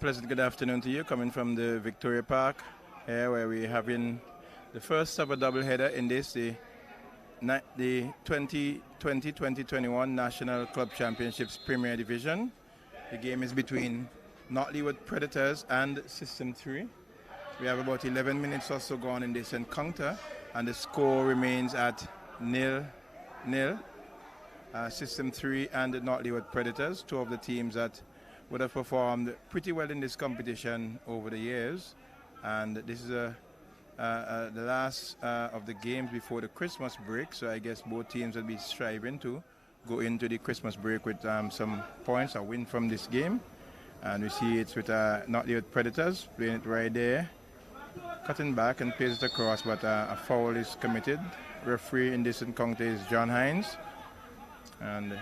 pleasant good afternoon to you, coming from the Victoria Park, here where we're having the first of a doubleheader in this, the 2020-2021 National Club Championships Premier Division. The game is between Leeward Predators and System 3. We have about 11 minutes or so gone in this encounter, and the score remains at 0-0. System 3 and the Leeward Predators, two of the teams that would have performed pretty well in this competition over the years. And this is the last of the games before the Christmas break, so I guess both teams will be striving to go into the Christmas break with some points or win from this game. And we see it's with Leeward Predators playing it right there, cutting back and plays it across, but a foul is committed. Referee in this encounter is John Hines, and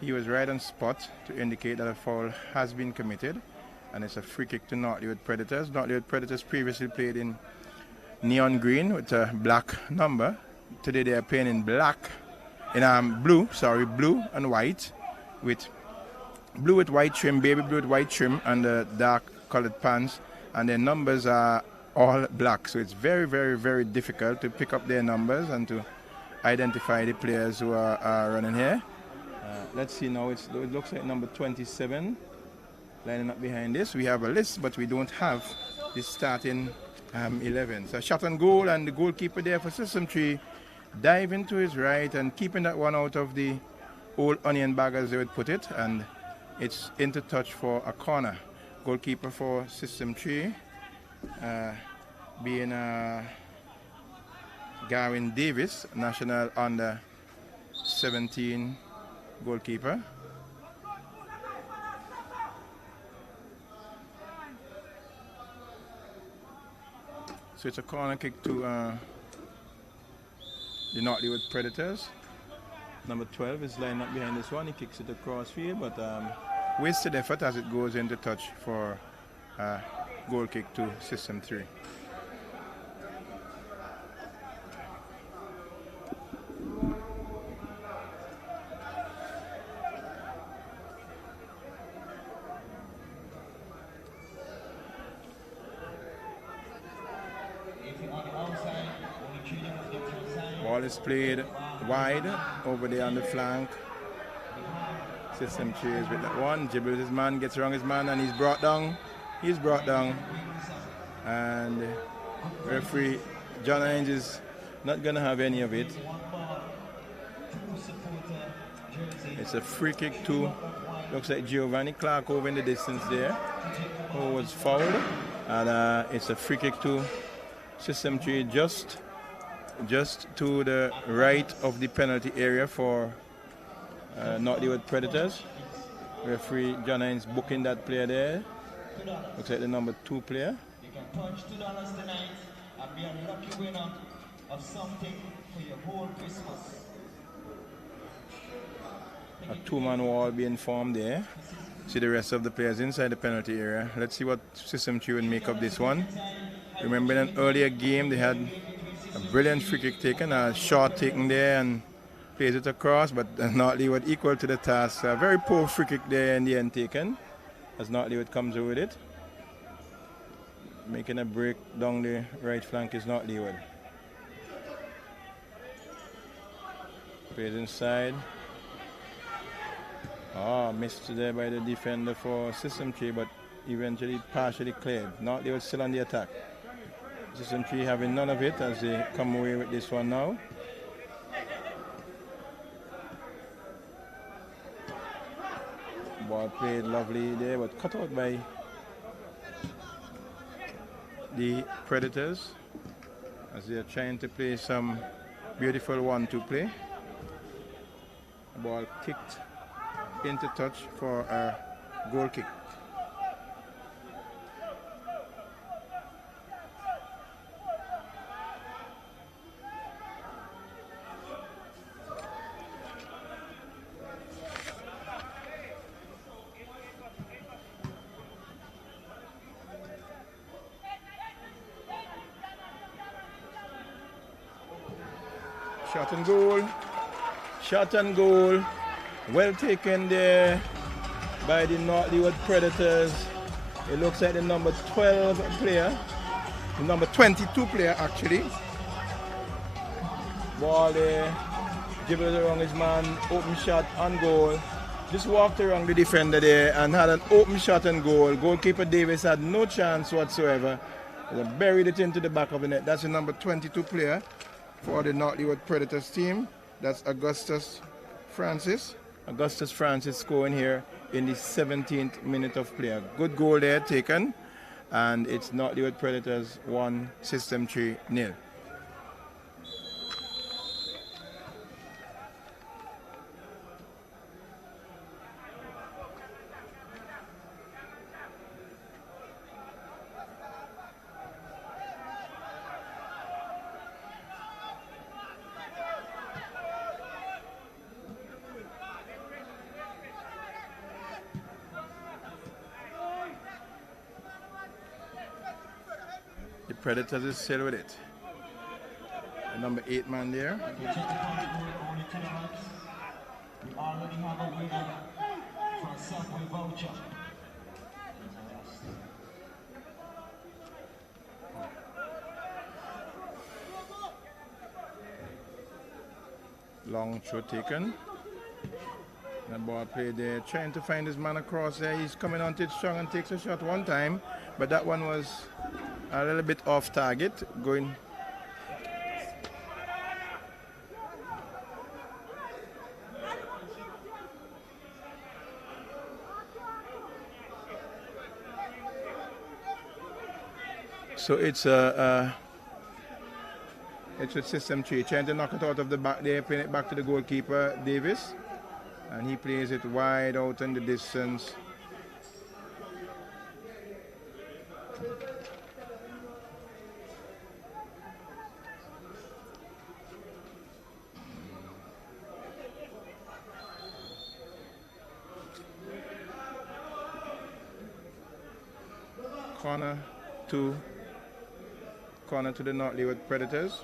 he was right on spot to indicate that a foul has been committed, and it's a free kick to Leeward Predators. Leeward Predators previously played in neon green with a black number. Today they are playing in blue and white, with blue with white trim, baby blue with white trim, and dark colored pants, and their numbers are all black. So it's very, very, very difficult to pick up their numbers and to identify the players who are running here. Let's see now, it looks like number 27 lining up behind this. We have a list, but we don't have the starting 11. So shot on goal, and the goalkeeper there for System 3 diving to his right and keeping that one out of the old onion bag, as they would put it, and it's into touch for a corner. Goalkeeper for System 3 being Garwin Davis, national under 17 goalkeeper. So it's a corner kick to the Leeward Predators. Number 12 is lined up behind this one. He kicks it across field, but wasted effort as it goes into touch for a goal kick to System 3. Ball is played wide over there on the flank. System 3 is with that one. Dribbles his man, gets around his man, and he's brought down. He's brought down. And referee John Hines is not going to have any of it. It's a free kick to, looks like Giovanni Clark over in the distance there, who was fouled. And it's a free kick to System 3 just to the right of the penalty area for Leeward Predators. Referee John Hines booking that player there. Looks like the number 2 player. You can punch $2 tonight and be a lucky winner of something for your whole Christmas. A 2-man wall being formed there. See the rest of the players inside the penalty area. Let's see what System 3 will make of this one. Remember in an earlier game they had a brilliant free kick taken, a shot taken there, and plays it across, but Leeward equal to the task. A very poor free kick there in the end taken, as Leeward comes over with it. Making a break down the right flank is Leeward. Plays inside. Missed there by the defender for System 3, but eventually partially cleared. Leeward still on the attack. System 3 having none of it as they come away with this one now. Ball played lovely there, but cut out by the Predators as they are trying to play some beautiful 1-2 play. Ball kicked into touch for a goal kick. Shot and goal. Shot and goal. Well taken there by the Leeward Predators. It looks like the number 12 player, the number 22 player actually. Ball there, dribbled around his man, open shot on goal. Just walked around the defender there and had an open shot on goal. Goalkeeper Davis had no chance whatsoever. They buried it into the back of the net. That's the number 22 player for the North Leeward Predators team. That's Augustus Francis. Augustus Francis scoring here in the 17th minute of play. A good goal there taken. And it's North Leeward Predators 1, System 3 0. Predators is still with it. The number 8 man there. We already have a winner for a Subway voucher. Long throw taken. That ball played there, trying to find his man across there. He's coming on to it strong and takes a shot one time, but that one was a little bit off target, going. So it's with System 3, trying to knock it out of the back there, playing it back to the goalkeeper, Davis. And he plays it wide out in the distance. Corner to the North Leeward Predators.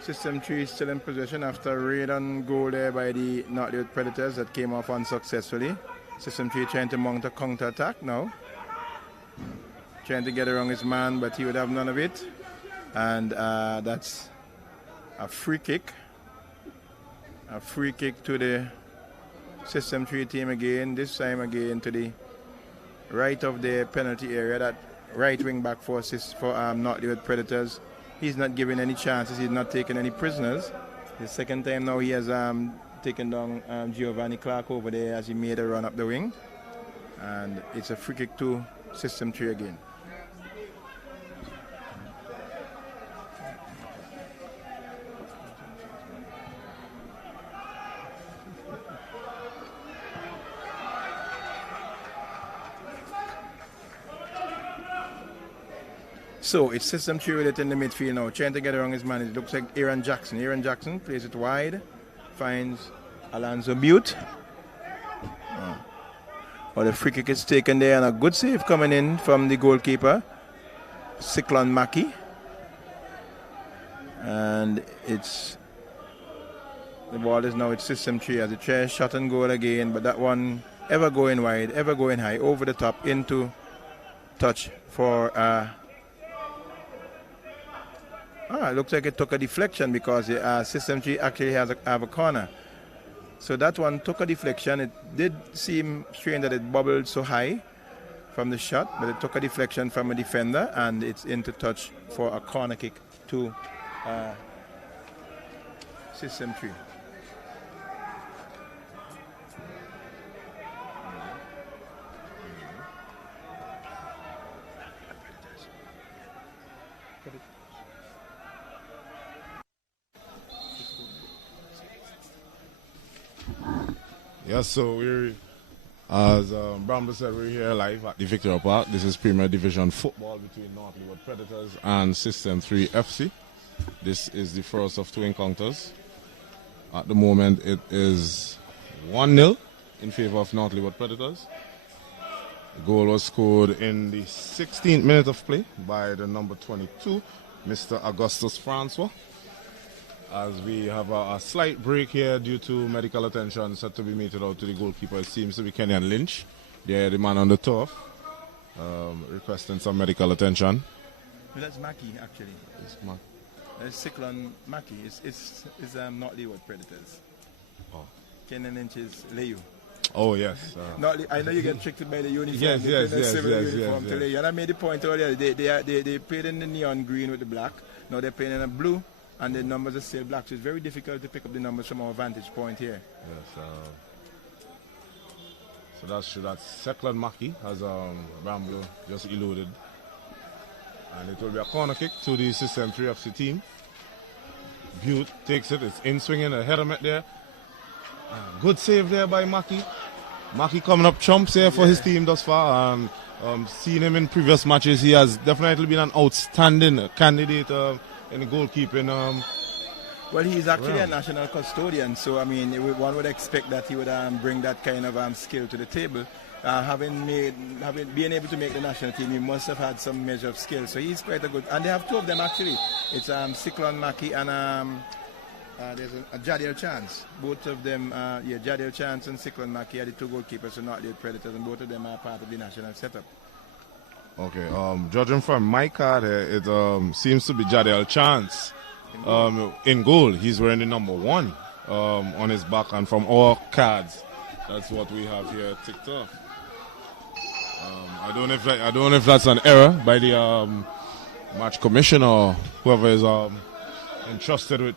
System 3 is still in possession after a raid on goal there by the North Leeward Predators that came off unsuccessfully. System 3 trying to mount a counter attack now. Trying to get around his man, but he would have none of it. And that's a free kick. A free kick to the System 3 team again, this time again to the right of the penalty area, that right wing back for North Leeward Predators. He's not giving any chances, he's not taking any prisoners. The second time now he has taken down Giovanni Clark over there as he made a run up the wing. And it's a free kick to System 3 again. So it's System 3 with it in the midfield now, trying to get around his man. It looks like Aaron Jackson. Aaron Jackson plays it wide, finds Alonzo Butte. Oh, the free kick is taken there, and a good save coming in from the goalkeeper, Cyclone Mackey. And the ball is now at System 3 as a chair shot and goal again, but that one ever going wide, ever going high, over the top, into touch for it looks like it took a deflection because System 3 actually have a corner. So that one took a deflection. It did seem strange that it bubbled so high from the shot, but it took a deflection from a defender, and it's into touch for a corner kick to System 3. Yes, so we're, as Bramble said, we're here live at the Victoria Park. This is Premier Division football between North Leeward Predators and System 3 FC. This is the first of two encounters. At the moment, it is 1-0 in favor of North Leeward Predators. The goal was scored in the 16th minute of play by the number 22, Mr. Augustus Francois. As we have a slight break here due to medical attention set to be meted out to the goalkeeper. It seems to be Kenyan Lynch, the man on the turf, requesting some medical attention. Well, that's Mackie, actually. It's Mac. That's Cyclone Mackie. It's not Leeward Predators. Oh. Kenyan Lynch is Leyu. Oh, yes. I know you get tricked by the uniform. Yes. To Leyu. And I made the point earlier. They played in the neon green with the black. Now they're playing in a blue. And the numbers are still black, so it's very difficult to pick up the numbers from our vantage point here. Yes. So that's Second Mackie, as Bramble just eluded. And it will be a corner kick to the System 3 FC team. Butte takes it, it's in swinging, a header met there. Good save there by Mackie. Mackie coming up trumps here for his team thus far. And seeing him in previous matches, he has definitely been an outstanding candidate in the goalkeeping. Well, he's actually a national custodian, so I mean, one would expect that he would bring that kind of skill to the table. Being able to make the national team, he must have had some measure of skill. So he's quite a good. And they have two of them actually. It's Cyclone Mackie and there's a Jadiel Chance. Both of them, Jadiel Chance and Cyclone Mackie are the two goalkeepers for North Leeward Predators, and both of them are part of the national setup. Okay, judging from my card here, it seems to be Jadiel Chance in goal. He's wearing the number 1 on his back, and from our cards, that's what we have here ticked off. I don't know if that's an error by the match commissioner or whoever is entrusted with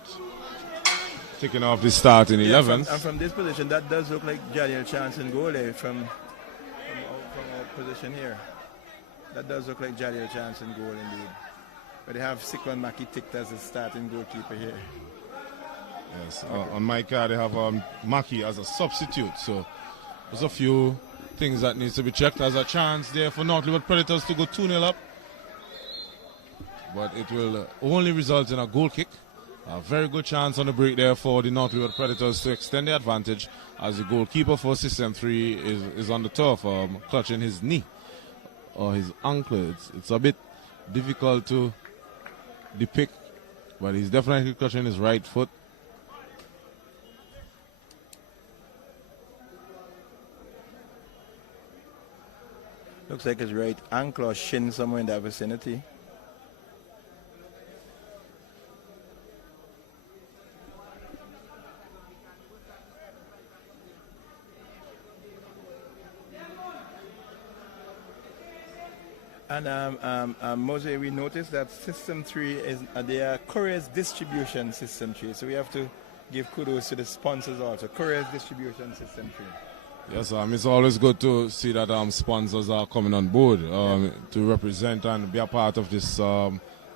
taking off the starting 11. And from this position, that does look like Jadiel Chance in goal from our position here. That does look like Jadiel Chance in goal indeed. But they have Cyclone Mackie ticked as a starting goalkeeper here. Yes, on my card they have Mackie as a substitute. So there's a few things that needs to be checked. There's a chance there for North Leeward Predators to go 2-0 up. But it will only result in a goal kick. A very good chance on the break there for the North Leeward Predators to extend the advantage as the goalkeeper for System 3 is on the turf, clutching his knee. Or his ankle. It's a bit difficult to depict, but he's definitely clutching his right foot. Looks like his right ankle or shin somewhere in that vicinity. And Mose, we noticed that System 3 is their couriers distribution System 3. So we have to give kudos to the sponsors also. Couriers distribution System 3. Yes, it's always good to see that sponsors are coming on board to represent and be a part of this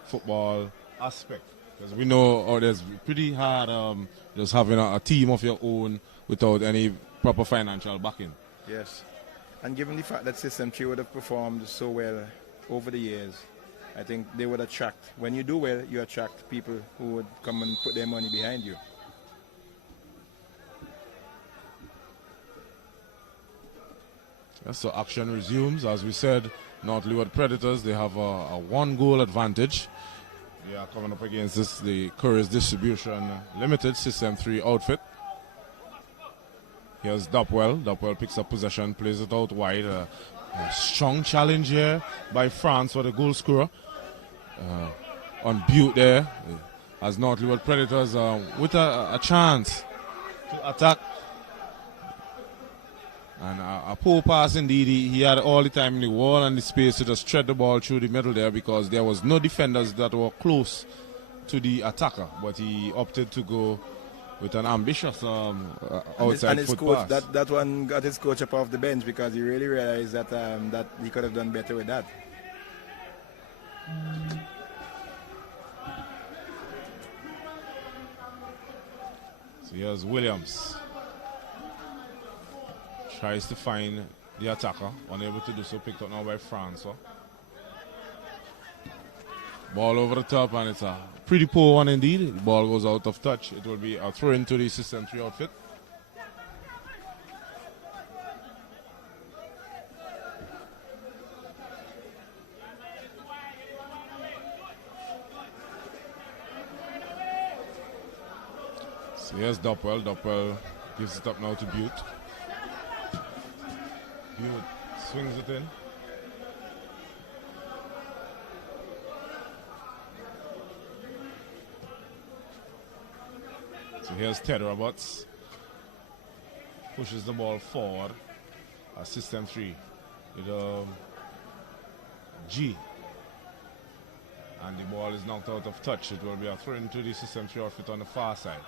football aspect. Because we know it's pretty hard just having a team of your own without any proper financial backing. Yes. And given the fact that System 3 would have performed so well over the years, I think they would attract. When you do well, you attract people who would come and put their money behind you. Yes, so action resumes. As we said, North Leeward Predators, they have a 1-goal advantage. They are coming up against the Couriers Distribution Limited System 3 outfit. Here's Dupwell. Dupwell picks up possession, plays it out wide. A strong challenge here by France for the goal scorer. On Butte there, as North Leeward Predators with a chance to attack. And a poor pass indeed. He had all the time in the wall and the space to just thread the ball through the middle there because there was no defenders that were close to the attacker. But he opted to go with an ambitious outside his foot coach, pass. that one got his coach up off the bench because he really realized that that he could have done better with that. So here's Williams. Tries to find the attacker, unable to do so, picked up now by Francois. Ball over the top, and it's a pretty poor one indeed. The ball goes out of touch. It will be a throw into the System 3 outfit. So here's Doppel. Doppel gives it up now to Butte. Butte swings it in. So here's Ted Roberts. Pushes the ball forward. System 3 with G. And the ball is knocked out of touch. It will be a throw into the System 3 outfit on the far side.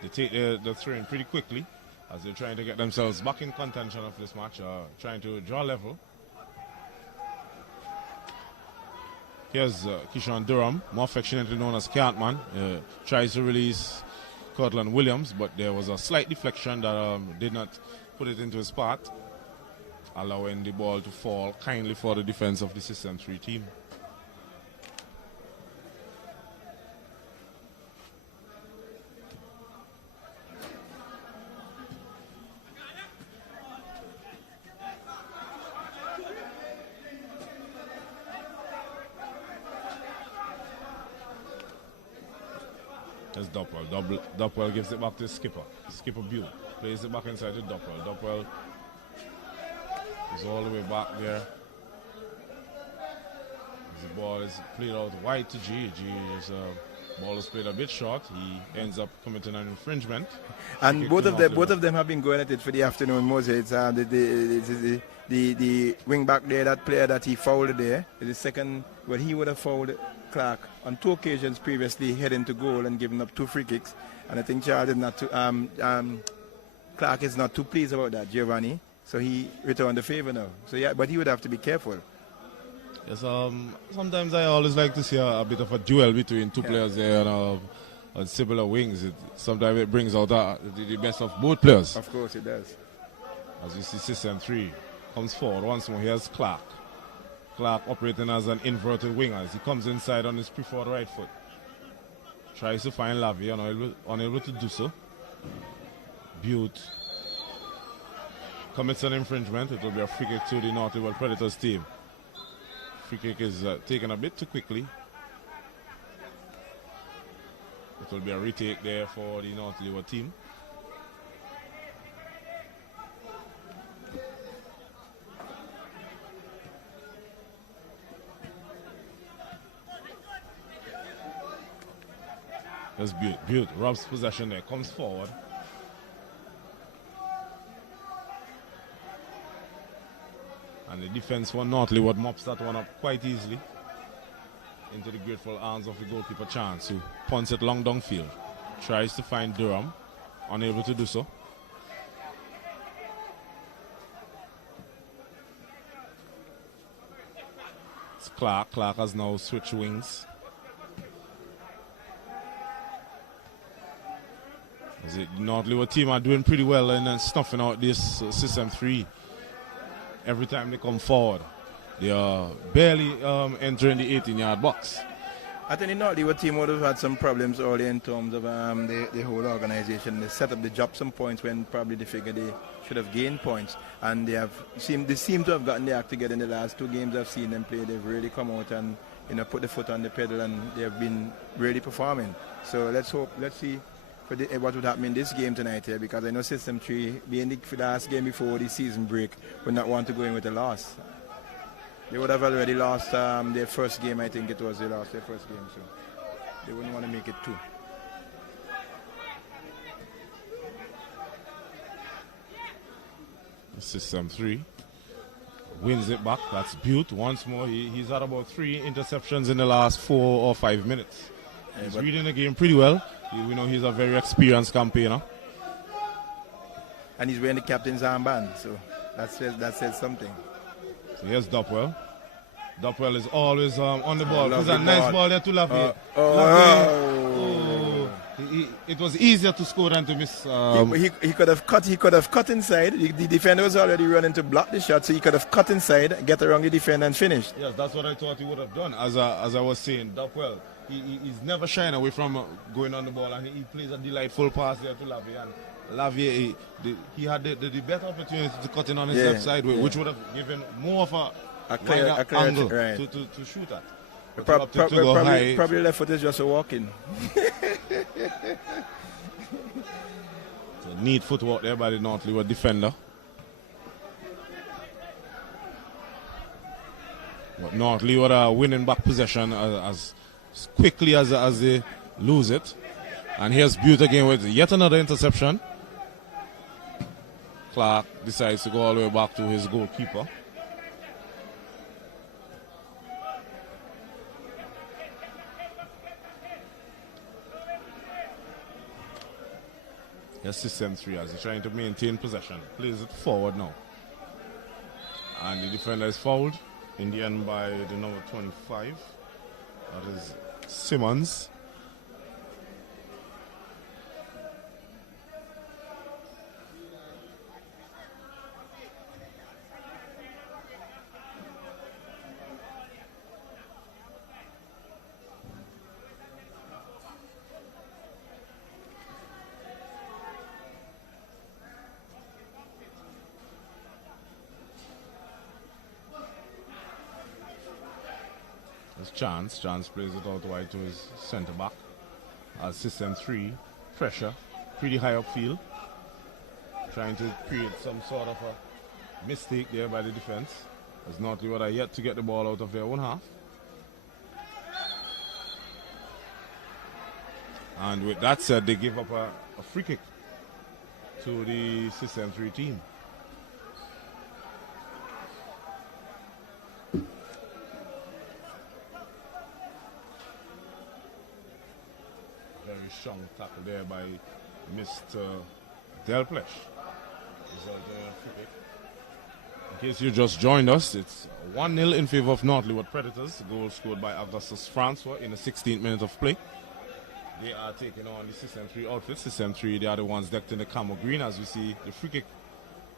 They take the throw in pretty quickly as they're trying to get themselves back in contention of this match, trying to draw level. Here's Keyshawn Durham, more affectionately known as Cartman, tries to release Cortland Williams, but there was a slight deflection that did not put it into his path, allowing the ball to fall kindly for the defense of the System 3 team. There's Doppel. Doppel gives it back to Skipper. Skipper Butte plays it back inside to Doppel. Doppel is all the way back there. The ball is played out wide to G. Ball is played a bit short. He ends up committing an infringement. And both of them have been going at it for the afternoon. Moses, the wing back there, that player that he fouled there, the second, well, he would have fouled Clark on 2 occasions previously, heading to goal and giving up 2 free kicks. And I think Charles is not too, Clark is not too pleased about that, Giovanni. So he returned the favor now. So yeah, but he would have to be careful. Yes, sometimes I always like to see a bit of a duel between 2 players there on similar wings. Sometimes it brings out the best of both players. Of course it does. As you see, System 3 comes forward once more. Here's Clark. Clark operating as an inverted winger as he comes inside on his preferred right foot. Tries to find Lavie, unable to do so. Butte commits an infringement. It will be a free kick to the North Leeward Predators team. Free kick is taken a bit too quickly. It will be a retake there for the North Leeward team. There's Butte. Butte robs possession there, comes forward. And the defense for North Leeward mops that one up quite easily into the grateful arms of the goalkeeper Chance, who punts it long downfield. Tries to find Durham, unable to do so. It's Clark. Clark has now switched wings. The North Leeward team are doing pretty well in snuffing out this System 3. Every time they come forward, they are barely entering the 18-yard box. I think the North Leeward team would have had some problems earlier in terms of the whole organization. They set up, they dropped some points when probably they figured they should have gained points. And they seem to have gotten their act together in the last 2 games I've seen them play. They've really come out and put the foot on the pedal, and they have been really performing. So let's see what would happen in this game tonight here, because I know System 3, being the last game before the season break, would not want to go in with a loss. They would have already lost their first game. I think it was they lost their first game, so they wouldn't want to make it 2. System 3 wins it back. That's Butte once more. He's had about 3 interceptions in the last 4 or 5 minutes. He's reading the game pretty well. We know he's a very experienced campaigner. And he's wearing the captain's armband, so that says something. So here's Doppel. Doppel is always on the ball. There's a nice ball there to Lavie. it was easier to score than to miss. He could have cut. He could have cut inside. The defender was already running to block the shot, so he could have cut inside, get around the defender, and finished. Yes, that's what I thought he would have done. As I was saying, Duckwell, he's never shying away from going on the ball, and he plays a delightful pass there to Lavie. And Lavie, he had the better opportunity to cut in on his left side, which would have given more of a clear angle right. to shoot at. Probably left foot is just a walk-in. So neat footwork there by the North Leeward defender. But North Leeward are winning back possession as quickly as they lose it. And here's Butte again with yet another interception. Clark decides to go all the way back to his goalkeeper. Yes, system 3 as he's trying to maintain possession. Plays it forward now. And the defender is fouled in the end by the number 25. That is Simmons. Chance plays it out wide to his centre back. As system 3, pressure, pretty high upfield. Trying to create some sort of a mistake there by the defense. As North Leeward are yet to get the ball out of their own half. And with that said, they give up a free kick to the system 3 team. Strong tackle there by Mr. Delplesh. In case you just joined us, it's 1-0 in favor of North Leeward Predators. The goal scored by Augustus Francois in the 16th minute of play. They are taking on the System 3 outfit. System 3, they are the ones decked in the camo green. As we see, the free kick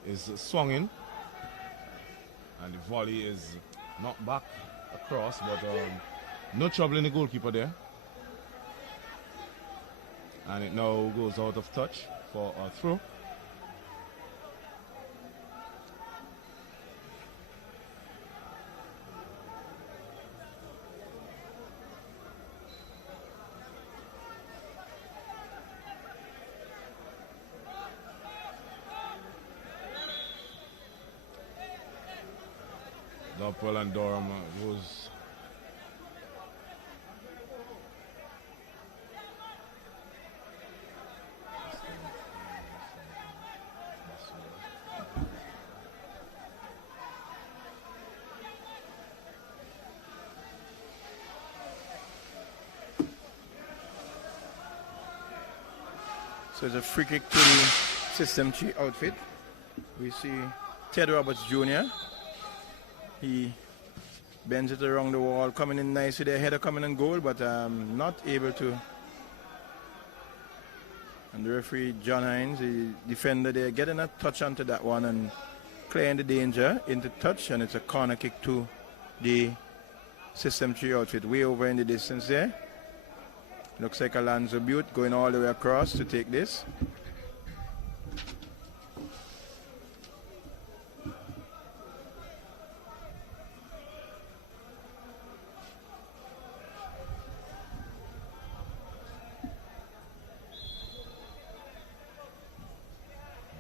is swung in. And the volley is knocked back across, but no trouble in the goalkeeper there. And it now goes out of touch for a throw. Doppel and Durham goes. So it's a free kick to the System 3 outfit. We see Ted Roberts Jr. He bends it around the wall, coming in nice with the header coming in goal, but not able to. And the referee, John Hines, the defender there, getting a touch onto that one and clearing the danger into touch, and it's a corner kick to the System 3 outfit, way over in the distance there. Looks like Alonzo Butte going all the way across to take this.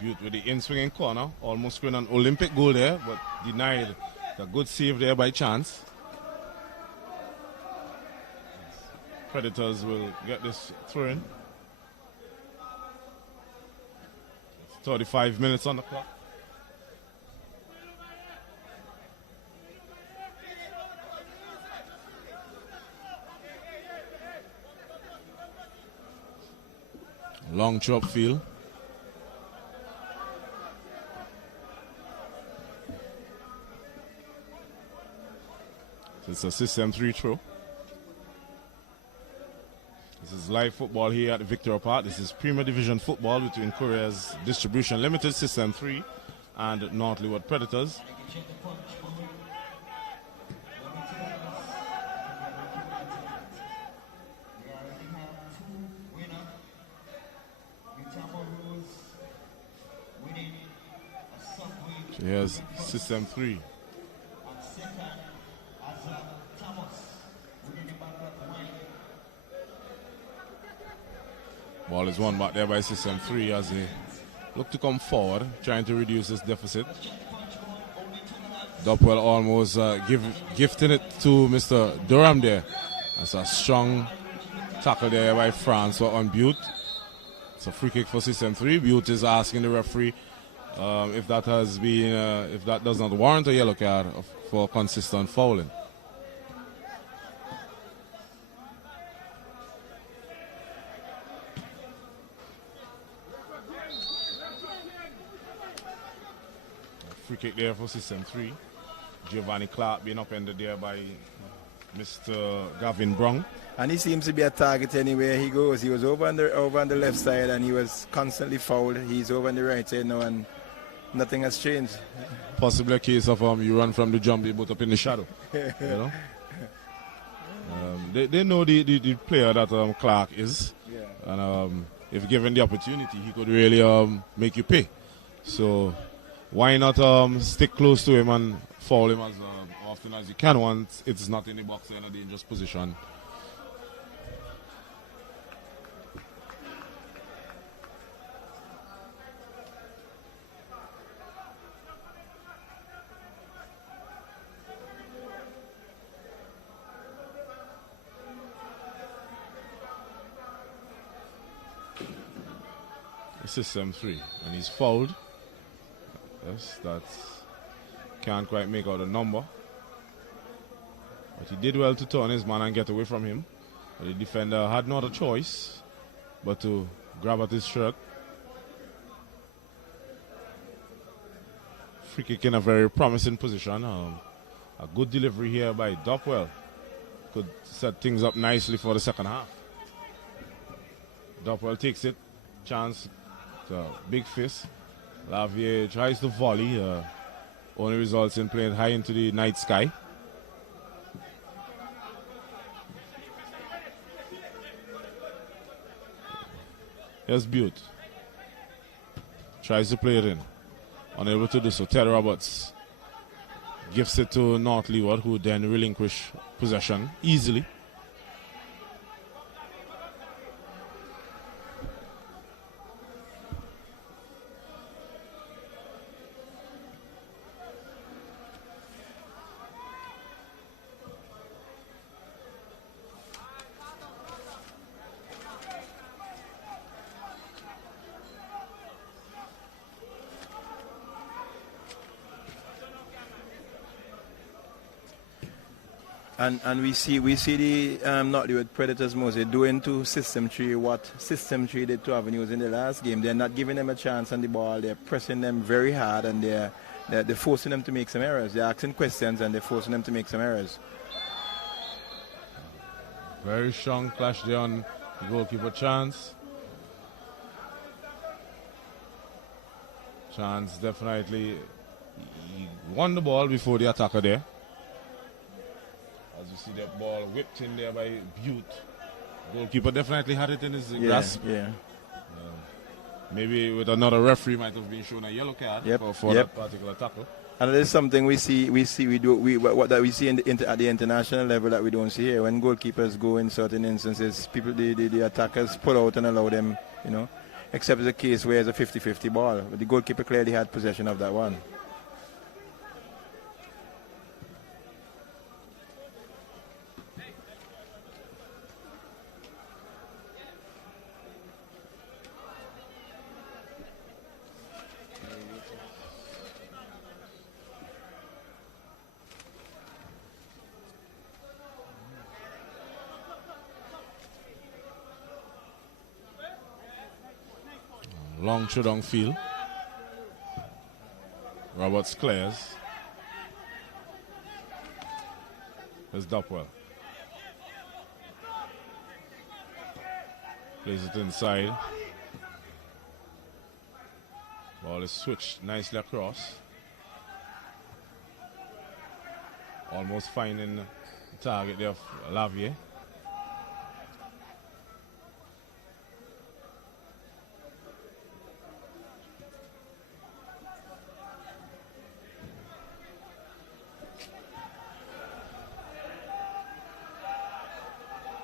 Butte with the in-swinging corner, almost scoring an Olympic goal there, but denied. A good save there by Chance. Predators will get this throw in. It's 35 minutes on the clock. Long chop field. It's a System 3 throw. This is live football here at the Victoria Park. This is Premier Division football between Korea's Distribution Limited System 3 and North Leeward Predators. So here's System 3. Ball is won back there by System 3 as they look to come forward, trying to reduce this deficit. Dopwell almost gifting it to Mr. Durham there. That's a strong tackle there by Francois on Butte. It's a free kick for System 3. Butte is asking the referee if that does not warrant a yellow card for consistent fouling. Free kick there for System 3. Giovanni Clark being upended there by Mr. Gavin Brown. And he seems to be a target anywhere he goes. He was over on the left side and he was constantly fouled. He's over on the right side now and nothing has changed. Possibly a case of you run from the jump, but up in the shadow. You know? They know the player that Clark is. Yeah. And if given the opportunity, he could really make you pay. So why not stick close to him and foul him as often as you can once it's not in the box in a dangerous position. System 3, and he's fouled. Yes, that can't quite make out the number. But he did well to turn his man and get away from him. But the defender had no other choice but to grab at his shirt. Free kick in a very promising position. A good delivery here by Dopwell. Could set things up nicely for the second half. Dopwell takes it. Chance. Big fist. Lavier tries to volley, only results in playing high into the night sky. Here's Butte. Tries to play it in. Unable to do so. Ted Roberts gives it to North Leeward, who then relinquish possession easily. And we see the North Leeward Predators mostly doing to System 3 what System 3 did to Avenues in the last game. They're not giving them a chance on the ball. They're pressing them very hard and they're forcing them to make some errors. They're asking questions and they're forcing them to make some errors. Very strong clash there on the goalkeeper Chance. Chance definitely he won the ball before the attacker there. As you see that ball whipped in there by Butte. Goalkeeper definitely had it in his grasp. Yeah. Maybe with another referee might have been shown a yellow card for that particular tackle. And that is something we see at the international level that we don't see here. When goalkeepers go in certain instances, the attackers pull out and allow them, except it's a case where it's a 50-50 ball. But the goalkeeper clearly had possession of that one. Long through down field. Roberts clears. There's Dopwell. Plays it inside. Ball is switched nicely across. Almost finding the target there of Lavier.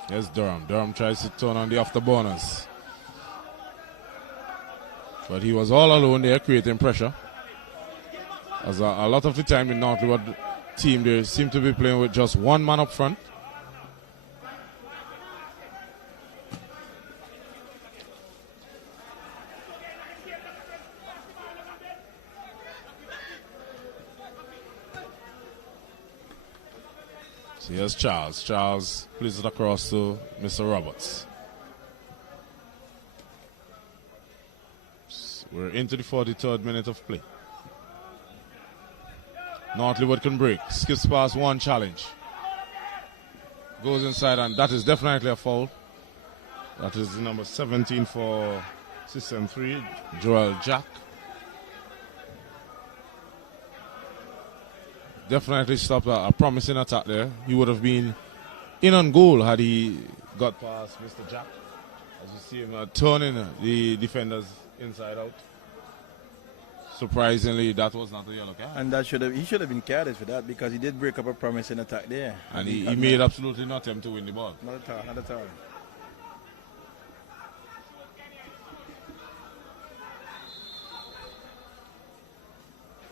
Here's Durham. Durham tries to turn on the afterburners. But he was all alone there creating pressure. As a lot of the time the North Leeward team, they seem to be playing with just one man up front. So here's Charles. Charles plays it across to Mr. Roberts. We're into the 43rd minute of play. North Leeward can break. Skips past one challenge. Goes inside, and that is definitely a foul. That is the number 17 for System 3, Joel Jack. Definitely stopped a promising attack there. He would have been in on goal had he got past Mr. Jack. As you see him turning the defenders inside out. Surprisingly, that was not a yellow card. And that he should have been carded for that, because he did break up a promising attack there. And he made absolutely no attempt to win the ball. Not at all, not at all.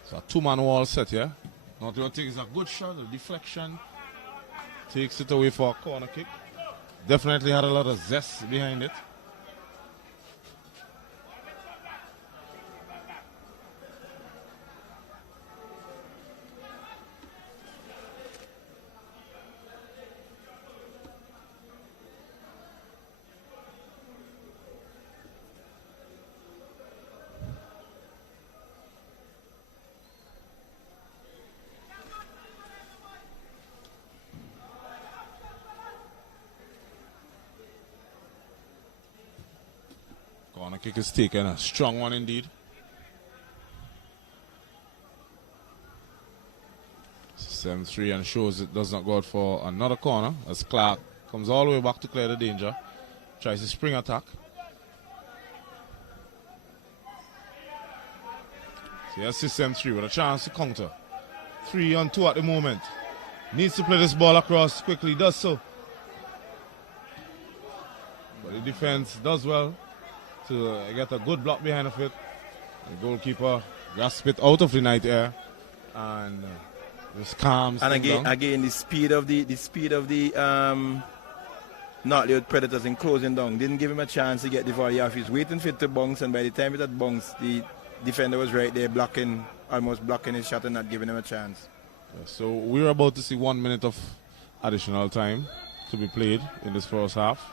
So a two-man wall set here. North Leeward takes a good shot, a deflection. Takes it away for a corner kick. Definitely had a lot of zest behind it. Corner kick is taken, a strong one indeed. System 3 and shows it does not go out for another corner as Clark comes all the way back to clear the danger. Tries to spring attack. So here's System 3 with a chance to counter. 3 on 2 at the moment. Needs to play this ball across quickly, does so. But the defense does well to get a good block behind of it. The goalkeeper grasps it out of the night air and just calms. And again, the speed of the North Leeward Predators in closing down didn't give him a chance to get the volley off. He's waiting for it to bounce, and by the time it had bounced, the defender was right there almost blocking his shot and not giving him a chance. So we're about to see 1 minute of additional time to be played in this first half.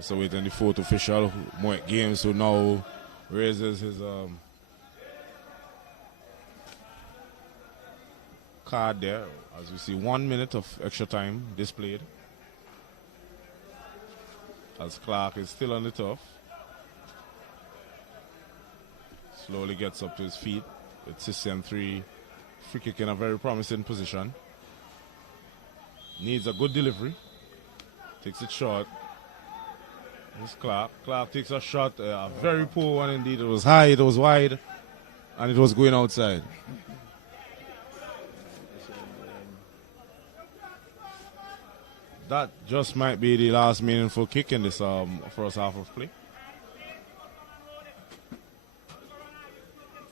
So waiting the fourth official, Moek Games, who now raises his card there. As we see 1 minute of extra time displayed. As Clark is still on the turf. Slowly gets up to his feet with System 3 free kick in a very promising position. Needs a good delivery. Takes it short. This Clark. Clark takes a shot, a very poor one indeed. It was high, it was wide, and it was going outside. That just might be the last meaningful kick in this first half of play.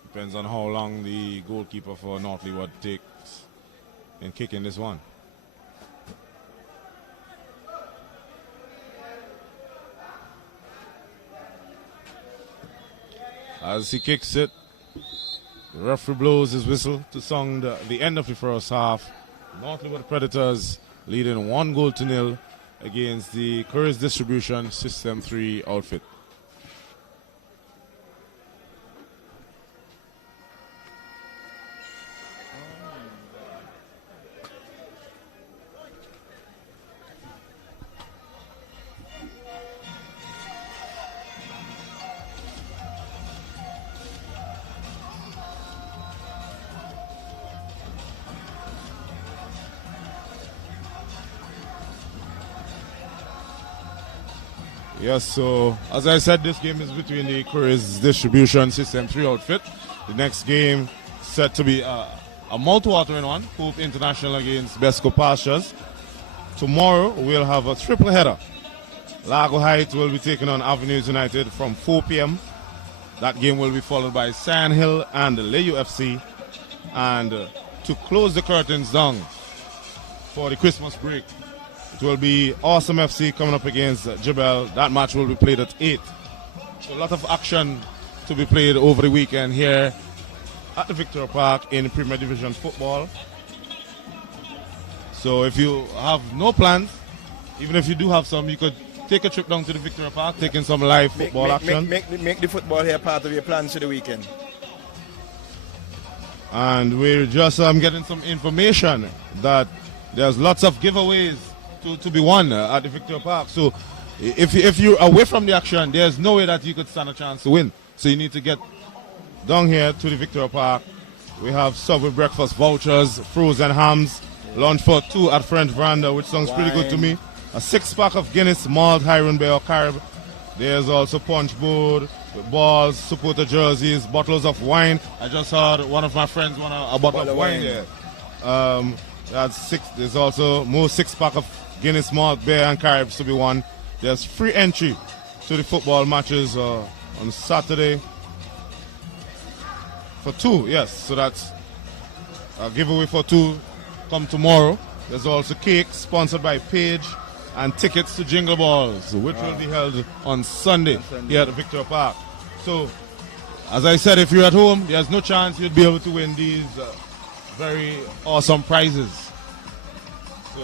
Depends on how long the goalkeeper for North Leeward takes in kicking this one. As he kicks it, the referee blows his whistle to sound the end of the first half. North Leeward Predators leading 1-0 against the Couriers Distribution System 3 outfit. Yes, so as I said, this game is between the Couriers Distribution System 3 outfit. The next game set to be a mouth-watering one, Hope International against BESCO Pastures. Tomorrow we'll have a triple header. Lago Heights will be taking on Avenues United from 4 p.m. That game will be followed by Sand Hill and Le UFC. And to close the curtains down for the Christmas break, it will be Awesome FC coming up against Jebel. That match will be played at 8. So a lot of action to be played over the weekend here at the Victoria Park in Premier Division football. So if you have no plans, even if you do have some, you could take a trip down to the Victoria Park, taking some live football action. Make the football here part of your plans for the weekend. And we're just getting some information that there's lots of giveaways to be won at the Victoria Park. So if you're away from the action, there's no way that you could stand a chance to win. So you need to get down here to the Victoria Park. We have Subway breakfast vouchers, frozen hams, lunch for 2 at French Veranda, which sounds pretty good to me. A 6-pack of Guinness, malt, Hiron Bay or Carib. There's also punch board, balls, supporter jerseys, bottles of wine. I just heard one of my friends want a bottle of wine here. That's 6. There's also more 6-pack of Guinness, malt, beer and Caribs to be won. There's free entry to the football matches on Saturday for 2. Yes, so that's a giveaway for 2. Come tomorrow. There's also cake sponsored by Page and tickets to Jingle Balls, which will be held on Sunday here at the Victoria Park. So, as I said, if you're at home, there's no chance you'd be able to win these very awesome prizes. So,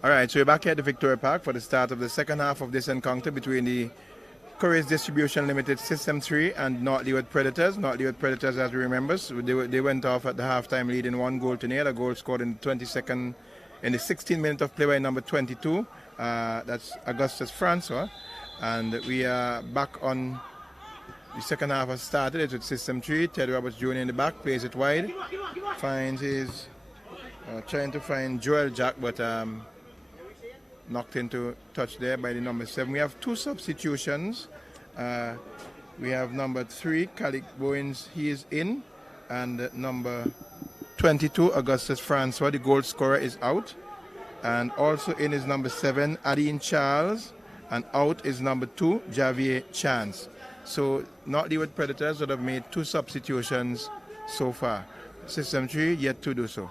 All right, so we're back here at the Victoria Park for the start of the second half of this encounter between the Couriers Distribution Limited System 3 and North Leeward Predators. North Leeward Predators, as we remember, they went off at the halftime lead in 1-0-0. A goal scored in the 22nd, in the 16th minute of play by number 22. That's Augustus Francois. And we are back on the second half has started. It's with System 3. Ted Roberts Jr. in the back, plays it wide. Finds his, trying to find Joel Jack, but knocked into touch there by the number 7. We have 2 substitutions. We have number 3, Kalik Bowens, he is in. And number 22, Augustus Francois, the goal scorer, is out. And also in is number 7, Adine Charles. And out is number 2, Javier Chance. So North Leeward Predators would have made 2 substitutions so far. System 3 yet to do so.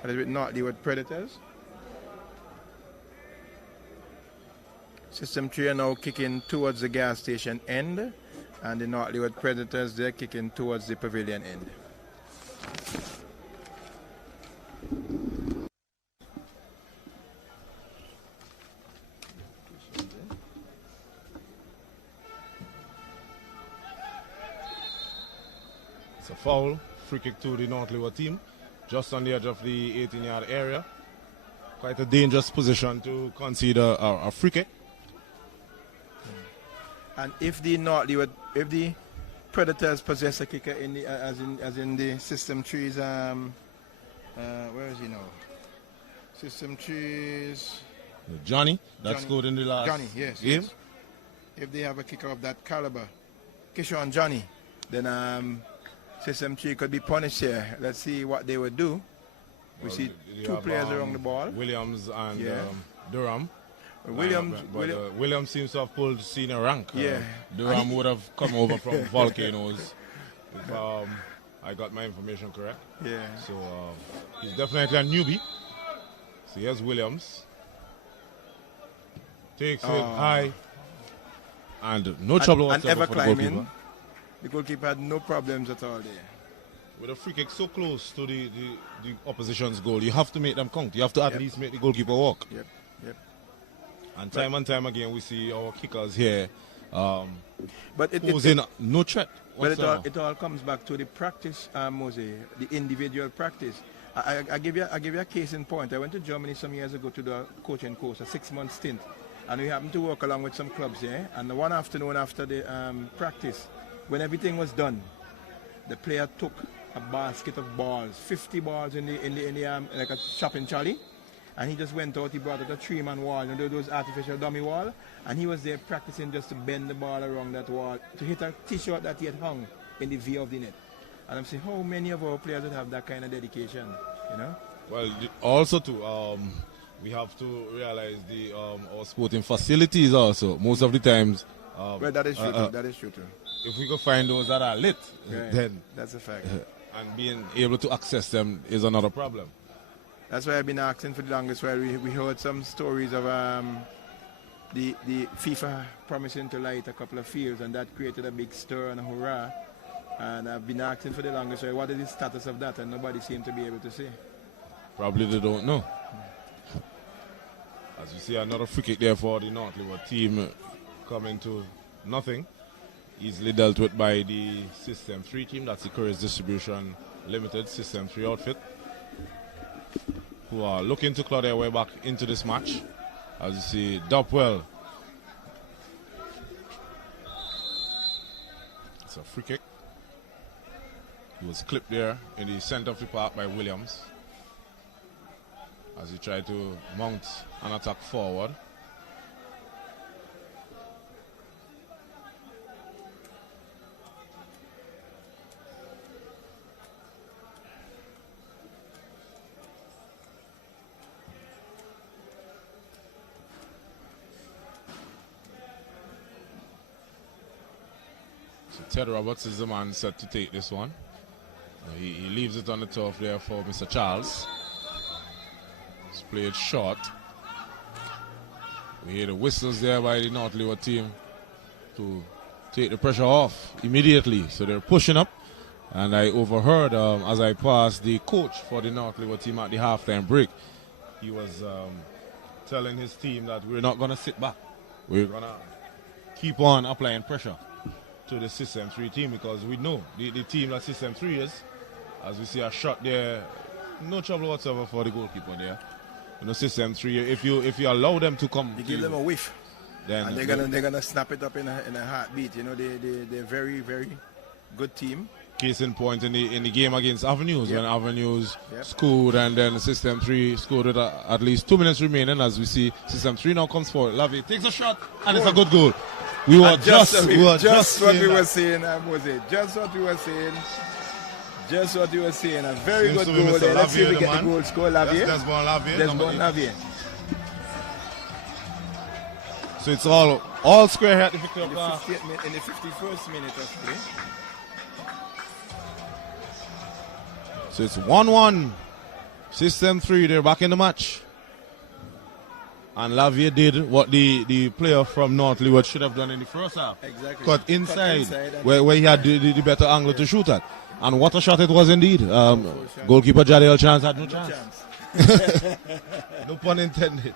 That is with North Leeward Predators. System 3 are now kicking towards the gas station end, and the North Leeward Predators, they're kicking towards the pavilion end. It's a foul, free kick to the North Leeward team, just on the edge of the 18-yard area. Quite a dangerous position to concede a free kick. And if the North Leeward, if the Predators possess a kicker in the as in the System 3's where is he now? System 3's Johnny, that scored in the last yes, game. yes. If they have a kicker of that caliber, Kishon Johnny, then System 3 could be punished here. Let's see what they would do. We see 2 players around the ball. Williams and Durham. Williams seems to have pulled senior rank. Yeah. Durham would have come over from Volcanoes if I got my information correct. Yeah. So he's definitely a newbie. So here's Williams. Takes it high. And no trouble whatsoever for the goalkeeper. The goalkeeper had no problems at all there. With a free kick so close to the opposition's goal, you have to make them count. You have to at least make the goalkeeper walk. Yep. And time again, we see our kickers here but posing no threat whatsoever. But it all comes back to the practice, Mose, the individual practice. I give you a case in point. I went to Germany some years ago to do a coaching course, a 6-month stint. And we happened to work along with some clubs here. And one afternoon after the practice, when everything was done, the player took a basket of balls, 50 balls in the like a shopping trolley, and he just went out. He brought out a 3-man wall, those artificial dummy wall, and he was there practicing just to bend the ball around that wall to hit a T-shirt that he had hung in the V of the net. And I'm saying, how many of our players would have that kind of dedication, you know? Well, also too, we have to realize our sporting facilities also. Most of the times. Well, that is true too. That is true too. If we could find those that are lit, then that's a fact. And being able to access them is another problem. That's why I've been asking for the longest while. We heard some stories of the FIFA promising to light a couple of fields, and that created a big stir and a hurrah. And I've been asking for the longest while, what is the status of that? And nobody seemed to be able to say. Probably they don't know. As you see, another free kick there for the North Leeward team coming to nothing. Easily dealt with by the System 3 team. That's the Couriers Distribution Limited System 3 outfit, who are looking to claw their way back into this match. As you see, Dopwell. It's a free kick. He was clipped there in the center of the park by Williams as he tried to mount an attack forward. Ted Roberts is the man set to take this one. He leaves it on the turf there for Mr. Charles. It's played short. We hear the whistles there by the North Leeward team to take the pressure off immediately. So they're pushing up. And I overheard as I passed the coach for the North Leeward team at the halftime break. He was telling his team that we're not going to sit back. We're going to keep on applying pressure to the System 3 team, because we know the team that System 3 is, as we see a shot there, no trouble whatsoever for the goalkeeper there. You know, System 3, if you allow them to come, you give them a whiff, then and they're gonna snap it up in a heartbeat. You know, they're very, very good team. Case in point in the game against Avenues, Yep. when Avenues Yep. scored, and then System 3 scored with at least 2 minutes remaining. As we see, System 3 now comes forward. Lavie takes a shot, and it's a good goal. We were just what we were saying, Mose. Just what we were saying. Just what you were saying. A very Seems good to be goal Mr. there. Let's see if we Lavie, get the the man. goal score, Lavie. Desmond Lavie, Desmond number 8. Lavie. So it's all square here at the Victoria In Park. the 51st minute of play. So it's 1-1. System 3, they're back in the match. And Lavie did what the player from North Leeward should have done in the first half. Exactly. Cut inside and where he had the better angle to shoot at. And what a shot it was indeed. Goalkeeper Jadiel Chance had no chance. No pun intended.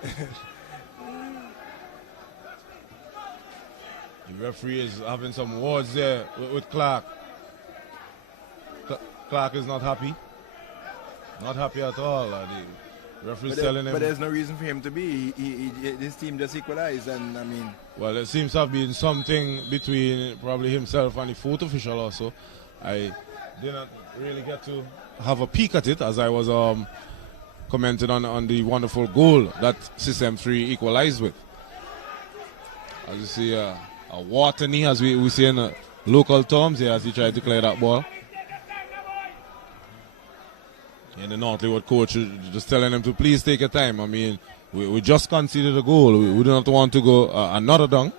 The referee is having some words there with Clark. Clark is not happy. Not happy at all. The referee's telling him. But there's no reason for him to be. His team just equalized, and I mean. Well, it seems to have been something between probably himself and the fourth official also. I didn't really get to have a peek at it, as I was commenting on the wonderful goal that System 3 equalized with. As you see, a water knee, as we say in local terms here, as he tried to clear that ball. And the North Leeward coach is just telling him to please take your time. I mean, we just conceded a goal. We do not want to go another down.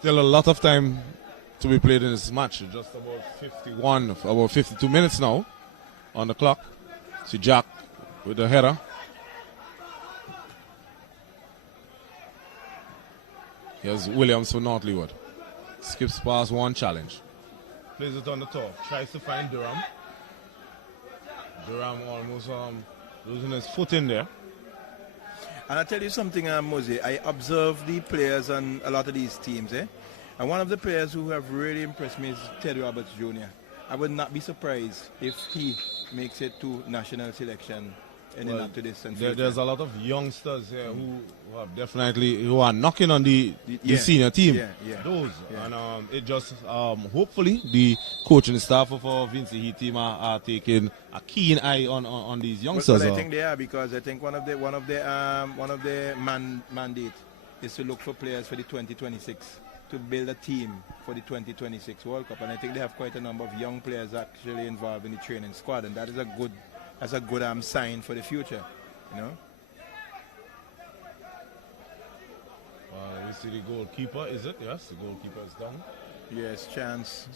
Still a lot of time to be played in this match. Just about 52 minutes now on the clock. See Jack with the header. Here's Williams for North Leeward. Skips past one challenge. Plays it on the top. Tries to find Durham. Durham almost losing his foot in there. And I tell you something, Mose, I observe the players on a lot of these teams, and one of the players who have really impressed me is Ted Roberts Jr. I would not be surprised if he makes it to national selection in the not too distant future. There's a lot of youngsters here who are knocking on the senior team. And it just hopefully the coaching staff of our Vinci Heat team are taking a keen eye on these youngsters. Well, I think they are, because I think one of the mandate is to look for players for the 2026, to build a team for the 2026 World Cup, and I think they have quite a number of young players actually involved in the training squad, and that is a good sign for the future, you know. We see the goalkeeper, is it? Yes, the goalkeeper is down. Yes, Chance.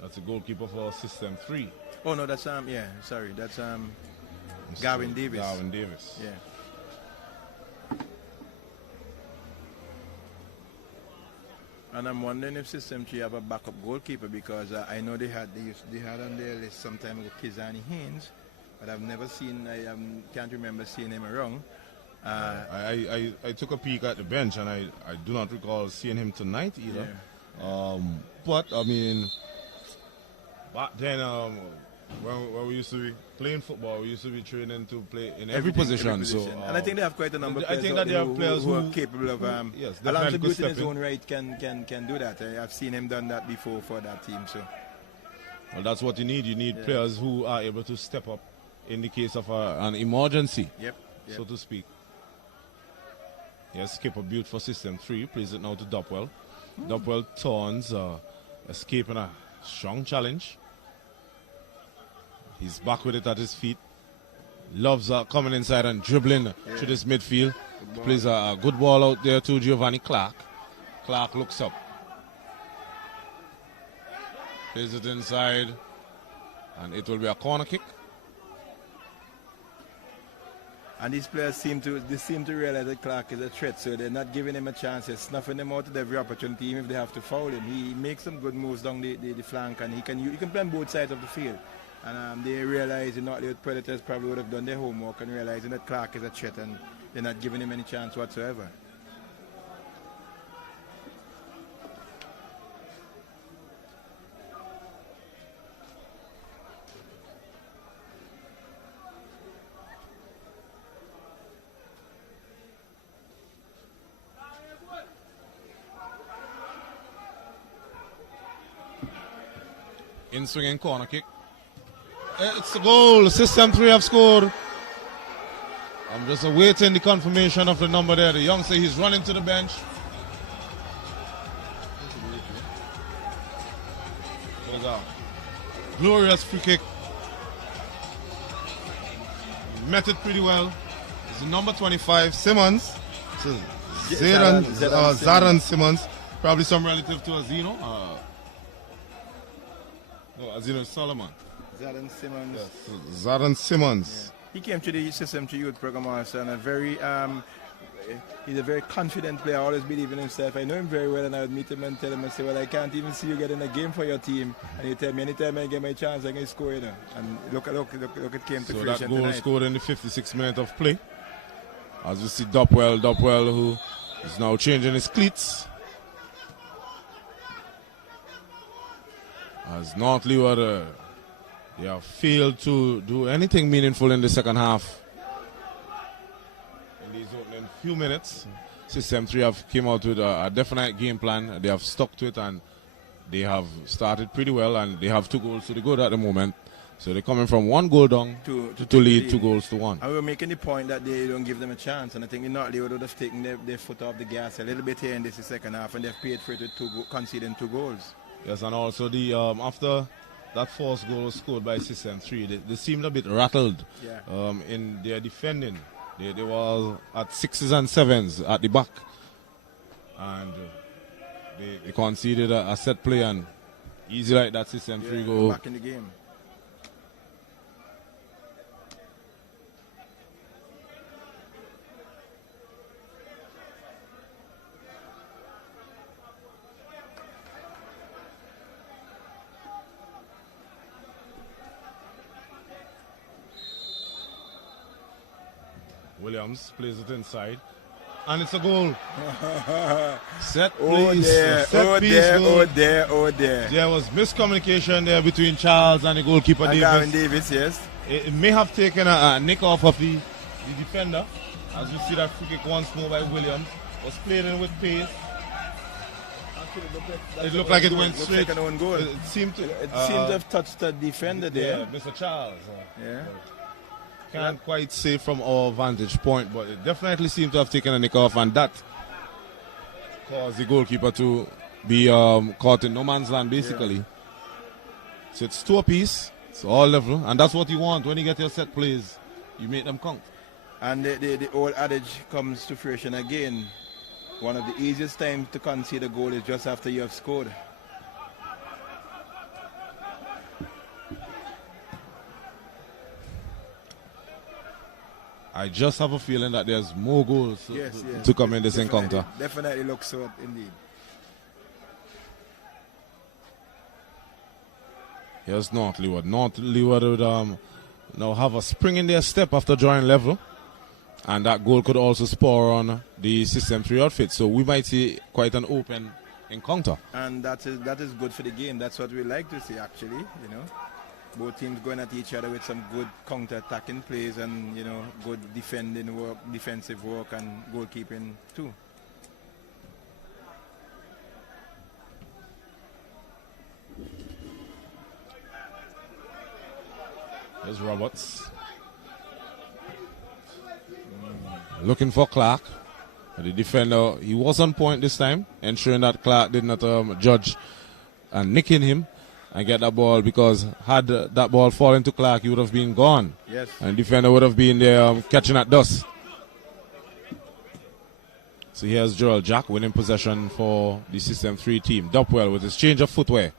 That's the goalkeeper for System 3. Oh no, that's that's Gavin Davis. Gavin Davis. Yeah. And I'm wondering if System 3 have a backup goalkeeper, because I know they had on their list some time ago Kizani Haynes, but I've never seen, can't remember seeing him around. I took a peek at the bench, and I do not recall seeing him tonight either. Yeah. But I mean, back then when we used to be playing football, we used to be training to play in every position. So, and I think they have quite a number of players. I think that they have players who are capable of. Yes, Alonso Butte in his own right can do that. I've seen him done that before for that team. So, well, that's what you need. You need players who are able to step up in the case of an emergency, so to speak. Yes, Skipper Butte for System 3. Plays it now to Dopwell. Dopwell turns, escaping a strong challenge. He's back with it at his feet. Loves coming inside and dribbling through this midfield. Plays a good ball out there to Giovanni Clark. Clark looks up. Plays it inside. And it will be a corner kick. And these players seem to realize that Clark is a threat, so they're not giving him a chance. They're snuffing him out at every opportunity, even if they have to foul him. He makes some good moves down the flank, and he can play on both sides of the field. And they realize the North Leeward Predators probably would have done their homework and realizing that Clark is a threat and they're not giving him any chance whatsoever. In swinging corner kick. It's a goal. System 3 have scored. I'm just awaiting the confirmation of the number there. The youngster, he's running to the bench. Goes out. Glorious free kick. Met it pretty well. It's the number 25, Simmons. Zaran Simmons. Probably some relative to Azino. No, Azino Solomon. Zaran Simmons. Yes, Zaran Simmons. Yeah. He came to the System 3 Youth Program also, and he's a very confident player. I always believe in himself. I know him very well, and I would meet him and tell him, I say, well, I can't even see you getting a game for your team. And he tell me, anytime I get my chance, I can score, you know. And look, it came to fruition that goal tonight. Scored in the 56th minute of play. As you see Dopwell, who is now changing his cleats. As North Leeward, they have failed to do anything meaningful in the second half. In these opening few minutes, System 3 have came out with a definite game plan. They have stuck to it and they have started pretty well, and they have 2 goals to the good at the moment. So they're coming from 1 goal down to lead 2 goals to 1. And we're making the point that they don't give them a chance, and I think North Leeward would have taken their foot off the gas a little bit here in this second half, and they've paid for it with conceding 2 goals. Yes, and also the after that first goal was scored by System 3, they seemed a bit rattled in their defending. They were at 6s and 7s at the back, and they conceded a set play, and easy like that System 3 go back in the game. Williams plays it inside, and it's a goal. Set Oh piece. there, oh there. There was miscommunication there between Charles and the goalkeeper And Davis. Gavin Davis, yes. It may have taken a nick off of the defender. As you see that free kick once more by Williams. Was played in with pace. It looked like it went straight. Like an own goal. It seemed to have touched the defender there. Yeah, Mr. Charles. Yeah. Can't quite say from our vantage point, but it definitely seemed to have taken a nick off, and that caused the goalkeeper to be caught in no man's land, basically. Yeah. So it's 2 apiece, it's all level, and that's what you want when you get your set plays. You make them count. And the old adage comes to fruition again. One of the easiest times to concede a goal is just after you have scored. I just have a feeling that there's more goals to come in this encounter. Definitely looks so, indeed. Here's North Leeward. North Leeward would now have a spring in their step after drawing level. And that goal could also spur on the System 3 outfit. So we might see quite an open encounter. And that is good for the game. That's what we like to see, actually, you know. Both teams going at each other with some good counter-attacking plays and, you know, good defending work, defensive work, and goalkeeping too. There's Roberts. Looking for Clark. The defender, he was on point this time, ensuring that Clark did not judge and nicking him and get that ball, because had that ball fallen to Clark, he would have been gone. Yes. And defender would have been there catching at dust. So here's Gerald Jack winning possession for the System 3 team. Dopwell with his change of footwear.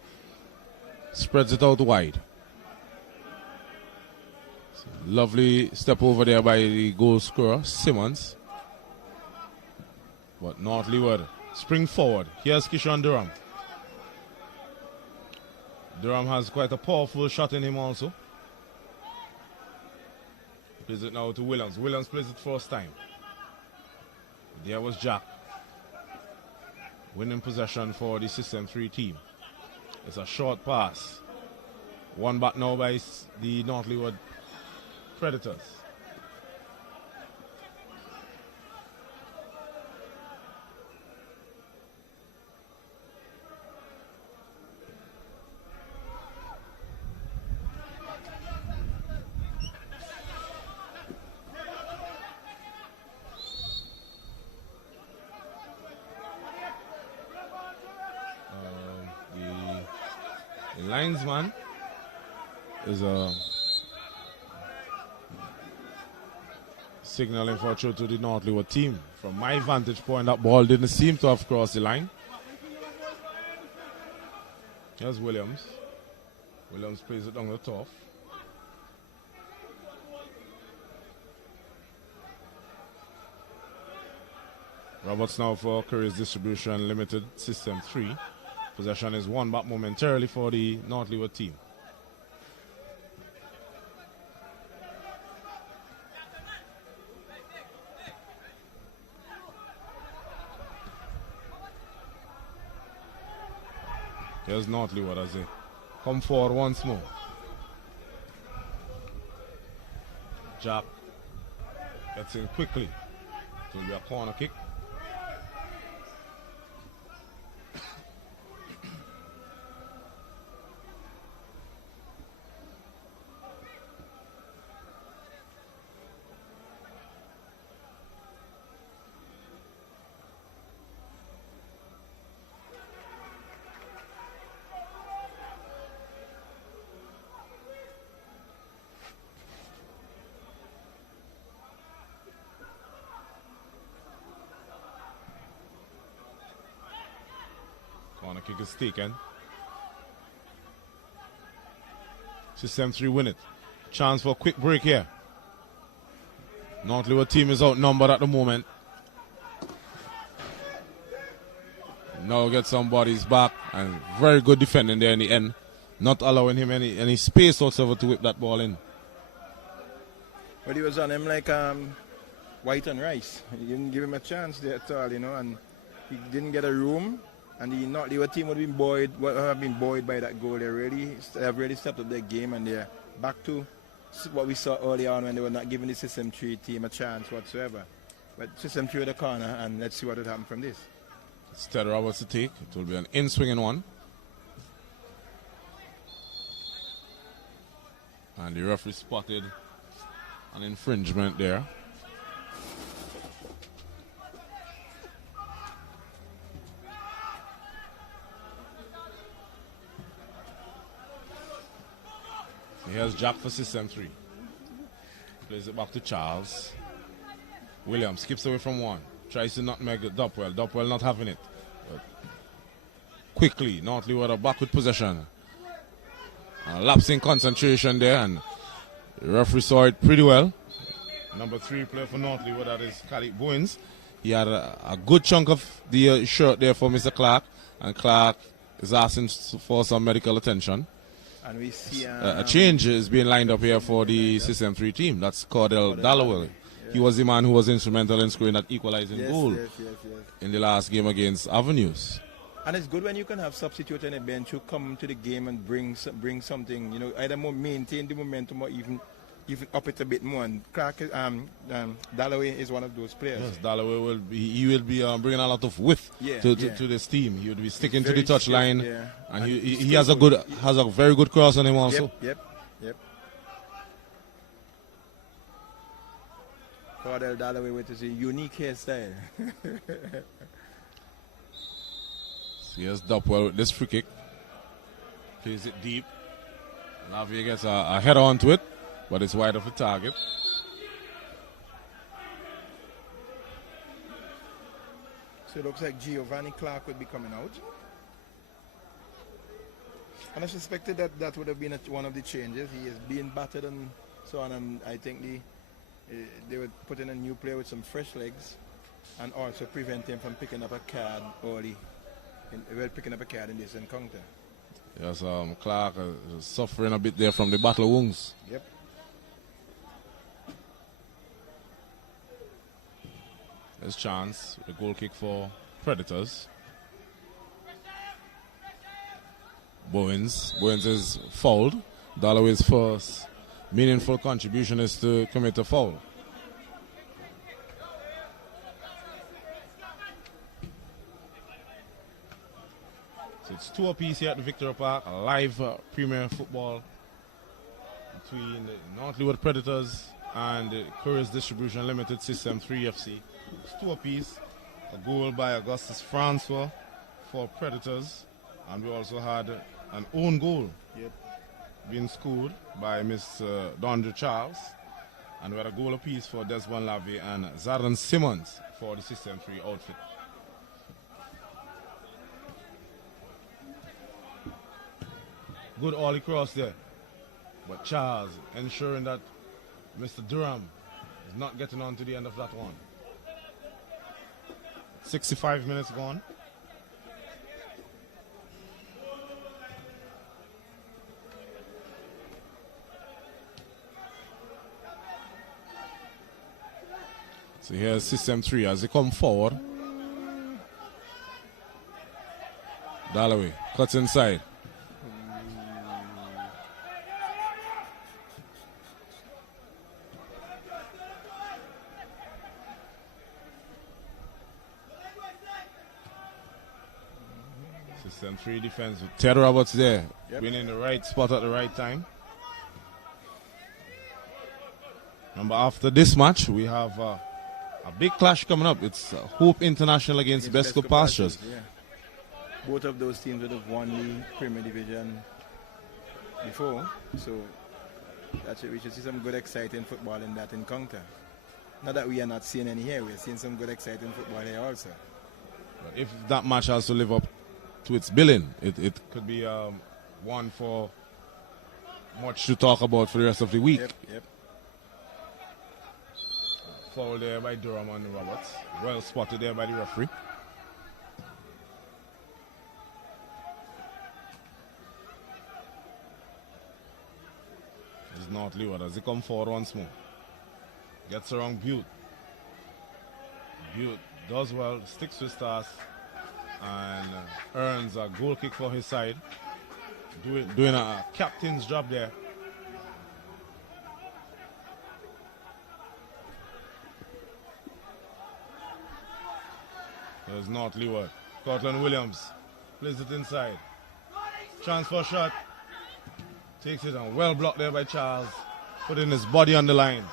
Spreads it out wide. So lovely step over there by the goal scorer, Simmons. But North Leeward spring forward. Here's Kishon Durham. Durham has quite a powerful shot in him also. Plays it now to Williams. Williams plays it first time. There was Jack. Winning possession for the System 3 team. It's a short pass. One back now by the North Leeward Predators. The linesman is signaling for a throw to the North Leeward team. From my vantage point, that ball didn't seem to have crossed the line. Here's Williams. Williams plays it on the top. Roberts now for Couriers Distribution Limited, System 3. Possession is won back momentarily for the North Leeward team. Here's North Leeward as they come forward once more. Jack gets in quickly. It will be a corner kick. Corner kick is taken. System 3 win it. Chance for a quick break here. North Leeward team is outnumbered at the moment. Now get some bodies back and very good defending there in the end. Not allowing him any space whatsoever to whip that ball in. Well, he was on him like white and rice. He didn't give him a chance there at all, you know, and he didn't get a room. And the North Leeward team would have been buoyed by that goal. They have really stepped up their game, and they're back to what we saw early on when they were not giving the System 3 team a chance whatsoever. But System 3 with the corner, and let's see what will happen from this. It's Ted Roberts to take. It will be an in-swinging one. And the referee spotted an infringement there. Here's Jack for System 3. Plays it back to Charles. Williams skips away from one. Tries to nutmeg Dopwell. Dopwell not having it. But quickly, North Leeward are back with possession. Lapsing concentration there, and the referee saw it pretty well. Number 3 player for North Leeward, that is Khalid Bowens. He had a good chunk of the shirt there for Mr. Clark, and Clark is asking for some medical attention. And we see a change is being lined up here for the System 3 team. That's Cordell Dallowell. Yeah. He was the man who was instrumental in scoring that equalizing goal in the last game against Avenues. And it's good when you can have substitute on the bench who come to the game and bring something, you know, either more maintain the momentum or even up it a bit more. And Clark, Dalloway is one of those players. Yes, Dalloway will be bringing a lot of width to this team. He would be sticking to the touch line, and he has a very good cross on him also. Yep. Cordell Dalloway with his unique hairstyle. So here's Dopwell with this free kick. Plays it deep. Lavia gets a header onto it, but it's wide of the target. So it looks like Giovanni Clark would be coming out. And I suspected that would have been one of the changes. He is being battered and so on, and I think they would put in a new player with some fresh legs and also prevent him from picking up a card early. Picking up a card in this encounter. Yes, Clark is suffering a bit there from the battle wounds. Yep. There's chance. The goal kick for Predators. Bowens is fouled. Dalloway's first meaningful contribution is to commit a foul. So it's 2 apiece here at the Victoria Park. A live Premier football between the North Leeward Predators and the Couriers Distribution Limited System 3 FC. It's 2 apiece. A goal by Augustus Francois for Predators. And we also had an own goal being scored by Miss Dondra Charles. And we had a goal apiece for Desmond Lavey and Zaran Simmons for the System 3 outfit. Good all across there. But Charles ensuring that Mr. Durham is not getting on to the end of that one. 65 minutes gone. So here's System 3 as they come forward. Dalloway cuts inside. System 3 defense with Ted Roberts there, being in the right spot at the right time. Remember, after this match, we have a big clash coming up. It's Hope International against BESCO Pastures. Yeah. Both of those teams would have won the Premier Division before, so we should see some good, exciting football in that encounter. Not that we are not seeing any here, we are seeing some good, exciting football here also. But if that match has to live up to its billing, it could be one for much to talk about for the rest of the week. Yep. Foul there by Durham and Roberts. Well spotted there by the referee. This is North Leeward as they come forward once more. Gets around Butte. Butte does well, sticks with Stars, and earns a goal kick for his side. Doing a captain's job there. There's North Leeward. Cortland Williams plays it inside. Transfer shot. Takes it and well blocked there by Charles. Putting his body on the line.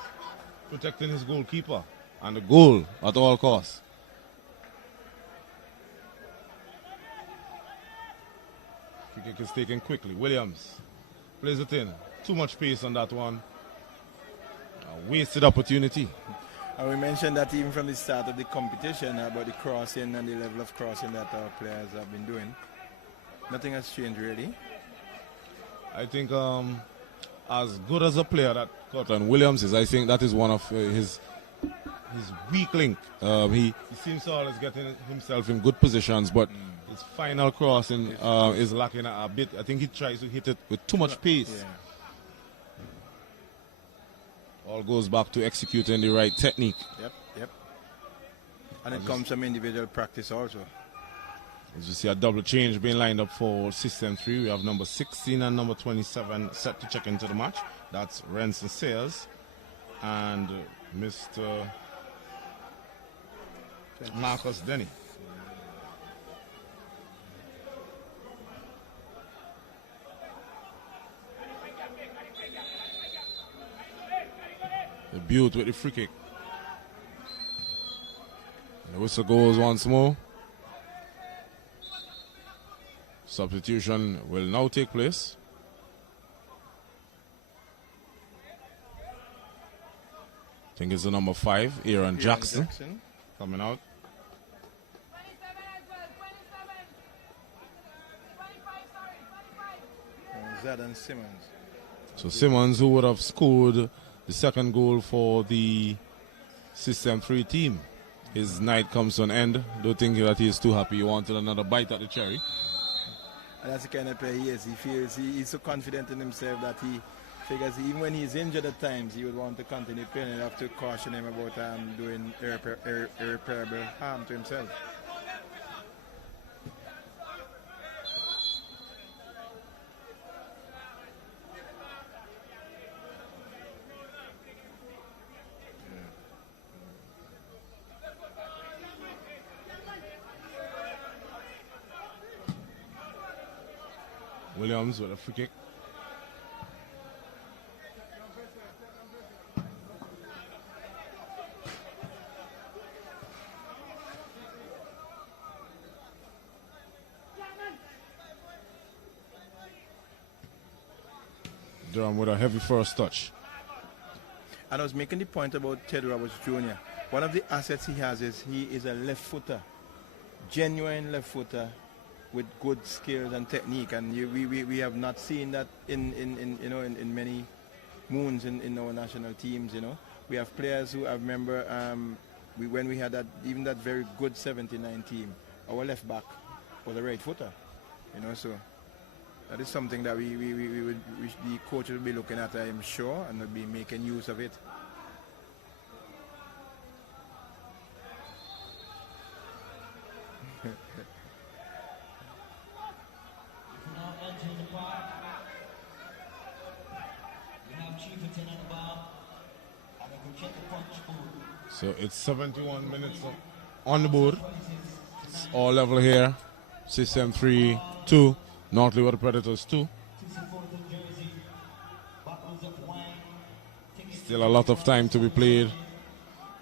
Protecting his goalkeeper. And the goal at all costs. Free kick is taken quickly. Williams plays it in. Too much pace on that one. A wasted opportunity. And we mentioned that even from the start of the competition about the crossing and the level of crossing that our players have been doing. Nothing has changed really. I think as good as a player that Cortland Williams is, I think that is one of his weak link. He seems to always getting himself in good positions, but his final crossing is lacking a bit. I think he tries to hit it with too much pace. Yeah. All goes back to executing the right technique. Yep. And it comes from individual practice also. As you see a double change being lined up for System 3. We have number 16 and number 27 set to check into the match. That's Renson Sayers and Mr. Marcus Denny. The Butte with the free kick. The whistle goes once more. Substitution will now take place. I think it's the number 5, Aaron Jackson coming out. Zadan Simmons. So Simmons, who would have scored the second goal for the System 3 team. His night comes to an end. Don't think that he's too happy. He wanted another bite at the cherry. And that's the kind of player he is. He feels he's so confident in himself that he figures even when he's injured at times, he would want to continue playing. You'd have to caution him about doing irreparable harm to himself. Williams with a free kick. Durham with a heavy first touch. And I was making the point about Ted Roberts Jr. One of the assets he has is he is a left footer, genuine left footer with good skills and technique, and we have not seen that in many moons in our national teams. We have players who I remember when we had that very good 79 team, our left back was a right footer, so that is something that the coaches will be looking at, I'm sure, and will be making use of it. So it's 71 minutes on the board. It's all level here. System 3, 2. North Leeward Predators 2. Still a lot of time to be played.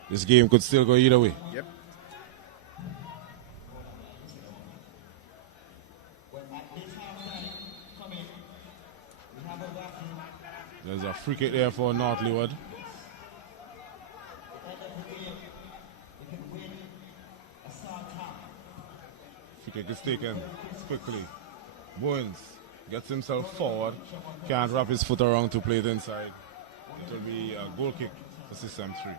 This game could still go either way. Yep. There's a free kick there for North Leeward. Free kick is taken quickly. Bowens gets himself forward. Can't wrap his foot around to play it inside. It will be a goal kick for System 3.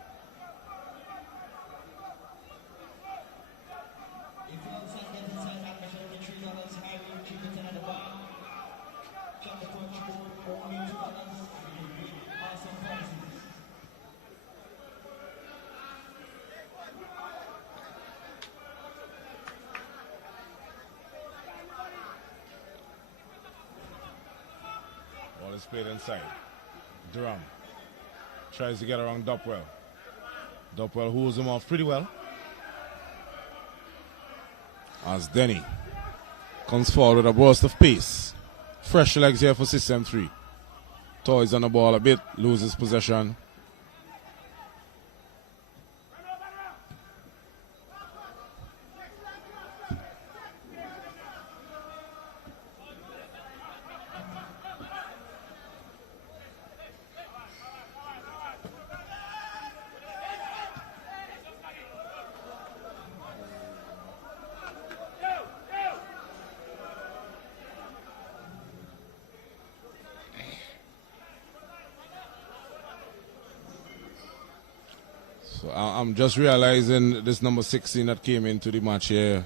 Ball is played inside. Durham tries to get around Dopwell. Dopwell holds him off pretty well. As Denny comes forward with a burst of pace. Fresh legs here for System 3. Toys on the ball a bit, loses possession. So I'm just realizing this number 16 that came into the match here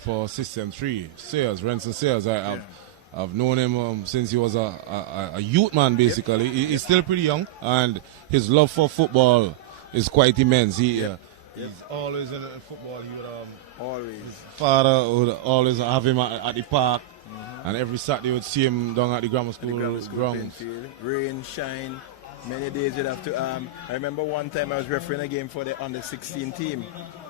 for System 3, Sayers, Renson Sayers. I've known him since he was a youth man, basically. He's still pretty young, and his love for football is quite immense. He's always in football. He would, always. His father would always have him at the park, and every Saturday would see him down at the grammar school grounds. Rain, shine. Many days you'd have to. I remember one time I was refereeing a game for the under 16 team,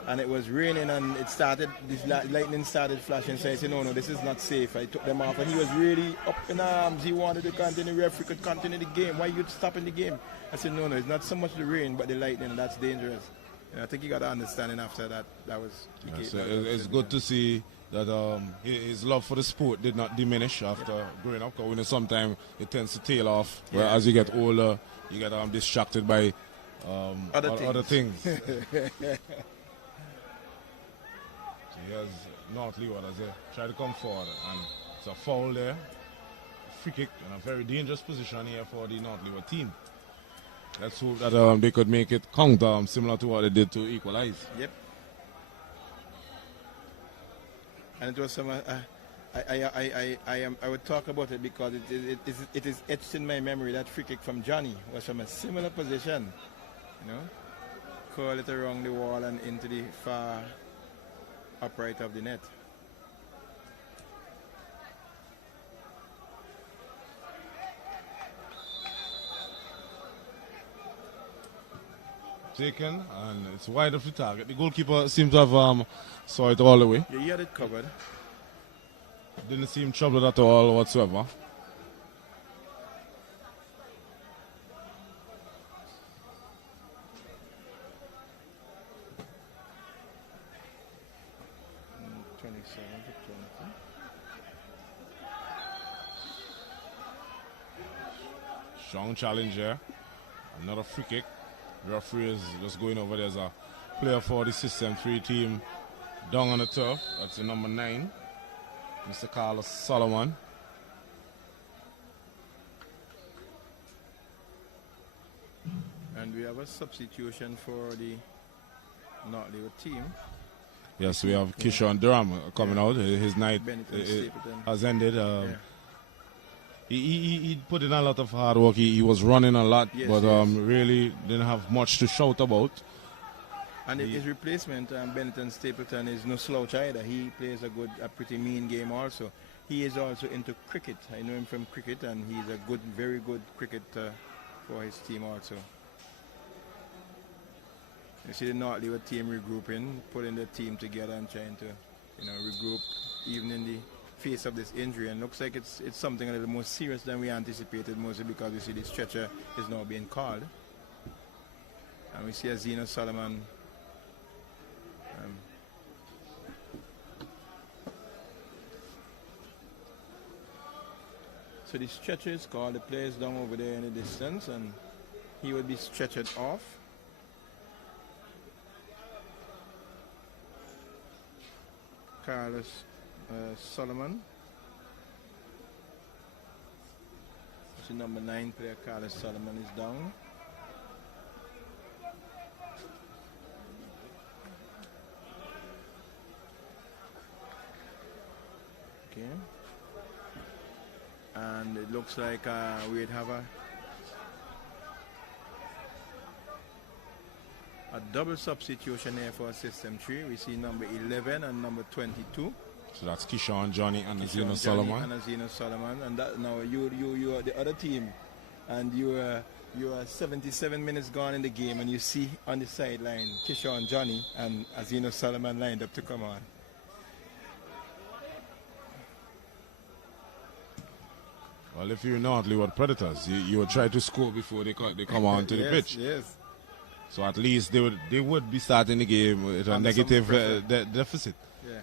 and it was raining, and it started. This lightning started flashing. So I said, no, this is not safe. I took them off, and he was really up in arms. He wanted to continue. Referee could continue the game. Why are you stopping the game? I said, no, it's not so much the rain, but the lightning. That's dangerous. And I think he got an understanding after that. That was the case. So it's good to see that his love for the sport did not diminish after growing up. Because sometimes it tends to tail off. Where as you get older, you get distracted by other things. So here's North Leeward as they try to come forward, and it's a foul there. Free kick in a very dangerous position here for the North Leeward team. Let's hope that they could make it count, similar to what they did to equalize. Yep. And it was I would talk about it because it is etched in my memory. That free kick from Johnny was from a similar position, you know, curl it around the wall and into the far upright of the net. Taken, and it's wide of the target. The goalkeeper seems to have saw it all the way. Yeah, he had it covered. Didn't seem troubled at all whatsoever. Strong challenge here. Another free kick. Referee is just going over there as a player for the System 3 team down on the turf. That's the number 9, Mr. Carlos Solomon. And we have a substitution for the North Leeward team. Yes, we have Kishon Durham coming out. His night has ended. He put in a lot of hard work. He was running a lot, yes, but yes. really didn't have much to shout about. And his replacement, Benetton Stapleton, is no slouch either. He plays a pretty mean game also. He is also into cricket. I know him from cricket, and he's a very good cricketer for his team also. You see the North Leeward team regrouping, putting the team together and trying to, regroup even in the face of this injury, and looks like it's something a little more serious than we anticipated, mostly because we see the stretcher is now being called, and we see a Zeno Solomon so the stretcher is called. The player is down over there in the distance, and he would be stretchered off. Carlos Solomon. So number 9 player Carlos Solomon is down. Okay. And it looks like we'd have a double substitution here for System 3. We see number 11 and number 22. So that's Kishon, Johnny, and Azino Solomon. And that, now you are the other team, and you are 77 minutes gone in the game, and you see on the sideline Kishon, Johnny, and Azino Solomon lined up to come on. Well, if you're not Leeward Predators, you would try to score before they come on to the pitch. Yes. So at least they would be starting the game with a negative deficit. Yeah.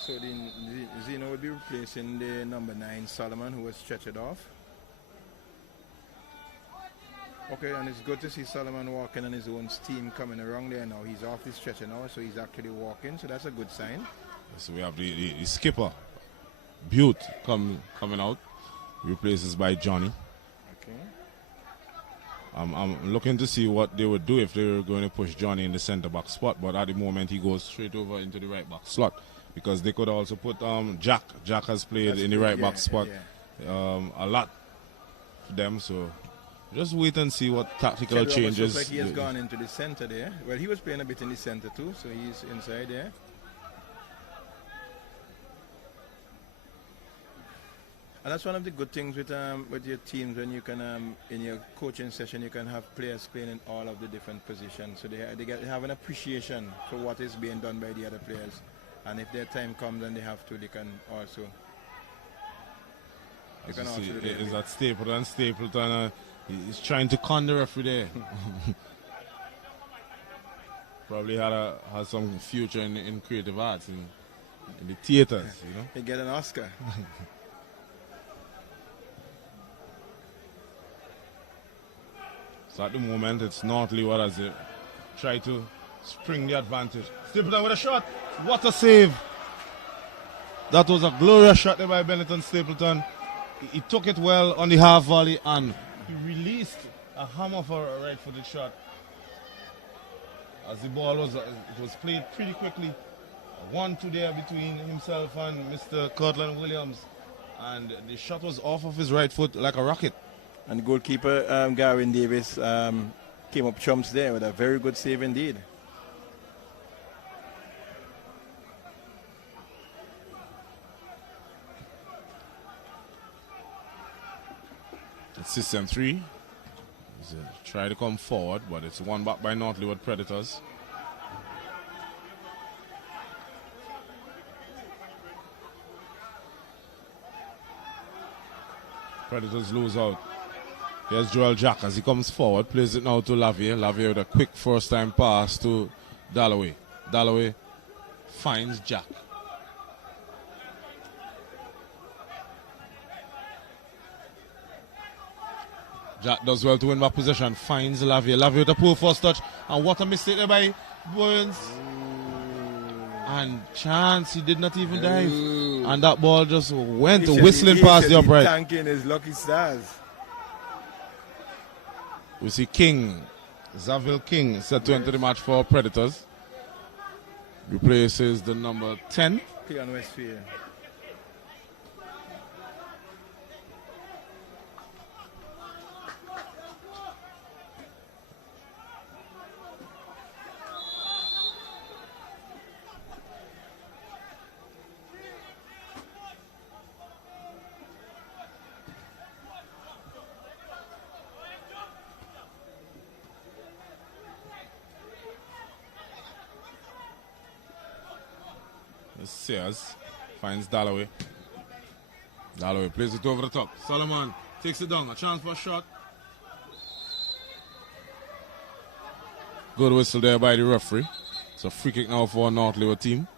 So Zeno will be replacing the number 9 Solomon, who was stretched off. Okay, and it's good to see Solomon walking on his own steam coming around there now. He's off the stretcher now, so he's actually walking, so that's a good sign. So we have the skipper, Butte, coming out, replaces by Johnny. Okay. I'm looking to see what they would do if they were going to push Johnny in the centre back spot, but at the moment he goes straight over into the right back slot, because they could also put Jack. Jack has played in the right back spot a lot for them, so just wait and see what tactical changes. Looks like he has gone into the centre there. Well, he was playing a bit in the centre too, so he's inside there. And that's one of the good things with your teams, when you can in your coaching session you can have players playing in all of the different positions, so they have an appreciation for what is being done by the other players, and if their time comes and they have to, they can also. Is that Stapleton? Stapleton, he's trying to con the referee there. Probably has some future in creative arts, in the theaters, you know. He get an Oscar. So at the moment, it's North Leeward as they try to spring the advantage. Stapleton with a shot. What a save. That was a glorious shot there by Benetton Stapleton. He took it well on the half volley and he released a hammer for a right-footed shot. As the ball was, it was played pretty quickly. 1-2 there between himself and Mr. Cortland Williams. And the shot was off of his right foot like a rocket. And goalkeeper Gavin Davis came up trumps there with a very good save indeed. It's System 3. Try to come forward, but it's won back by North Leeward Predators. Predators lose out. Here's Joel Jack as he comes forward, plays it now to Lavier. Lavier with a quick first-time pass to Dalloway. Dalloway finds Jack. Jack does well to win back possession, finds Lavier. Lavier with a poor first touch, and what a mistake there by Burns. And chance, he did not even dive. And that ball just went whistling past the upright. Tanking his lucky stars. We see King, Zaville King, set to enter the match for Predators. Replaces the number 10. Cleon Westfield. Sears finds Dalloway. Dalloway plays it over the top. Solomon takes it down. A chance for a shot. Good whistle there by the referee. It's a free kick now for North Leeward team.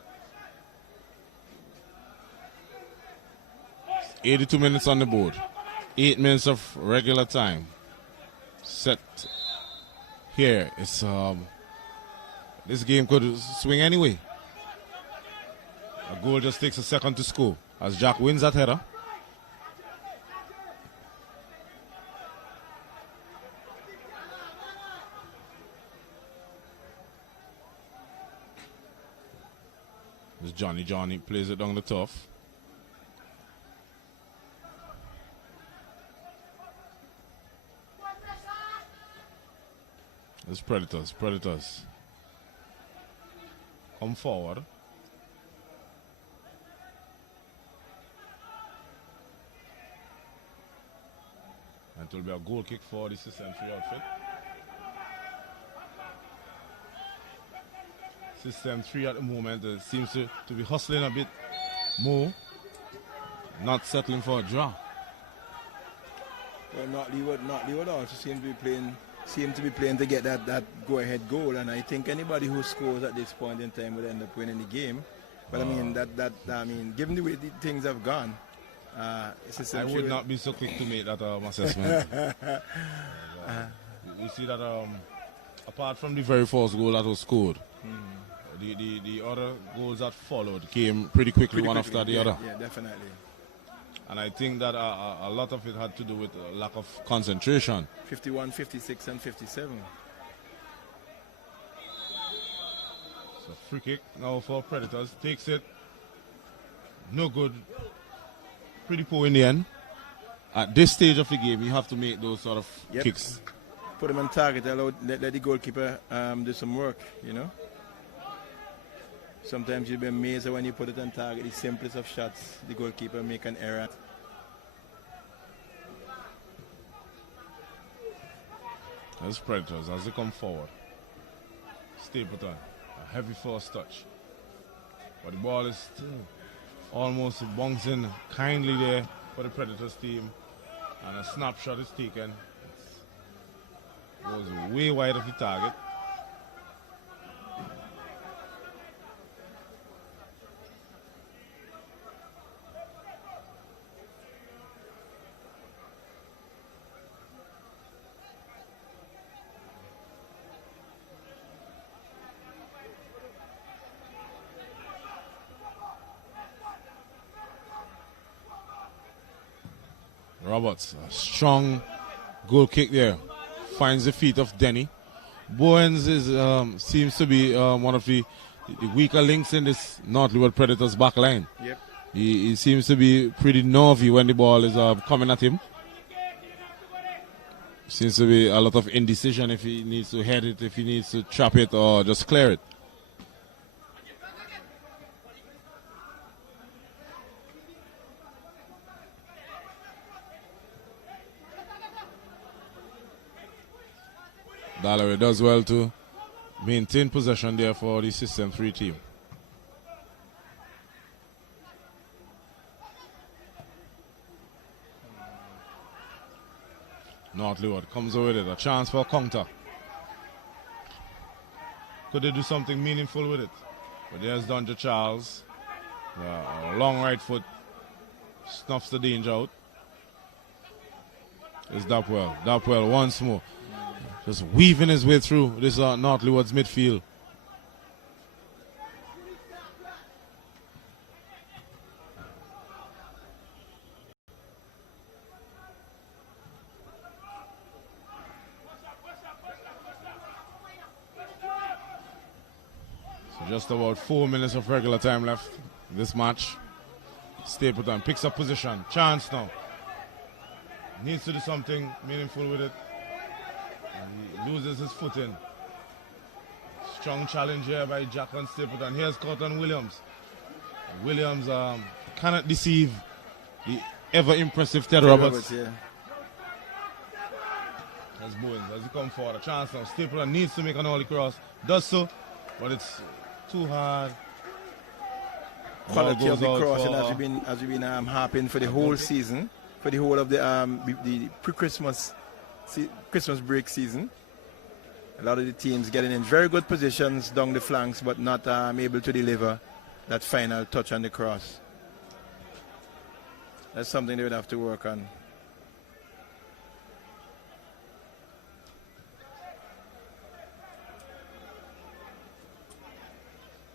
82 minutes on the board. 8 minutes of regular time. Set here. It's this game could swing anyway. A goal just takes a second to score as Jack wins that header. There's Johnny. Johnny plays it down the turf. There's Predators. Predators come forward. And it will be a goal kick for the System 3 outfit. System 3 at the moment seems to be hustling a bit more, not settling for a draw. Well, North Leeward also seem to be playing to get that go-ahead goal, and I think anybody who scores at this point in time will end up winning the game. But I mean, given the way things have gone, I would not be so quick to make that assessment. We see that apart from the very first goal that was scored, the other goals that followed came pretty quickly, one after the other. Yeah, definitely. And I think that a lot of it had to do with lack of concentration. 51, 56, and 57. So free kick now for Predators. Takes it. No good. Pretty poor in the end. At this stage of the game, you have to make those sort of kicks. Put them on target. Let the goalkeeper do some work, you know. Sometimes you'll be amazed when you put it on target, the simplest of shots, the goalkeeper make an error. There's Predators as they come forward. Stapleton, a heavy first touch. But the ball is still almost bouncing kindly there for the Predators team. And a snapshot is taken. It goes way wide of the target. Roberts, a strong goal kick there. Finds the feet of Denny. Bowens seems to be one of the weaker links in this North Leeward Predators back line. Yep. He seems to be pretty nervy when the ball is coming at him. Seems to be a lot of indecision if he needs to head it, if he needs to trap it, or just clear it. Dalloway does well to maintain possession there for the System 3 team. North Leeward comes away with it. A chance for a counter. Could they do something meaningful with it? But there's Donja Charles. A long right foot. Snuffs the danger out. It's Dapwell. Dapwell once more. Just weaving his way through this North Leeward's midfield. So just about 4 minutes of regular time left in this match. Stapleton picks up position. Chance now. Needs to do something meaningful with it. He loses his footing. Strong challenge here by Jack on Stapleton. Here's Cortland Williams. Williams cannot deceive the ever impressive Ted Roberts. Yeah. As Bowens, as he comes forward, a chance now. Stapleton needs to make an early cross. Does so, but it's too hard. Quality of the crossing as we've been harping for the whole season, for the whole of the pre-Christmas Christmas break season. A lot of the teams getting in very good positions down the flanks, but not able to deliver that final touch on the cross. That's something they would have to work on.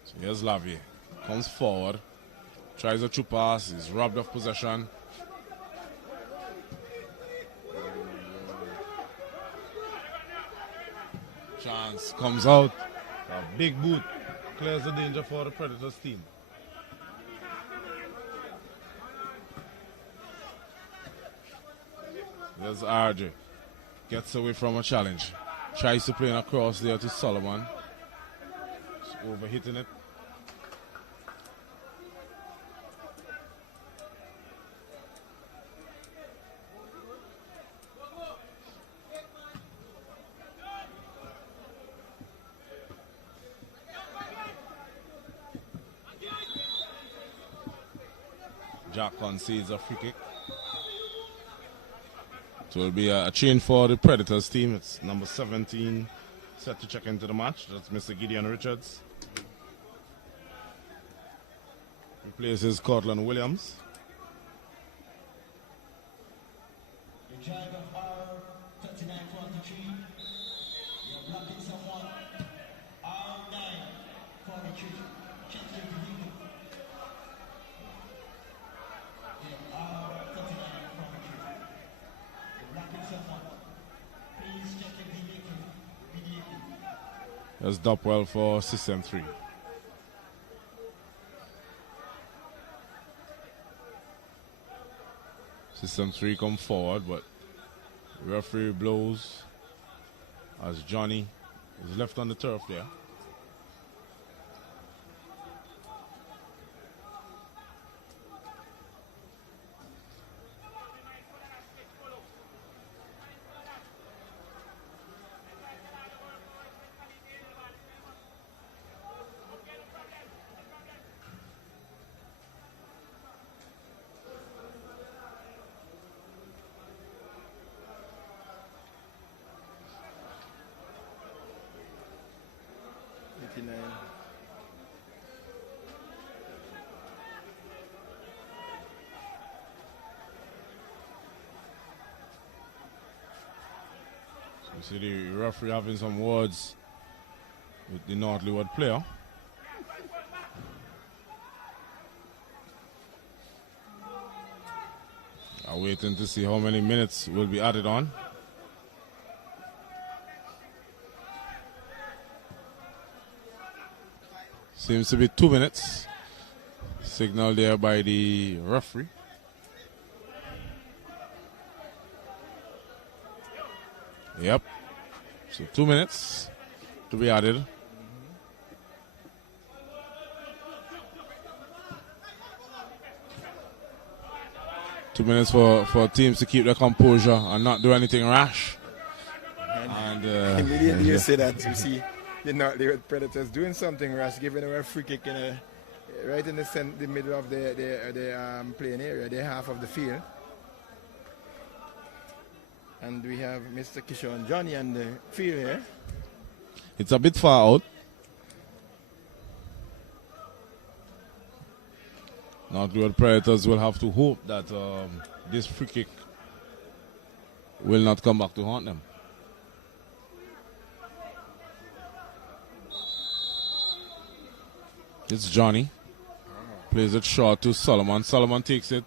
So here's Lavier. Comes forward. Tries a true pass. He's robbed of possession. Chance comes out. A big boot clears the danger for the Predators team. There's RJ. Gets away from a challenge. Tries to play an across there to Solomon. Just overhitting it. Jack concedes a free kick. So it will be a change for the Predators team. It's number 17 set to check into the match. That's Mr. Gideon Richards. Replaces Cortland Williams. The driver R3943. You're blocking someone. R943. Check the vehicle. That's Dopwell for System 3. System 3 come forward, but the referee blows as Johnny is left on the turf there. You see the referee having some words with the North Leeward player. Waiting to see how many minutes will be added on. Seems to be 2 minutes. Signal there by the referee. Yep. So 2 minutes to be added. Two minutes for teams to keep their composure and not do anything rash. And immediately you say that, you see the North Leeward Predators doing something rash, giving away a free kick right in the middle of the playing area, the half of the field. And we have Mr. Kishon Johnny on the field here. It's a bit far out. North Leeward Predators will have to hope that this free kick will not come back to haunt them. It's Johnny. Plays it short to Solomon. Solomon takes it.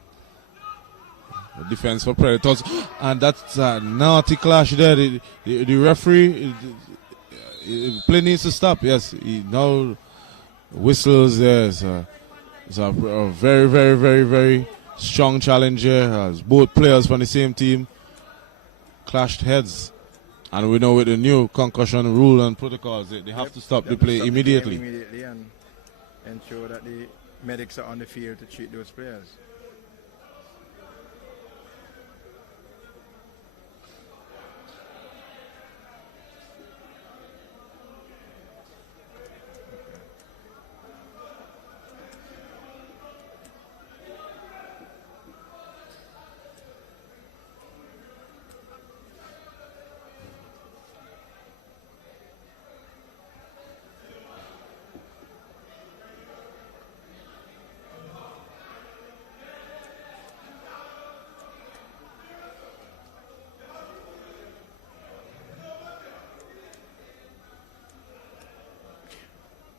The defense for Predators. And that's a naughty clash there. The referee, play needs to stop. Yes, he now whistles there. It's a very, very, very, very strong challenge here as both players from the same team clashed heads. And we know with the new concussion rule and protocols, they have to stop the play immediately. Immediately and ensure that the medics are on the field to treat those players.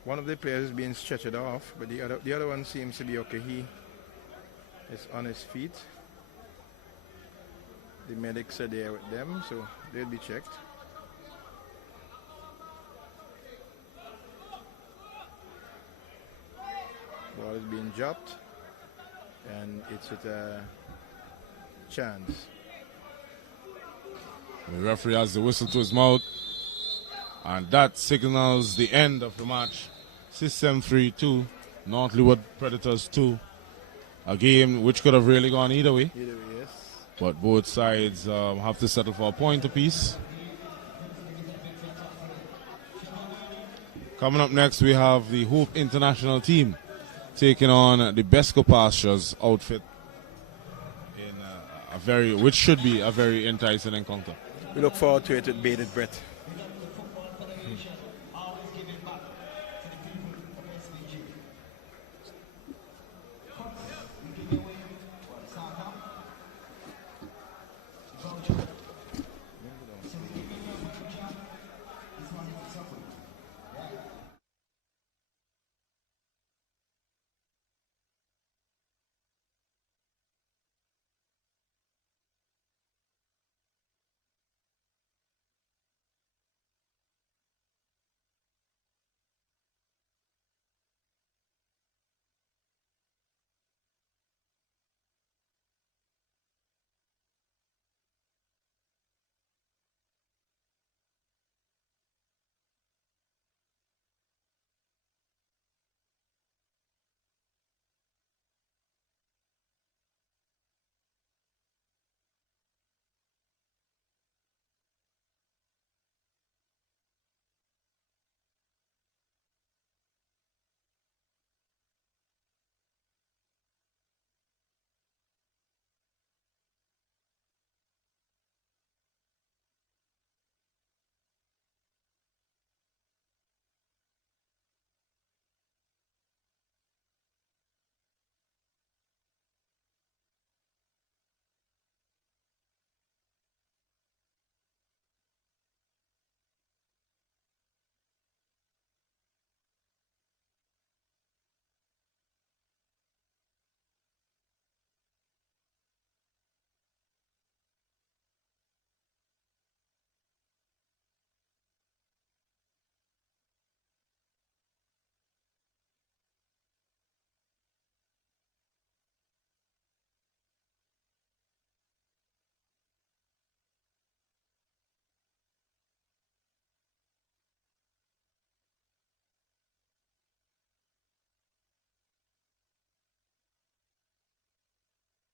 One of the players is being stretched off, but the other one seems to be okay. He is on his feet. The medics are there with them, so they'll be checked. Ball is being dropped, and it's with a chance. The referee has the whistle to his mouth, and that signals the end of the match. System 3-2, North Leeward Predators 2. A game which could have really gone either way. Either way, yes. But both sides have to settle for a point apiece. Coming up next, we have the Hope International team taking on the BESCO Pastures outfit in which should be a very enticing encounter. We look forward to it with bated breath.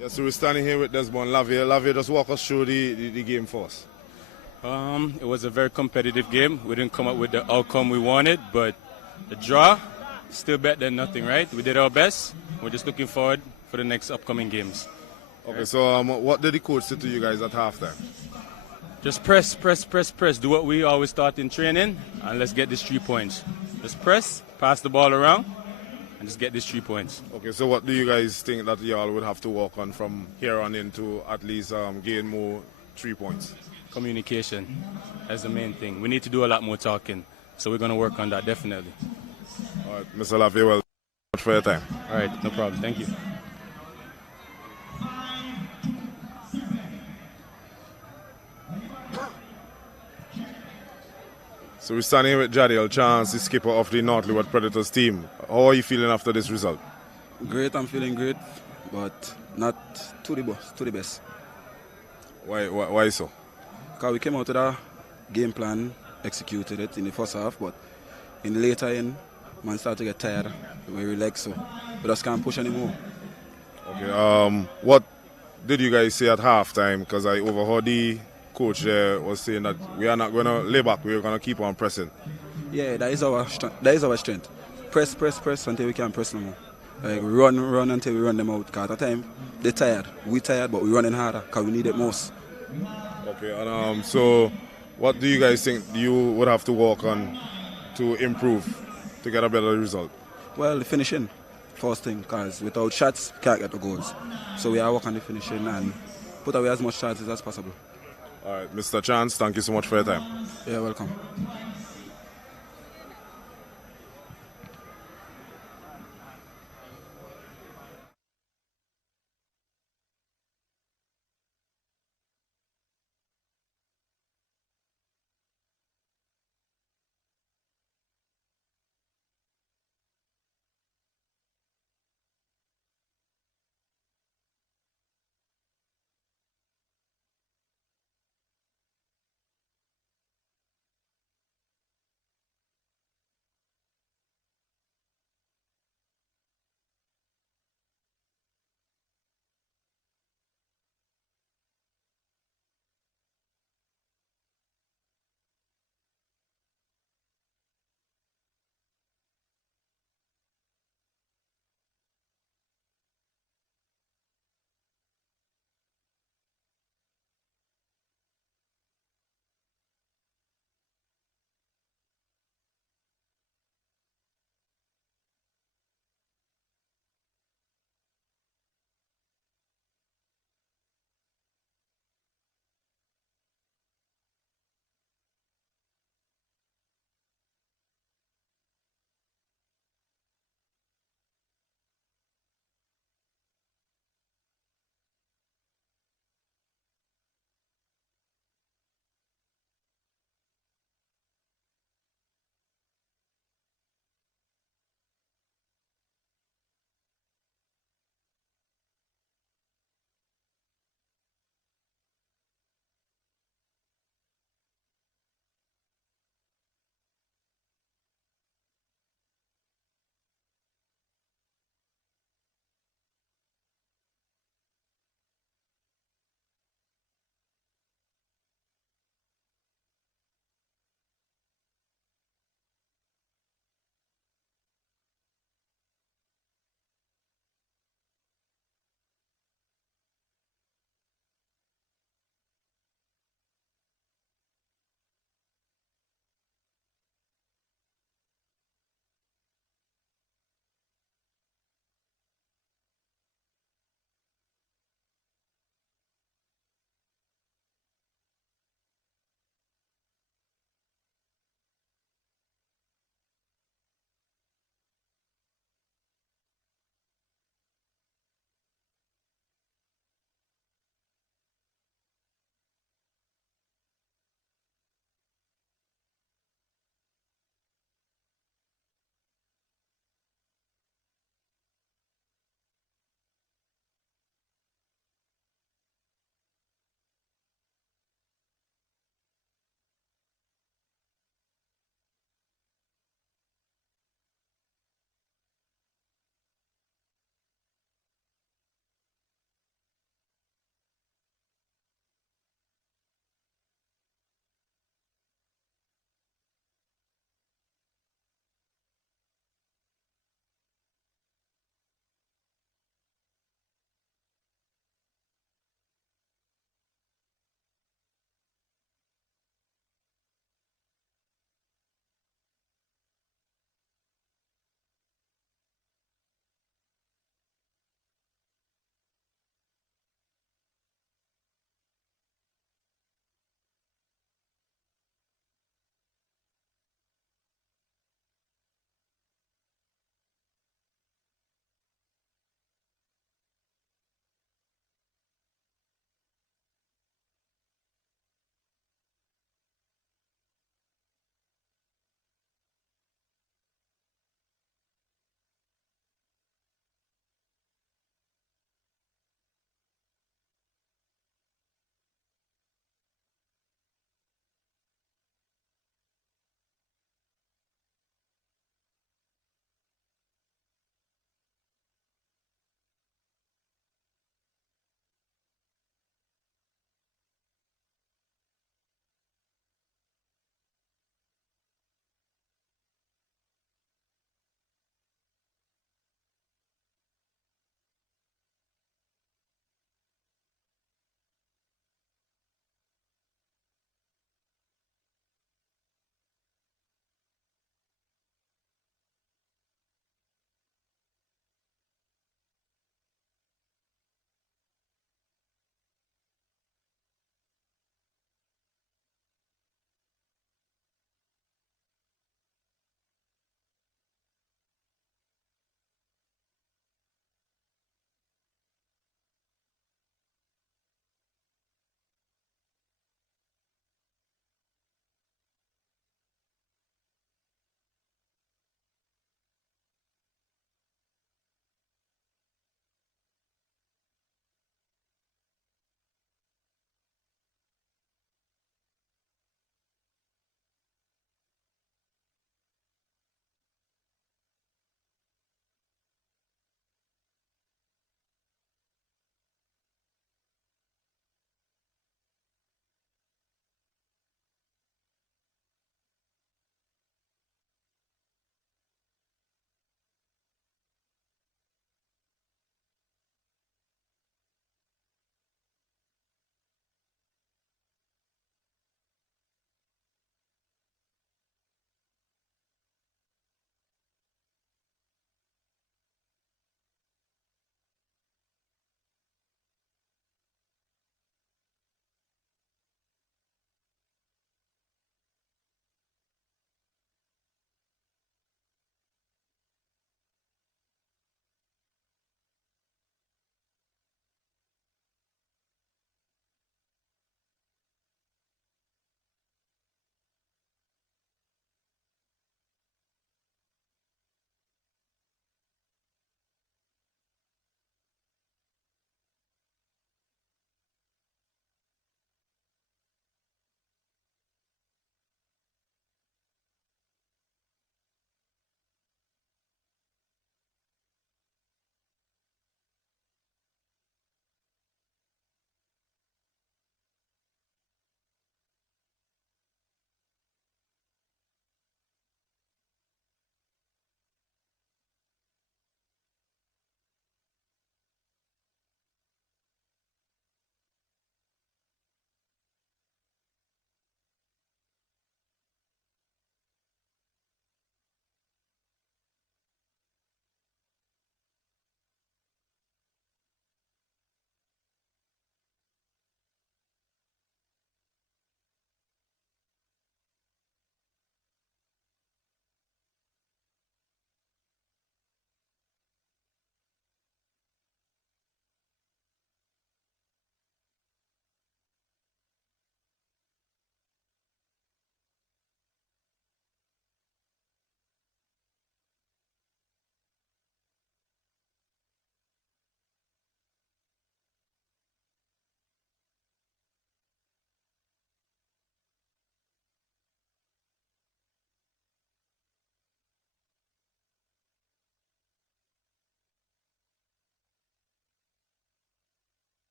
Yeah, so we're standing here with Desmond Lavier. Lavier, just walk us through the game for us. It was a very competitive game. We didn't come up with the outcome we wanted, but the draw, still better than nothing, right? We did our best. We're just looking forward for the next upcoming games. Okay, so what did the coach say to you guys at halftime? Just press, press, press, press. Do what we always start in training, and let's get these 3 points. Just press, pass the ball around, and just get these 3 points. Okay, so what do you guys think that y'all would have to work on from here on in to at least gain more 3 points? Communication is the main thing. We need to do a lot more talking, so we're going to work on that definitely. All right, Mr. Lavier, well, much for your time. All right, no problem. Thank you. So we're standing here with Jadiel Chance, the skipper of the North Leeward Predators team. How are you feeling after this result? Great, I'm feeling great, but not to the best. Why so? Because we came out with a game plan, executed it in the first half, but in the later end, man started to get tired. We relaxed, so we just can't push anymore. Okay, what did you guys say at halftime? Because I overheard the coach there was saying that we are not going to lay back, we're going to keep on pressing. Yeah, that is our strength. Press, press, press until we can't press no more. Like run until we run them out. Because at the time, they're tired. We tired, but we're running harder because we need it most. Okay, and so what do you guys think you would have to work on to improve, to get a better result? Well, the finishing, first thing, because without shots, can't get the goals. So we are working on the finishing and put away as much chances as possible. All right, Mr. Chance, thank you so much for your time. Yeah, welcome.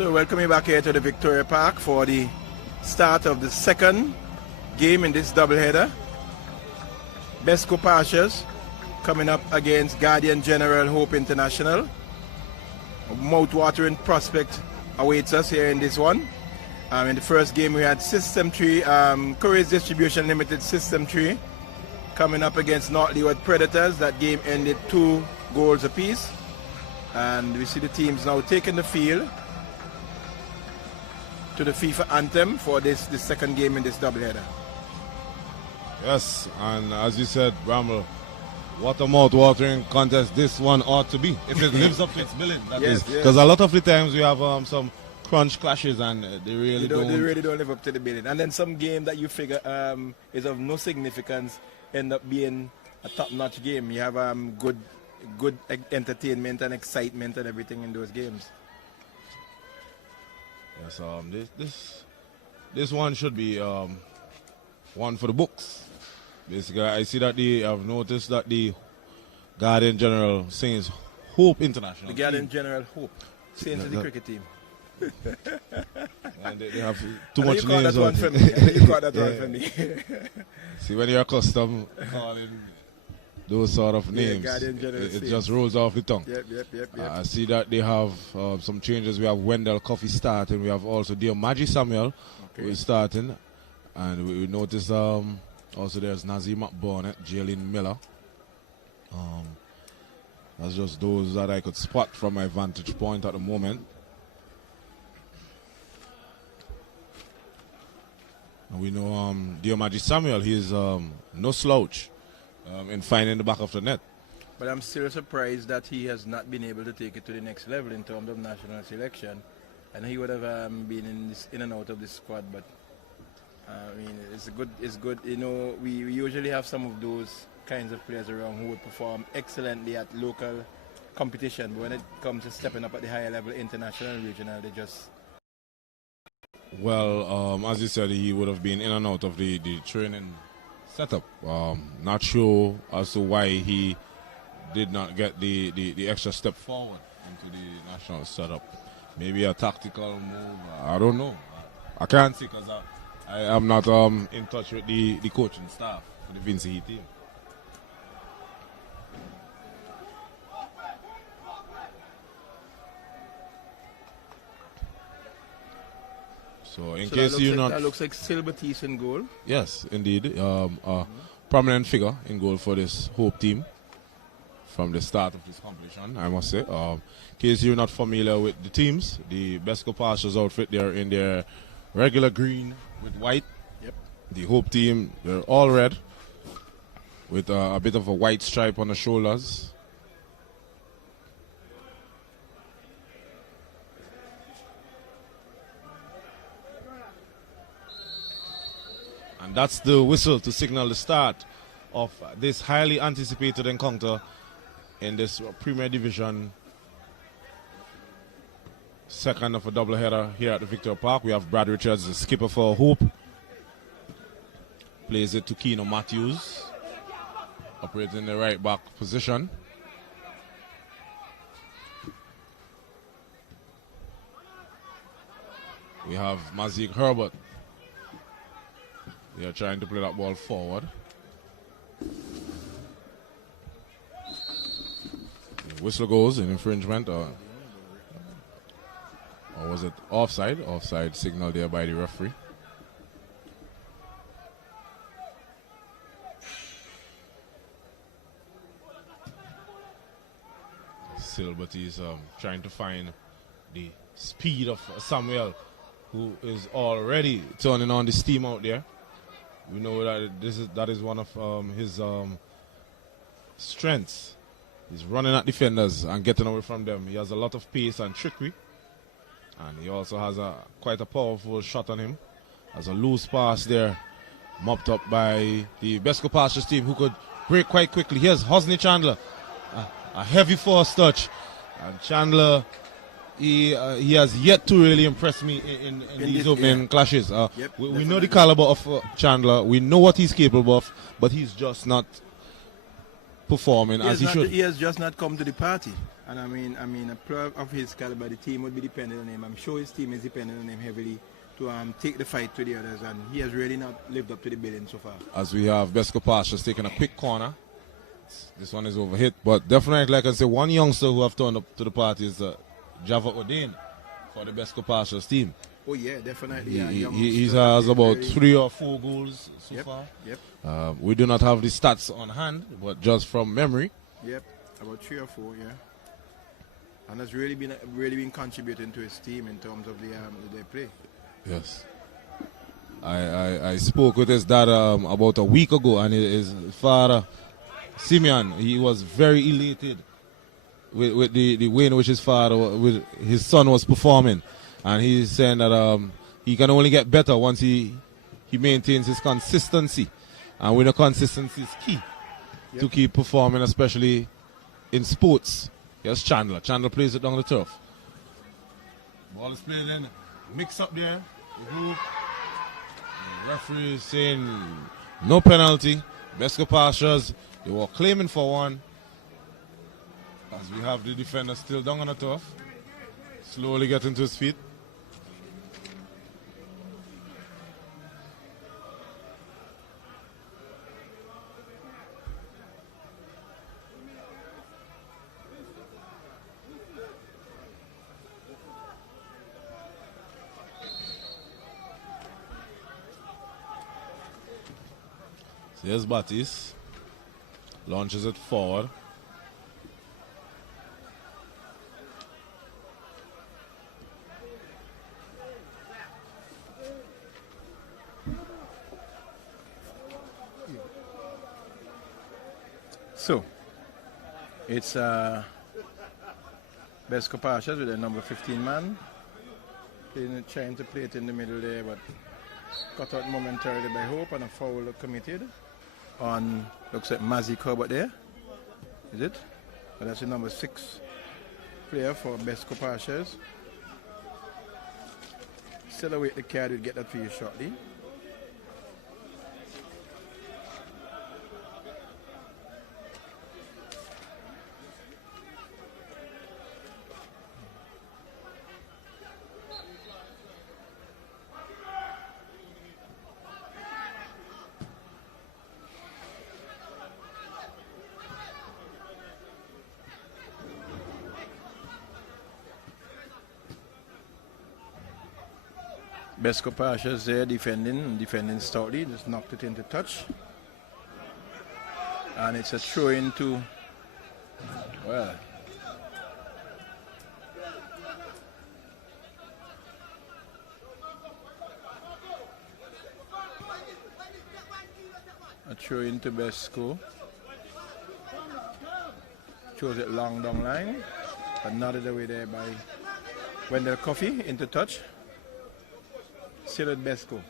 So welcome you back here to the Victoria Park for the start of the second game in this doubleheader. BESCO Pastures coming up against Guardian General Hope International. A mouth-watering prospect awaits us here in this one. In the first game we had System 3, Couriers Distribution Limited System 3 coming up against North Leeward Predators. That game ended 2 goals apiece. And we see the teams now taking the field to the FIFA anthem for this second game in this doubleheader. Yes, and as you said, Bramble, what a mouth-watering contest this one ought to be. If it lives up to its billing, that is. Because a lot of the times we have some crunch clashes and they really don't live up to the billing. And then some game that you figure is of no significance end up being a top-notch game. You have good entertainment and excitement and everything in those games. Yes, this one should be one for the books. Basically, I see that I've noticed that the Guardian General Saints Hope International. The Guardian General Hope Saints is the cricket team. And they have too much names. You got that one for me. See, when you're accustomed calling those sort of names, it just rolls off the tongue. Yep. I see that they have some changes. We have Wendell Coffey starting. We have also dear Maggie Samuel who is starting. And we notice also there's Nazir McBurnett, Jalen Miller. That's just those that I could spot from my vantage point at the moment. And we know dear Maggie Samuel, he's no slouch in finding the back of the net. But I'm still surprised that he has not been able to take it to the next level in terms of national selection. And he would have been in and out of this squad, but I mean, it's good. You know, we usually have some of those kinds of players around who would perform excellently at local competition, but when it comes to stepping up at the higher level, international and regional, they just... Well, as you said, he would have been in and out of the training setup. Not sure as to why he did not get the extra step forward into the national setup. Maybe a tactical move. I don't know. I can't see because I am not in touch with the coaching staff for the Vince Heat team. So in case you're not... That looks like Silver Tees in goal. Yes, indeed. A prominent figure in goal for this Hope team from the start of this competition, I must say. In case you're not familiar with the teams, the Bestco Pastures outfit, they're in their regular green with white. Yep. The Hope team, they're all red with a bit of a white stripe on the shoulders. And that's the whistle to signal the start of this highly anticipated encounter in this Premier Division second of a doubleheader here at the Victoria Park. We have Brad Richards, the skipper for Hope. Plays it to Keno Matthews, operating in the right back position. We have Mazik Herbert. They are trying to play that ball forward. The whistle goes in infringement, or was it offside? Offside signal there by the referee. Silbert is trying to find the speed of Samuel, who is already turning on the steam out there. We know that that is one of his strengths. He's running at defenders and getting away from them. He has a lot of pace and trickery, and he also has quite a powerful shot on him. Has a loose pass there, mopped up by the Bestco Pastures team, who could break quite quickly. Here's Hosni Chandler, a heavy force touch, and Chandler. He has yet to really impress me in these opening clashes. We know the caliber of Chandler. We know what he's capable of, but he's just not performing as he should. He has just not come to the party. And I mean, a player of his caliber, the team would be dependent on him. I'm sure his team is dependent on him heavily to take the fight to the others, and he has really not lived up to the billing so far. As we have Bestco Pastures taking a quick corner. This one is overhit, but definitely, like I said, one youngster who have turned up to the party is Java Odain for the Bestco Pastures team. Oh yeah, definitely. He has about 3 or 4 goals so far. Yep. We do not have the stats on hand, but just from memory. Yep, about 3 or 4, yeah. And has really been contributing to his team in terms of their play. Yes. I spoke with his dad about a week ago, and his father, Simeon, he was very elated with the way in which his son was performing. And he's saying that he can only get better once he maintains his consistency. And we know consistency is key to keep performing, especially in sports. Yes, Chandler. Chandler plays it down the turf. Ball is played in. Mix up there. The referee is saying no penalty. Bestco Pastures, they were claiming for one. As we have the defender still down on the turf. Slowly getting to his feet. Here's Batis. Launches it forward. So, it's Bestco Pastures with a number 15 man. Trying to play it in the middle there, but cut out momentarily by Hope, and a foul committed on, looks like Mazzy Corbett there. Is it? But that's the number 6 player for Bestco Pastures. Still await the card, we'll get that for you shortly. Bestco Pastures there defending stoutly, just knocked it into touch. And it's a throw into, well, a throw into Bestco. Throws it long down line, but nodded away there by Wendell Coffey into touch. Still at Bestco.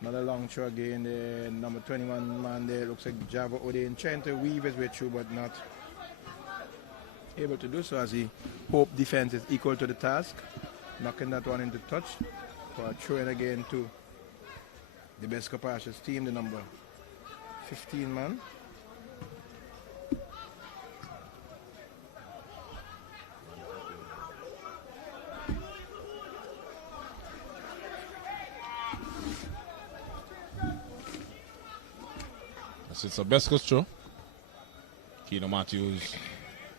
Another long throw again. The number 21 man there looks like Java Odain trying to weave his way through, but not able to do so, as he Hope defense is equal to the task. Knocking that one into touch for a throw in again to the Bestco Pastures team, the number 15 man. It's a Bestco's throw. Keno Matthews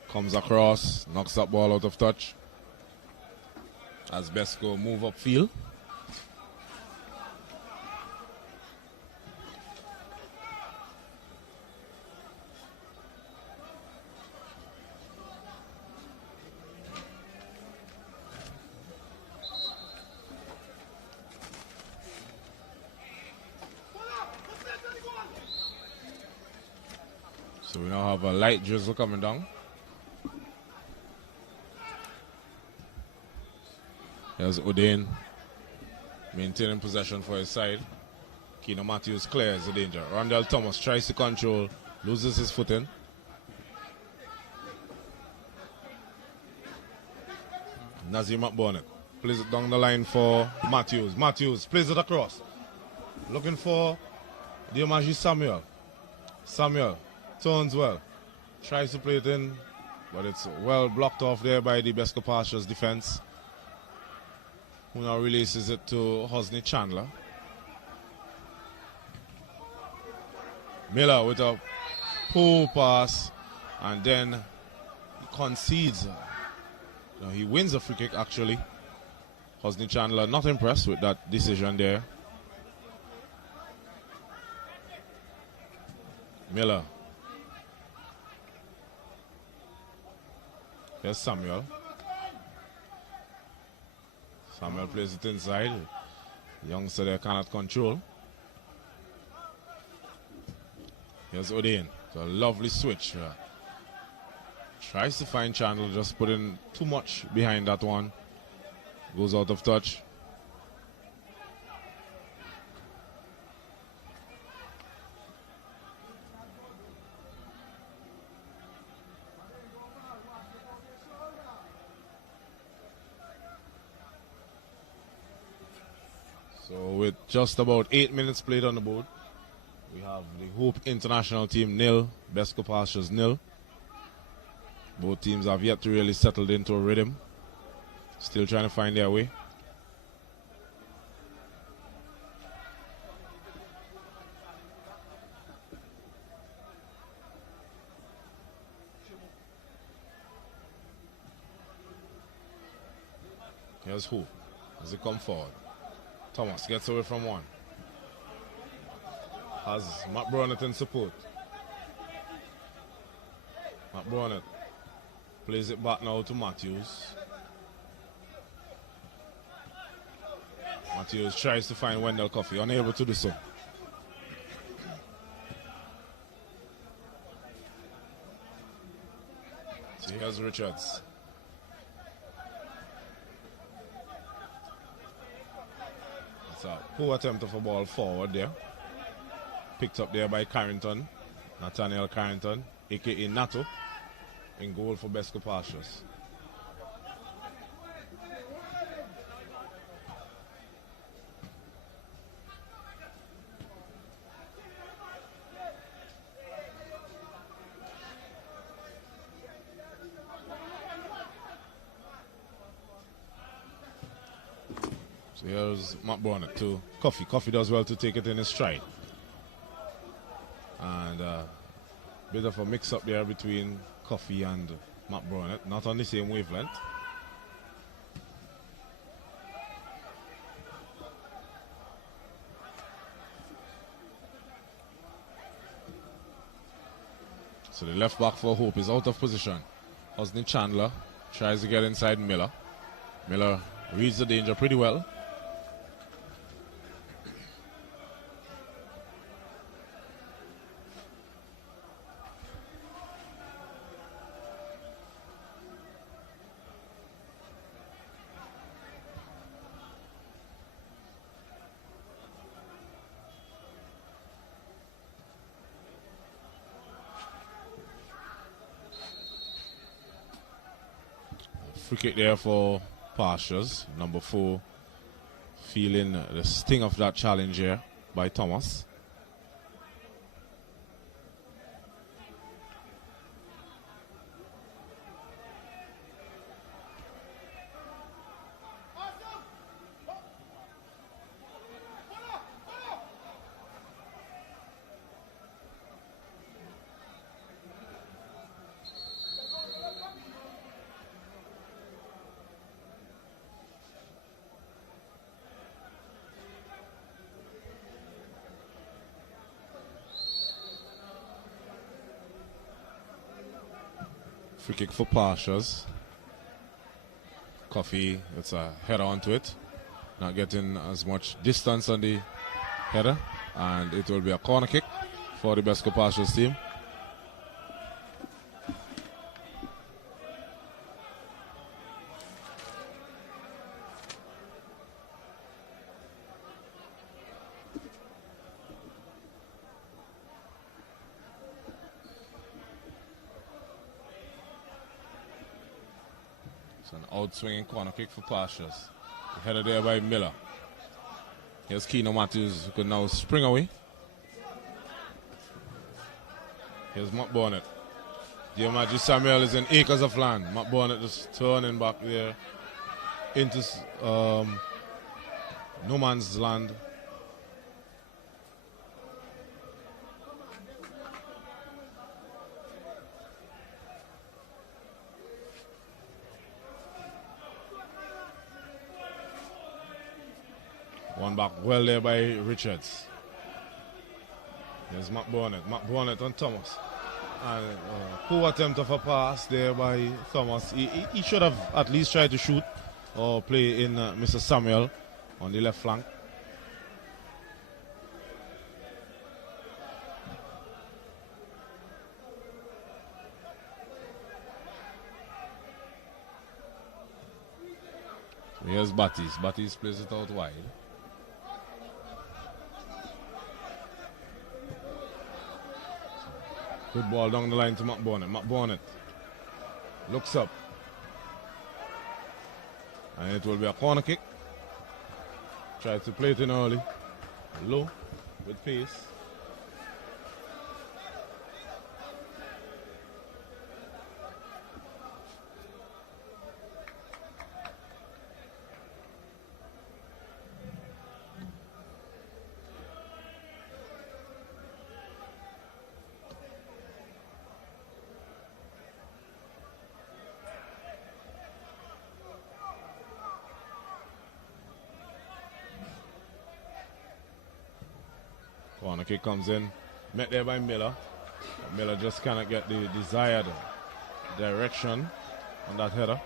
comes across, knocks that ball out of touch. As Bestco move upfield. So we now have a light drizzle coming down. There's Odain maintaining possession for his side. Keno Matthews clears the danger. Rondell Thomas tries to control, loses his footing. Nazir McBurnett plays it down the line for Matthews. Matthews plays it across. Looking for Diomaji Samuel. Samuel turns well. Tries to play it in, but it's well blocked off there by the BESCO Pastures defense, who now releases it to Hosni Chandler. Miller with a poor pass, and then he concedes. No, he wins a free kick actually. Hosni Chandler not impressed with that decision there. Miller. Here's Samuel. Samuel plays it inside. Youngster there cannot control. Here's Odean. It's a lovely switch. Tries to find Chandler, just putting too much behind that one. Goes out of touch. So with just about 8 minutes played on the board, we have the Hope International team 0, BESCO Pastures 0. Both teams have yet to really settle into a rhythm. Still trying to find their way. Here's Hope as they come forward. Thomas gets away from one. Has Matt Brownett in support. Matt Brownett plays it back now to Matthews. Matthews tries to find Wendell Coffey, unable to do so. So here's Richards. It's a poor attempt of a ball forward there. Picked up there by Carrington, Nathaniel Carrington, aka Nato, in goal for BESCO Pastures. So here's Matt Bonnet to Coffey. Coffey does well to take it in his stride. And a bit of a mix-up there between Coffey and Matt Bonnet, not on the same wavelength. So the left back for Hope is out of position. Hosni Chandler tries to get inside Miller. Miller reads the danger pretty well. Free kick there for Pastures. Number 4 feeling the sting of that challenge here by Thomas. Free kick for Pastures. Coffey, it's a header onto it. Not getting as much distance on the header. And it will be a corner kick for the BESCO Pastures team. An out-swinging corner kick for Pastures. Headed there by Miller. Here's Keno Matthews, who could now spring away. Here's Matt Bonnet. Diamaji Samuel is in acres of land. Matt Bonnet just turning back there into no man's land. One back well there by Richards. There's Matt Bonnet. Matt Bonnet on Thomas. And poor attempt of a pass there by Thomas. He should have at least tried to shoot or play in Mr. Samuel on the left flank. So here's Battis. Battis plays it out wide. Good ball down the line to Matt Bonnet. Matt Bonnet looks up. And it will be a corner kick. Try to play it in early. Low with pace. Corner kick comes in, met there by Miller. Miller just cannot get the desired direction on that header.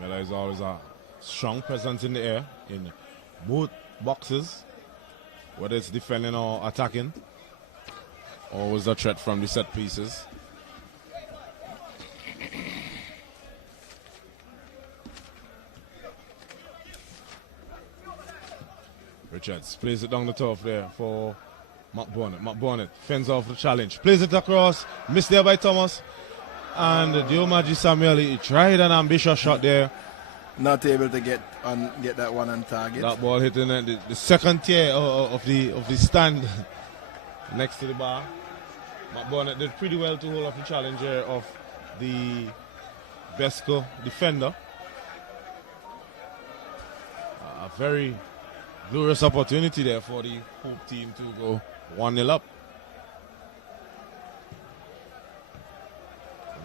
Miller is always a strong presence in the air in both boxes, whether it's defending or attacking. Always a threat from the set pieces. Richards plays it down the turf there for Matt Bonnet. Matt Bonnet fends off the challenge. Plays it across. Missed there by Thomas. And Diamaji Samuel, he tried an ambitious shot there. Not able to get that one on target. That ball hitting the second tier of the stand next to the bar. Matt Bonnet did pretty well to hold off the challenger of the BESCO defender. A very glorious opportunity there for the Hope team to go 1-0 up.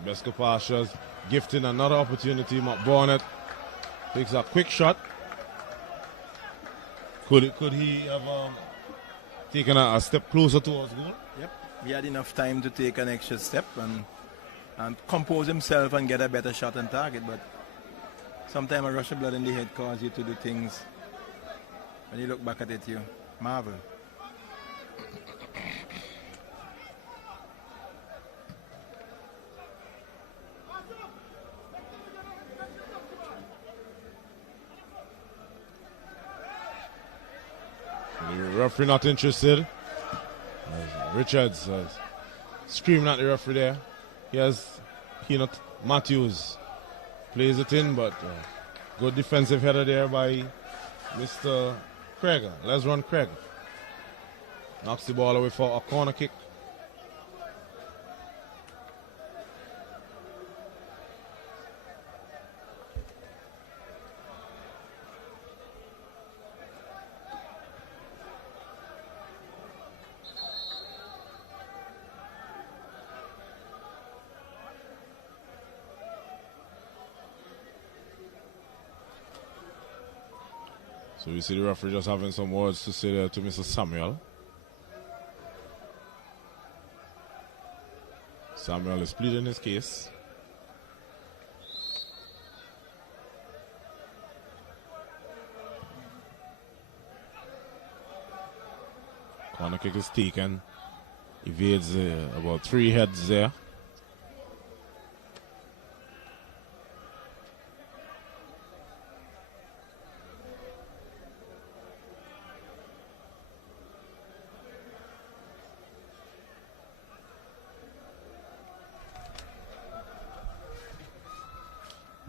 BESCO Pastures gifting another opportunity. Matt Bonnet takes a quick shot. Could he have taken a step closer towards goal? Yep, he had enough time to take an extra step and compose himself and get a better shot on target. But sometimes a rush of blood in the head causes you to do things. When you look back at it, you marvel. The referee not interested. Richards screaming at the referee there. Matthews plays it in, but good defensive header there by Mr. Craig. Let's run Craig. Knocks the ball away for a corner kick. So we see the referee just having some words to say there to Mr. Samuel. Samuel is pleading his case. Corner kick is taken. Evades about 3 heads there.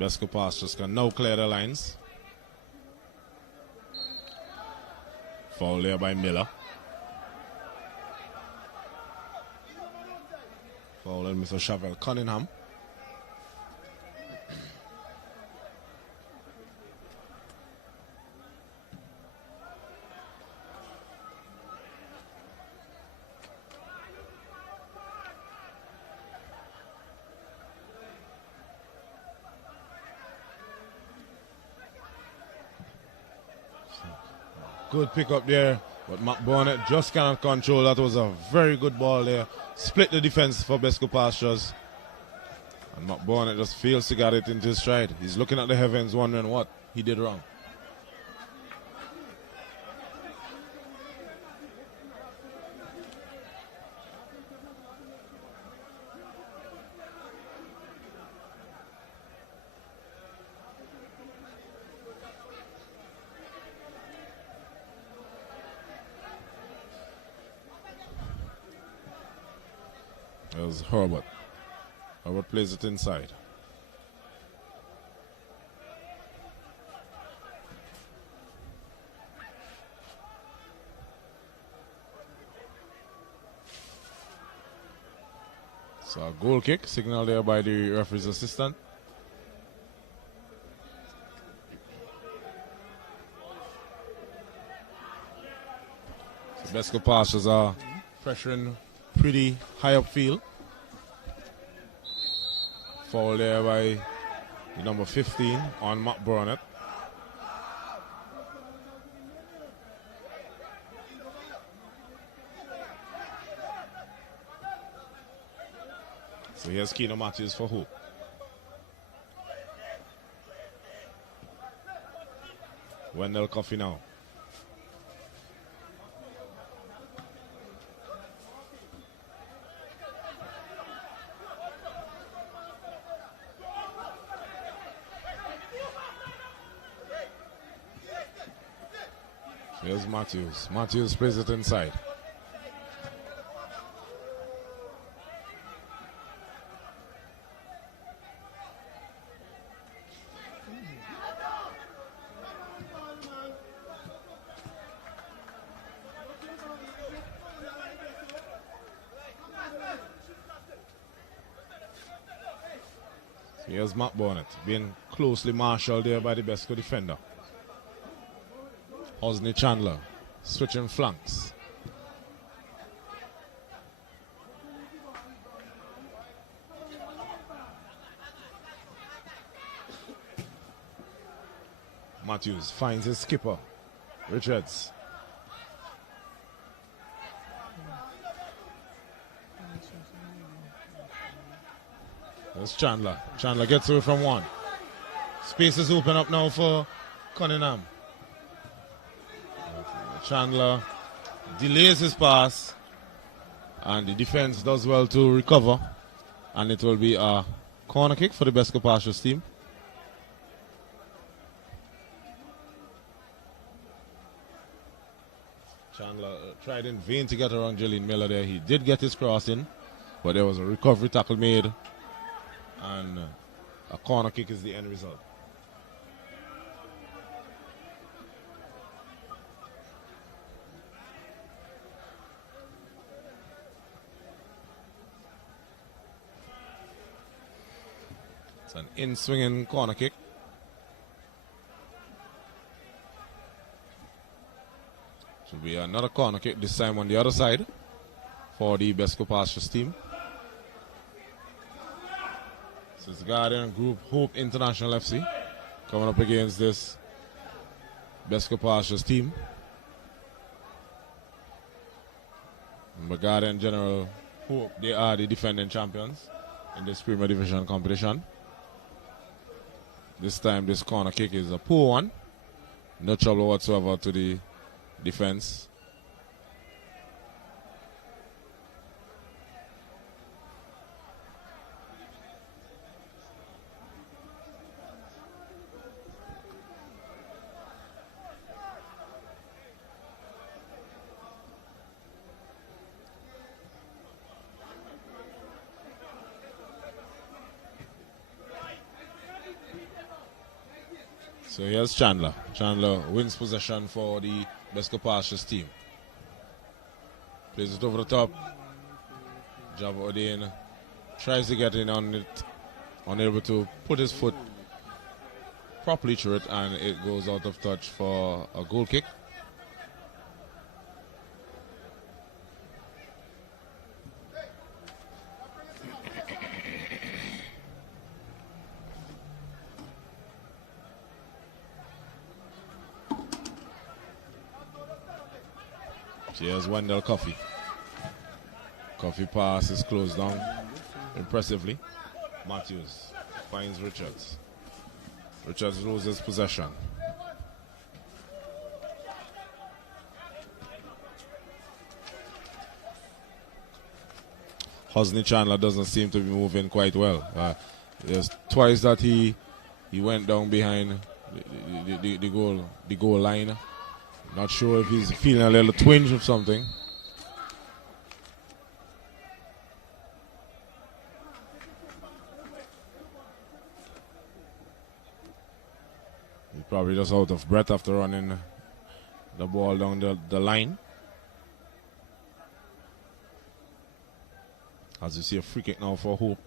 BESCO Pastures can now clear the lines. Foul there by Miller. fouling Mr. Chevelle Cunningham. Good pick up there, but Matt Bonnet just cannot control. That was a very good ball there. Split the defense for BESCO Pastures. And Matt Bonnet just fails to get it into his stride. He's looking at the heavens wondering what he did wrong. It was Herbert. Herbert plays it inside. So a goal kick signaled there by the referee's assistant. So BESCO Pastures are pressuring pretty high upfield. Foul there by the number 15 on Matt Burnett. So here's Keno Matthews for Hope. Wendell Coffey now. Here's Matthews. Matthews plays it inside. Here's Matt Bonnet being closely marshaled there by the BESCO defender. Osney Chandler switching flanks. Matthews finds his skipper, Richards. There's Chandler. Chandler gets away from one. Space is open up now for Cunningham. Chandler delays his pass, and the defense does well to recover, and it will be a corner kick for the BESCO Pastures team. Chandler tried in vain to get around Jalen Miller there. He did get his cross in, but there was a recovery tackle made, and a corner kick is the end result. It's an in-swinging corner kick. Should be another corner kick, this time on the other side for the BESCO Pastures team. This is Guardian Group Hope International FC coming up against this BESCO Pastures team. And Guardian General Hope, they are the defending champions in this Premier Division competition. This time this corner kick is a poor one. No trouble whatsoever to the defense. So here's Chandler. Chandler wins possession for the BESCO Pastures team. Plays it over the top. Java Odein Tries to get in on it, unable to put his foot properly through it, and it goes out of touch for a goal kick. Here's Wendell Coffey. Coffey pass is closed down impressively. Matthews finds Richards. Richards loses possession. Hosni Chandler doesn't seem to be moving quite well. There's twice that he went down behind the goal line. Not sure if he's feeling a little twinge of something. He's probably just out of breath after running the ball down the line. As you see, a free kick now for Hope.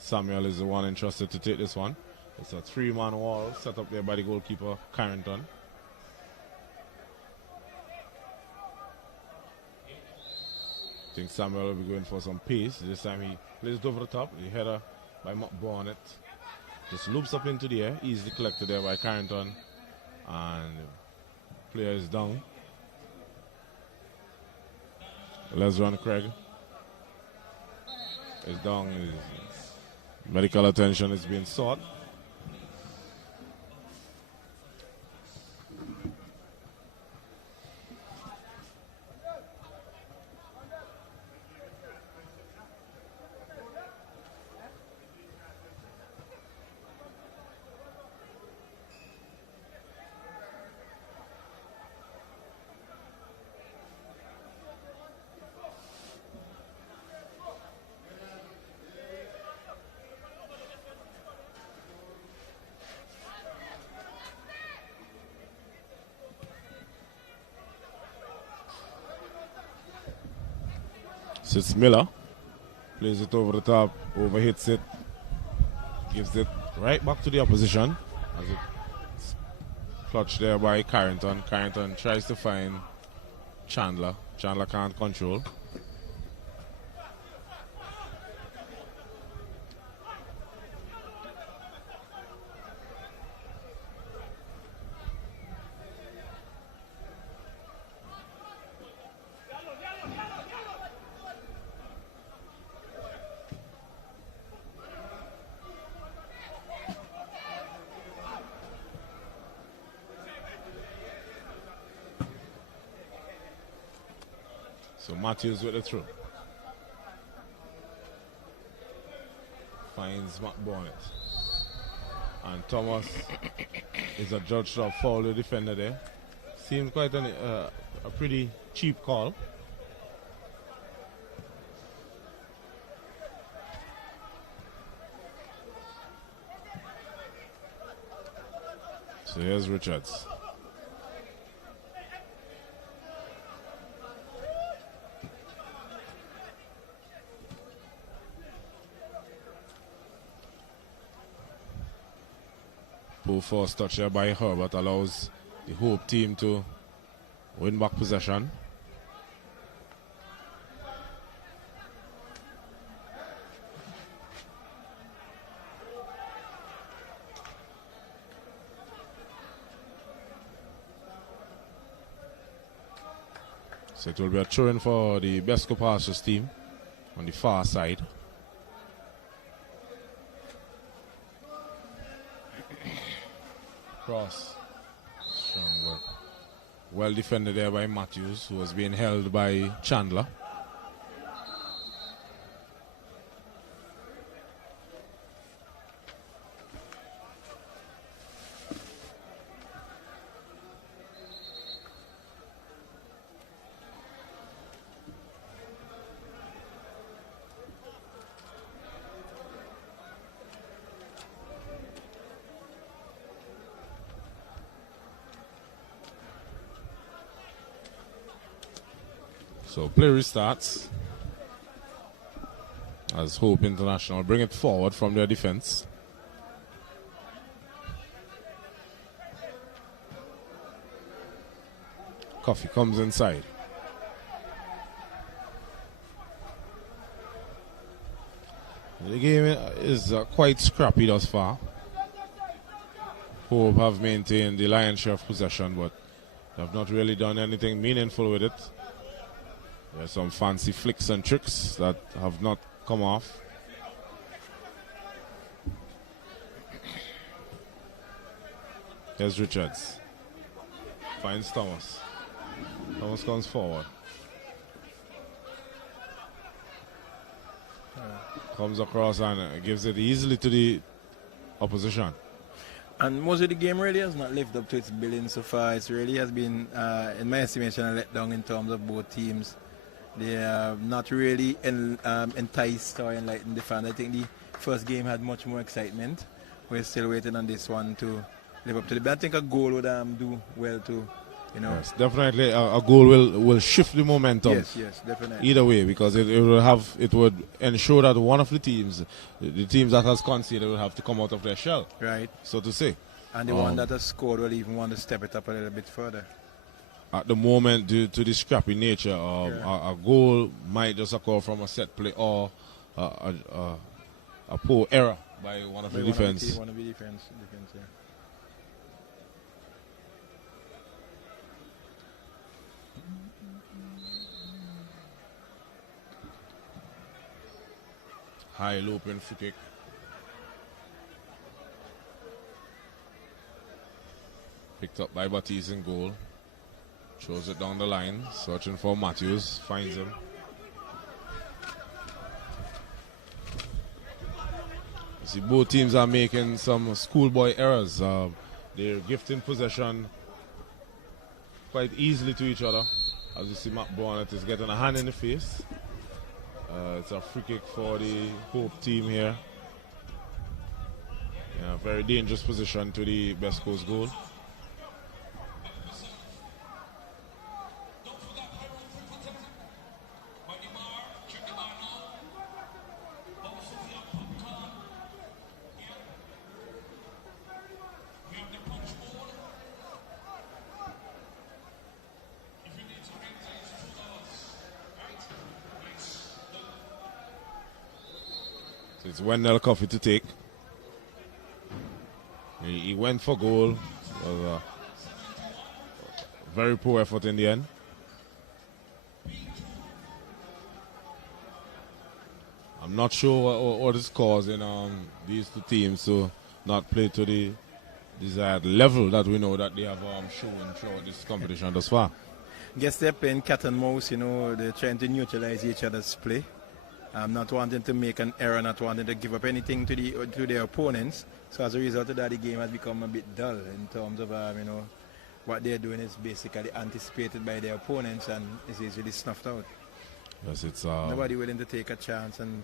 Samuel is the one entrusted to take this one. It's a 3-man wall set up there by the goalkeeper, Carrington. I think Samuel will be going for some pace. This time he plays it over the top. The header by Bonnet just loops up into the air, easily collected there by Carrington. And the player is down. Let's run Craig. Is down. Medical attention is being sought. Sits Miller, plays it over the top, overhits it, gives it right back to the opposition as it's clutched there by Carrington. Carrington tries to find Chandler. Chandler can't control. So Matthews with the throw. Finds Matt Bonnet. And Thomas is adjudged to foul the defender there. Seems quite a pretty cheap call. So here's Richards. Full force touch here by Herbert allows the Hope team to win back possession. So it will be a throw-in for the BESCO Pastures team on the far side. Cross. Strong work. Well defended there by Matthews, who was being held by Chandler. So play restarts as Hope International bring it forward from their defense. Coffee comes inside. The game is quite scrappy thus far. Hope have maintained the lion's share of possession, but have not really done anything meaningful with it. There's some fancy flicks and tricks that have not come off. Here's Richards. Finds Thomas. Thomas comes forward. Comes across and gives it easily to the opposition. And most of the game really has not lived up to its billing so far. It really has been, in my estimation, a letdown in terms of both teams. They have not really enticed or enlightened the fan. I think the first game had much more excitement. We're still waiting on this one to live up to the bill. I think a goal would do well too. You know. Yes, definitely a goal will shift the momentum. Yes, definitely. Either way, because it would ensure that one of the teams that has conceded will have to come out of their shell. Right. So to say. And the one that has scored will even want to step it up a little bit further. At the moment, due to the scrappy nature, a goal might just occur from a set play or a poor error by one of the defense. One of the defense, yeah. High looping free kick. Picked up by Batiste in goal. Throws it down the line. Searching for Matthews. Finds him. You see, both teams are making some schoolboy errors. They're gifting possession quite easily to each other. As you see, Matt Bonnet is getting a hand in the face. It's a free kick for the Hope team here. Yeah, very dangerous position to the Bestco's goal. It's Wendell Coffee to take. He went for goal. Was a very poor effort in the end. I'm not sure what is causing these two teams to not play to the desired level that we know that they have shown throughout this competition thus far. Guess they're playing cat and mouse, you know, they're trying to neutralize each other's play. Not wanting to make an error, not wanting to give up anything to their opponents. So as a result of that, the game has become a bit dull in terms of what they're doing is basically anticipated by their opponents and is easily snuffed out. Yes, it's nobody willing to take a chance and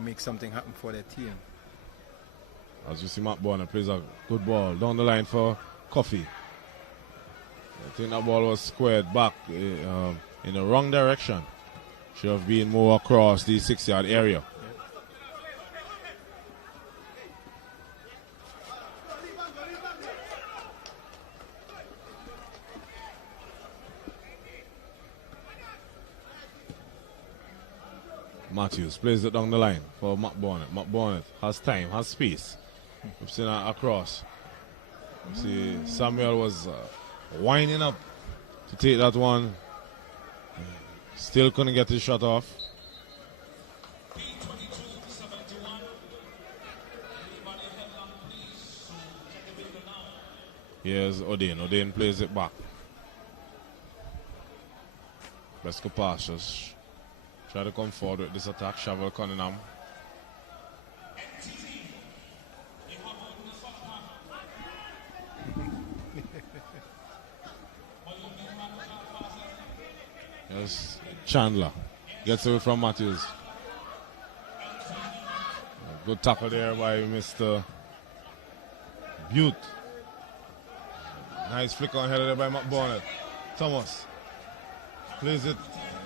make something happen for their team. As you see, Matt Bonner plays a good ball down the line for Coffee. I think that ball was squared back in the wrong direction. Should have been more across the 6-yard area. Matthews plays it down the line for Matt Bonnet. Matt Bonnet has time, has space. We've seen that across. You see, Samuel was winding up to take that one. Still couldn't get his shot off. Here's Odin. Odin plays it back. Bestco Pastures. Try to come forward with this attack. Shavel Cunningham. Yes, Chandler gets away from Matthews. Good tackle there by Mr. Butte. Nice flick on header there by Matt Bonnet. Thomas plays it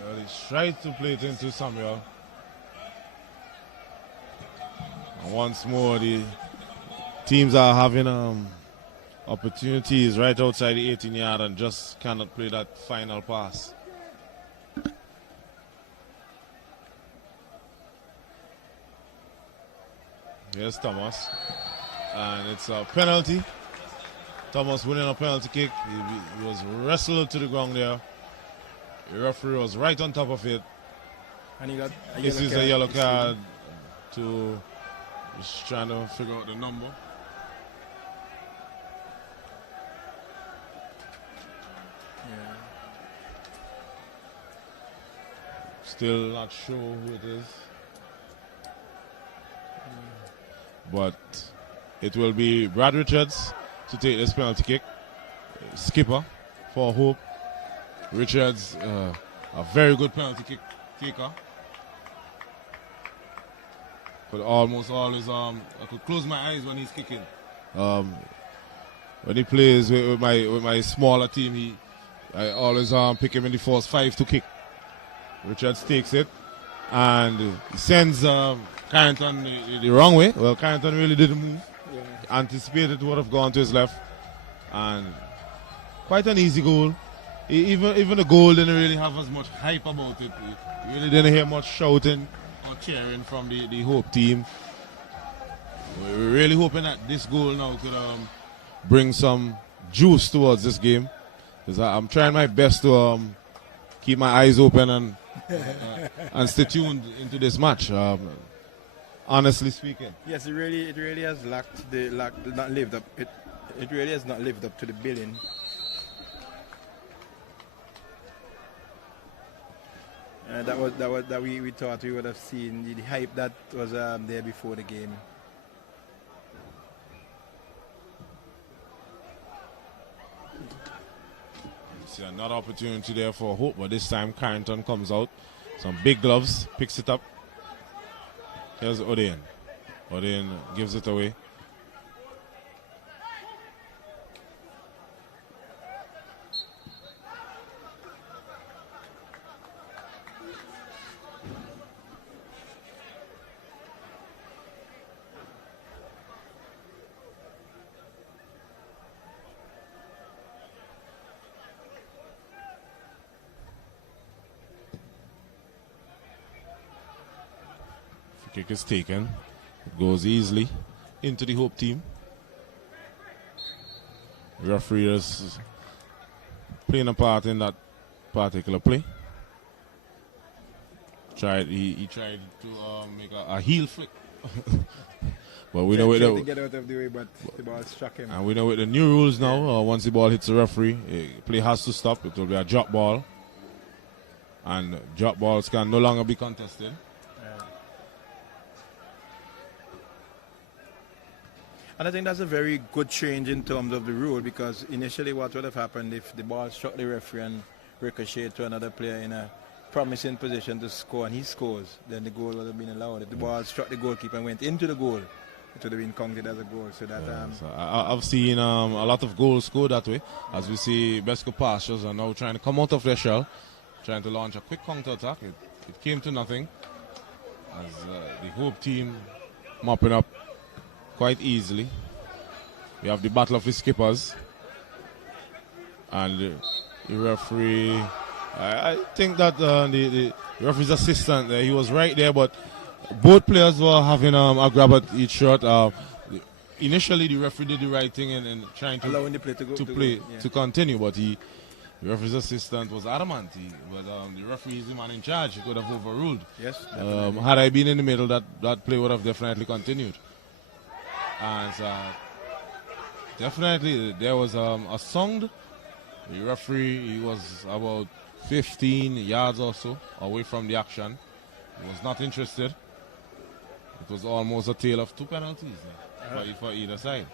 Well, he tried to play it into Samuel. And once more, the teams are having opportunities right outside the 18-yard and just cannot play that final pass. Here's Thomas. And it's a penalty. Thomas winning a penalty kick. He was wrestled to the ground there. The referee was right on top of it. And he got a This yellow is card. a yellow card to just trying to figure out the number. Still not sure who it is. But it will be Brad Richards to take this penalty kick. Skipper for Hope. Richards, a very good penalty kick taker. But almost always, I could close my eyes when he's kicking. When he plays with my smaller team, I always pick him in the first 5 to kick. Richards takes it and he sends Carrington the wrong way. Well, Carrington really didn't move. Yeah. Anticipated would have gone to his left, and quite an easy goal. Even the goal didn't really have as much hype about it. You really didn't hear much shouting or cheering from the Hope team. We're really hoping that this goal now could bring some juice towards this game. Because I'm trying my best to keep my eyes open and stay tuned into this match. Honestly speaking. Yes, it really has not lived up. It really has not lived up to the billing. That we thought we would have seen the hype that was there before the game. See another opportunity there for Hope, but this time Carrington comes out. Some big gloves, picks it up. Here's Odean. Odean gives it away. Kick is taken. It goes easily into the Hope team. The referee is playing a part in that particular play. He tried to make a heel flick. But we know to get out of the way, but the ball struck him. And we know with the new rules now, once the ball hits the referee, play has to stop. It will be a drop ball. And drop balls can no longer be contested. And I think that's a very good change in terms of the rule, because initially what would have happened if the ball struck the referee and ricocheted to another player in a promising position to score and he scores, then the goal would have been allowed. If the ball struck the goalkeeper and went into the goal, it would have been counted as a goal. So that so I've seen a lot of goals scored that way, as we see BESCO Pastures are now trying to come out of their shell, trying to launch a quick counter-attack. It came to nothing as the Hope team mopping up quite easily. We have the battle of the skippers, and the referee, I think that the referee's assistant, he was right there, but both players were having a grab at each shot. Initially the referee did the right thing and trying to allowing the play to continue, but the referee's assistant was adamant. But the referee is the man in charge. He could have overruled. Yes. Had I been in the middle, that play would have definitely continued. And definitely there was a sound. The referee, he was about 15 yards or so away from the action. He was not interested. It was almost a tale of 2 penalties for either side.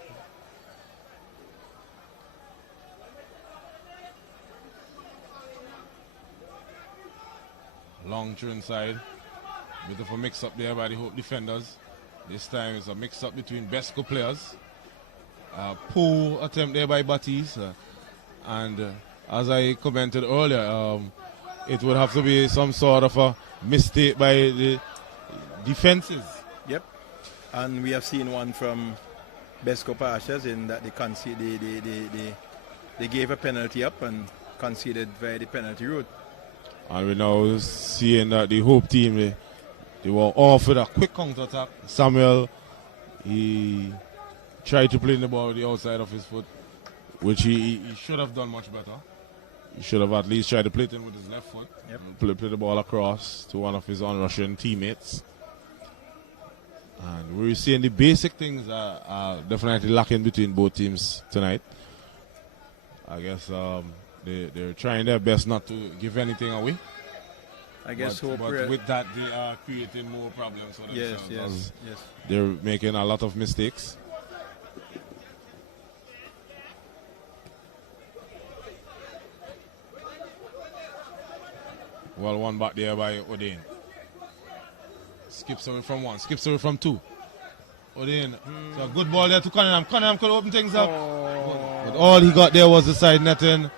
Long through inside. Bit of a mix-up there by the Hope defenders. This time it's a mix-up between BESCO players. Poor attempt there by Batiste. And as I commented earlier, it would have to be some sort of a mistake by the defenses. Yep. And we have seen one from BESCO Pastures in that they gave a penalty up and conceded via the penalty route. And we now seeing that the Hope team, they were off with a quick counter attack. Samuel, he tried to play the ball with the outside of his foot, which he should have done much better. He should have at least tried to play it in with his left foot. Yep. Play the ball across to one of his on-rushing teammates. And we're seeing the basic things are definitely lacking between both teams tonight. I guess they're trying their best not to give anything away. I guess but with that, they are creating more problems for themselves. Yes. They're making a lot of mistakes. Well, one back there by Odein. Skips away from one, skips away from two. Odein, so a good ball there to Cunningham. Cunningham could open things up. But all he got there was the side netting.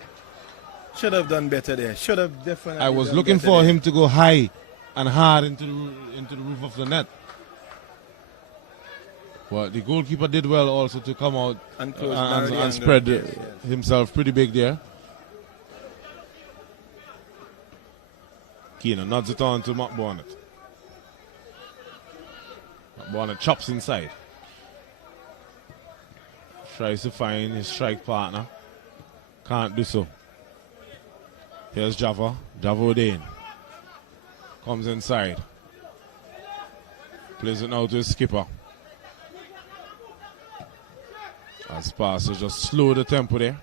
Should have done better there. Should have definitely. I was looking for him to go high and hard into the roof of the net. But the goalkeeper did well also to come out and spread himself pretty big there. Keenan nods it on to Matt Bonnet. Matt Bonnet chops inside. Tries to find his strike partner. Can't do so. Here's Java. Java Odein. Comes inside. Plays it now to his skipper. As passes just slow the tempo there.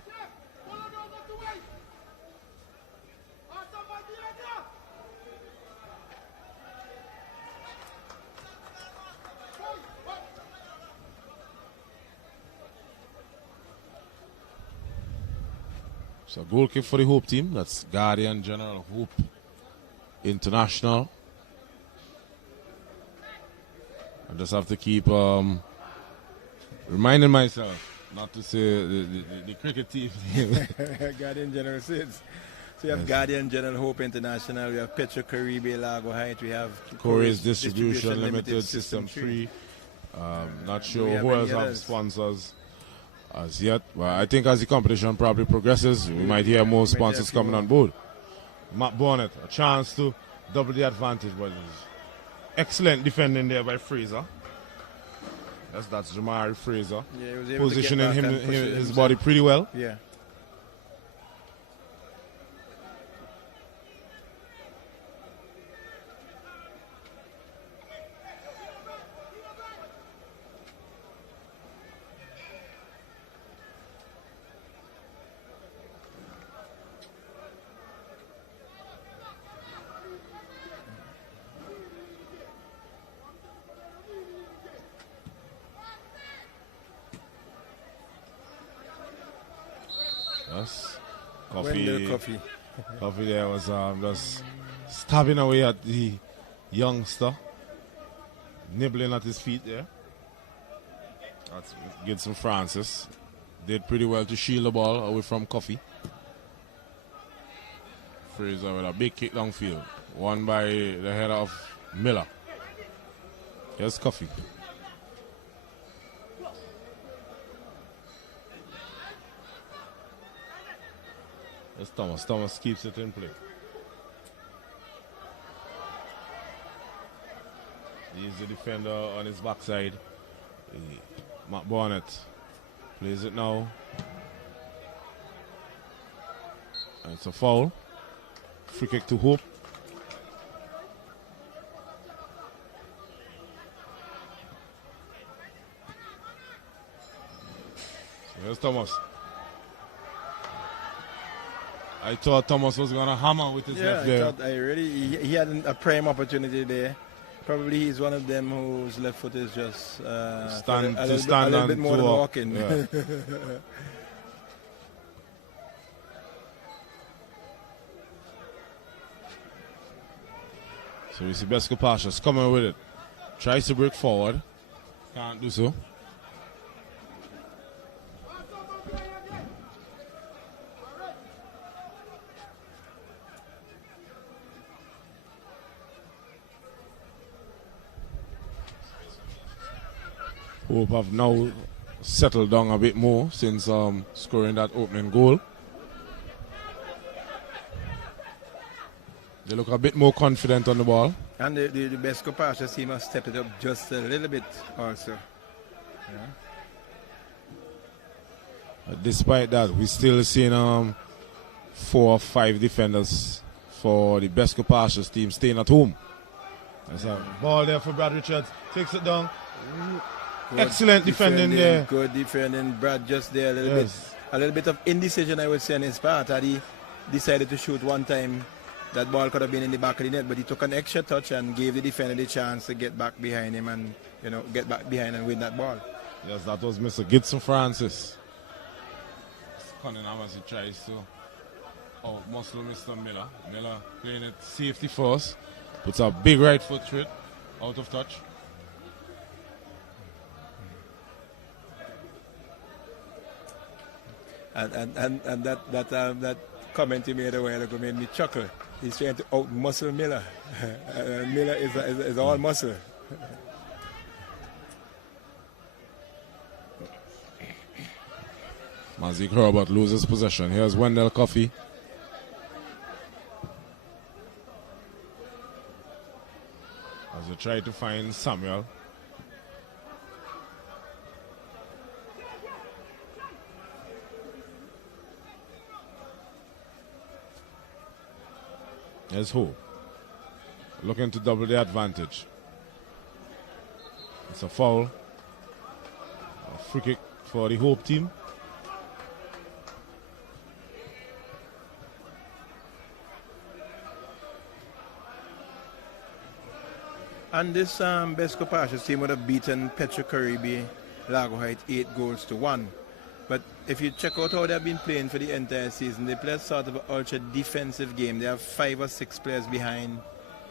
So goal kick for the Hope team. That's Guardian General Hope International. I just have to keep reminding myself not to say the cricket team. Guardian General Sids. So we have Guardian General Hope International, we have Petro Caribe Lago Height, we have Corey's Distribution Limited, System 3. Not sure who else have sponsors as yet, but I think as the competition probably progresses, we might hear more sponsors coming on board. Matt Bonnet, a chance to double the advantage, but excellent defending there by Fraser. That's Jamari Fraser. Yeah, he was able positioning to get back his body pretty well. Yeah. Coffee there was just stabbing away at the youngster, nibbling at his feet there. That's Gibson Francis. Did pretty well to shield the ball away from Coffee. Fraser with a big kick downfield. Won by the header of Miller. Here's Coffee. It's Thomas. Thomas keeps it in play. He's the defender on his backside. Matt Bonnet plays it now. And it's a foul. Free kick to Hope. Here's Thomas. I thought Thomas was going to hammer with his left there. He had a prime opportunity there. Probably he's one of them whose left foot is just stand a little bit more than walking. Yeah. So we see Bestco Pastures coming with it. Tries to break forward. Can't do so. Hope have now settled down a bit more since scoring that opening goal. They look a bit more confident on the ball. And the BESCO Pastures team has stepped it up just a little bit also. Yeah. Despite that, we still seeing 4 or 5 defenders for the BESCO Pastures team staying at home. That's a ball there for Brad Richards. Takes it down. Good Excellent defending there. Good defending. Brad just there a little bit of indecision, I would say, on his part. Had he decided to shoot one time, that ball could have been in the back of the net, but he took an extra touch and gave the defender the chance to get back behind him and get back behind and win that ball. Yes, that was Mr. Gibson Francis. Cunningham as he tries to muscle Mr. Miller. Miller playing it safety first. Puts a big right foot through it. Out of touch. And that comment he made a while ago made me chuckle. He's trying to out muscle Miller. Miller is all muscle. Mazik Herbert loses possession. Here's Wendell Coffey. As they try to find Samuel. There's Hope. Looking to double the advantage. It's a foul. A free kick for the Hope team. And this BESCO Pastures team would have beaten Petro Caribe Lago Height 8-1. But if you check out how they've been playing for the entire season, they play sort of an ultra defensive game. They have 5 or 6 players behind,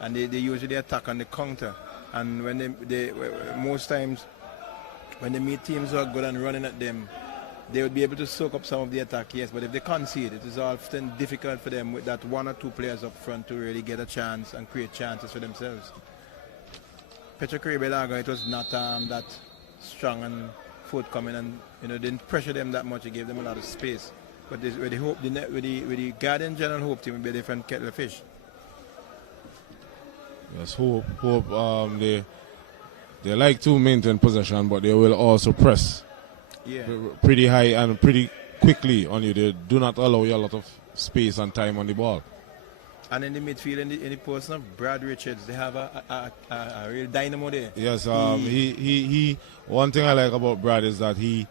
and they usually attack on the counter. And when they most times when they meet teams who are good and running at them, they would be able to soak up some of the attack, yes. But if they concede, it is often difficult for them with that 1 or 2 players up front to really get a chance and create chances for themselves. Petro Caribe Lago, it was not that strong and forthcoming, and didn't pressure them that much. It gave them a lot of space. But with the Guardian General Hope team, will be a different kettle of fish. Yes, Hope. They like to maintain possession, but they will also press pretty high and pretty quickly on you. They do not allow you a lot of space and time on the ball. And in the midfield, in the person of Brad Richards, they have a real dynamo there. Yes, he one thing I like about Brad is that he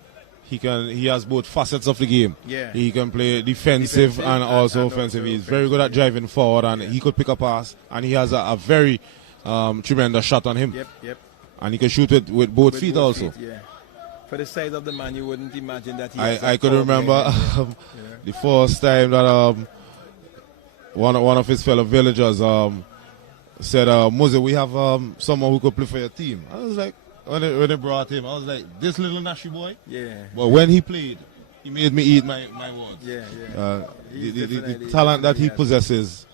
has both facets of the game. Yeah. He can play defensive and also offensive. He's very good at driving forward, and he could pick a pass, and he has a very tremendous shot on him. Yep. And he can shoot it with both feet also. Yeah. For the size of the man, you wouldn't imagine that he I could remember the first time that one of his fellow villagers said, Mose, we have someone who could play for your team. I was like, when they brought him, I was like, this little Nashi boy? Yeah. But when he played, he made me eat my words. Yeah. The talent that he possesses,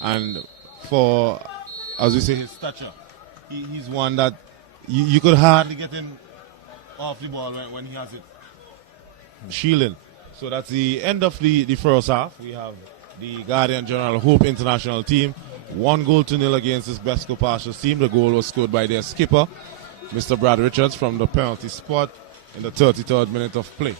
and for, as we say, his stature, he's one that you could hardly get him off the ball when he has it shielding. So that's the end of the first half. We have the Guardian General Hope International team 1-0 against this BESCO Pastures team. The goal was scored by their skipper, Mr. Brad Richards, from the penalty spot in the 33rd minute of play.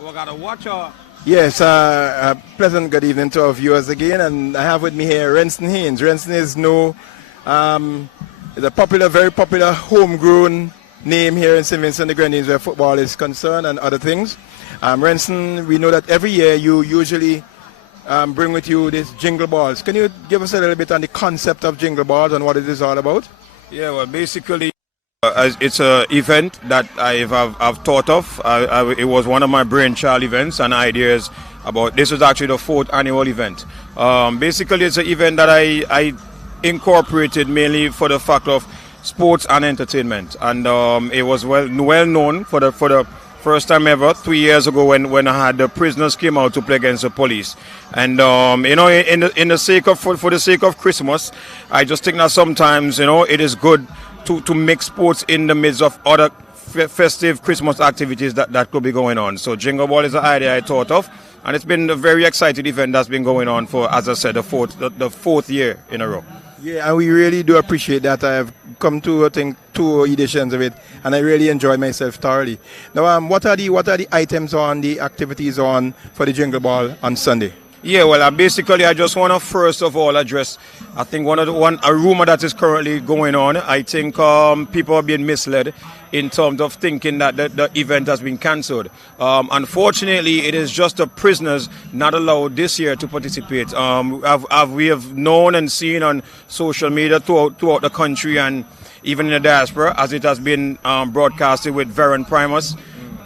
We got to watch our... Yes, a pleasant good evening to our viewers again, and I have with me here Renston Haynes. Renston is is a popular, very popular homegrown name here in St. Vincent and the Grenadines where football is concerned and other things. Renston, we know that every year you usually bring with you these Jingle Balls. Can you give us a little bit on the concept of Jingle Balls and what it is all about? Yeah, well, basically, it's an event that I've thought of. It was one of my brainchild events and ideas about. This is actually the 4th annual event. Basically, it's an event that I incorporated mainly for the fact of sports and entertainment, and it was well known for the first time ever 3 years ago when I had the prisoners came out to play against the police. And you know, in the sake of for the sake of Christmas, I just think that sometimes, you know, it is good to mix sports in the midst of other festive Christmas activities that could be going on. So Jingle Ball is an idea I thought of, and it's been a very exciting event that's been going on for, as I said, the fourth year in a row. Yeah, and we really do appreciate that. I have come to, I think, 2 editions of it, and I really enjoyed myself thoroughly. Now, what are the items on the activities on for the Jingle Ball on Sunday? Yeah, well, I just want to first of all address, I think a rumor that is currently going on. I think people are being misled in terms of thinking that the event has been cancelled. Unfortunately, it is just the prisoners not allowed this year to participate. We have known and seen on social media throughout the country and even in the diaspora, as it has been broadcasted with Veron Primus.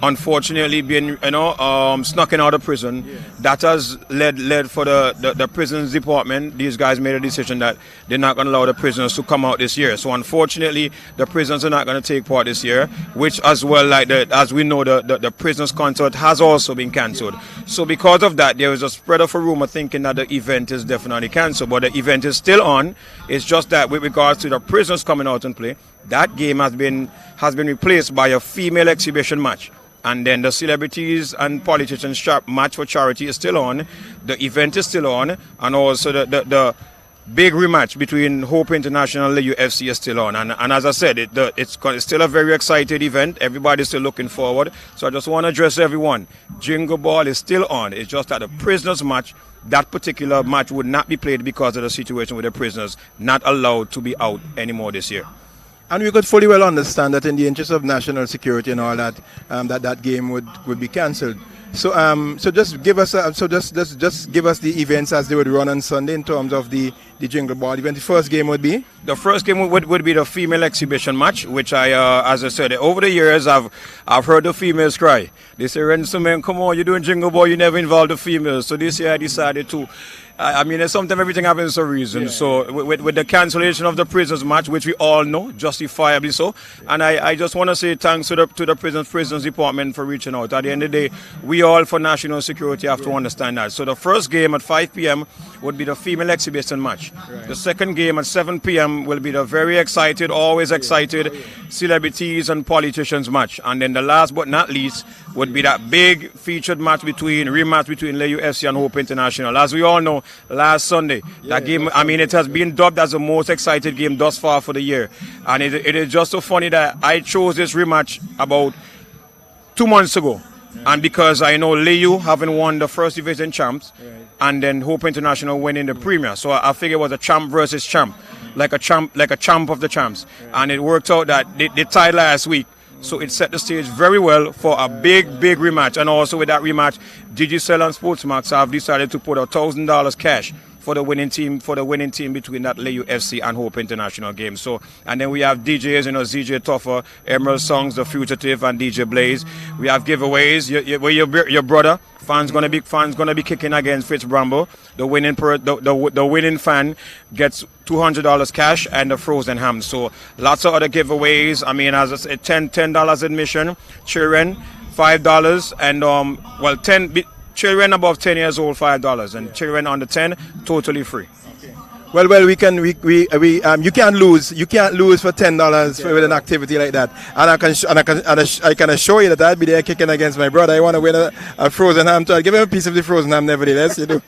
Unfortunately, being snuck out of prison, that has led for the prisons department. These guys made a decision that they're not going to allow the prisoners to come out this year. So unfortunately, the prisoners are not going to take part this year, which as well, as we know, the prisoners concert has also been cancelled. So because of that, there is a spread of a rumor thinking that the event is definitely cancelled, but the event is still on. It's just that with regards to the prisoners coming out and play, that game has been replaced by a female exhibition match. And then the celebrities and politicians match for charity is still on. The event is still on. And also the big rematch between Hope International and the UFC is still on. And as I said, it's still a very excited event. Everybody's still looking forward. So I just want to address everyone. Jingle Ball is still on. It's just that the prisoners match, that particular match would not be played because of the situation with the prisoners not allowed to be out anymore this year. And we could fully well understand that in the interest of national security and all that, that game would be cancelled. So just give us just give us the events as they would run on Sunday in terms of the Jingle Ball event. The first game would be? The first game would be the female exhibition match, which as I said, over the years I've heard the females cry. They say, "Ransom, man, come on, you're doing Jingle Ball, you never involved the females." So this year I decided to. I mean, sometimes everything happens for a reason. Yeah. So with the cancellation of the prisoners match, which we all know, justifiably so, and I just want to say thanks to the prisons department for reaching out. At the end of the day, we all for national security have to understand that. So the first game at 5 p.m. would be the female exhibition match. Right. The second game at 7 p.m. will be the very excited, always excited celebrities and politicians match. And then the last but not least would be that big featured rematch between Leeward FC and Hope International. As we all know, last Sunday, that game, I mean, it has been dubbed as the most excited game thus far for the year. And it is just so funny that I chose this rematch about 2 months ago. And because I know Leeward having won the first division champs, and then Hope International winning the Premier. So I figured it was a champ versus champ, like a champ of the champs. And it worked out that they tied last week. So it set the stage very well for a big rematch. And also with that rematch, Digicel and Sportsmax have decided to put $1,000 cash for the winning team between that Leeward FC and Hope International game. So, and then we have DJs, ZJ Toffer, Emerald Songs, The Fugitive, and DJ Blaze. We have giveaways. Your brother fans gonna be kicking against Fitz Bramble. The winning fan gets $200 cash and the frozen ham. So lots of other giveaways. I mean, as I said, $10 admission. Children $5 and children above 10 years old $5 and children under 10 totally free. Okay. Well, you can't lose. You can't lose for $10 with an activity like that. And I can assure you that I'll be there kicking against my brother. I want to win a frozen ham. So I'll give him a piece of the frozen ham, nevertheless. You know.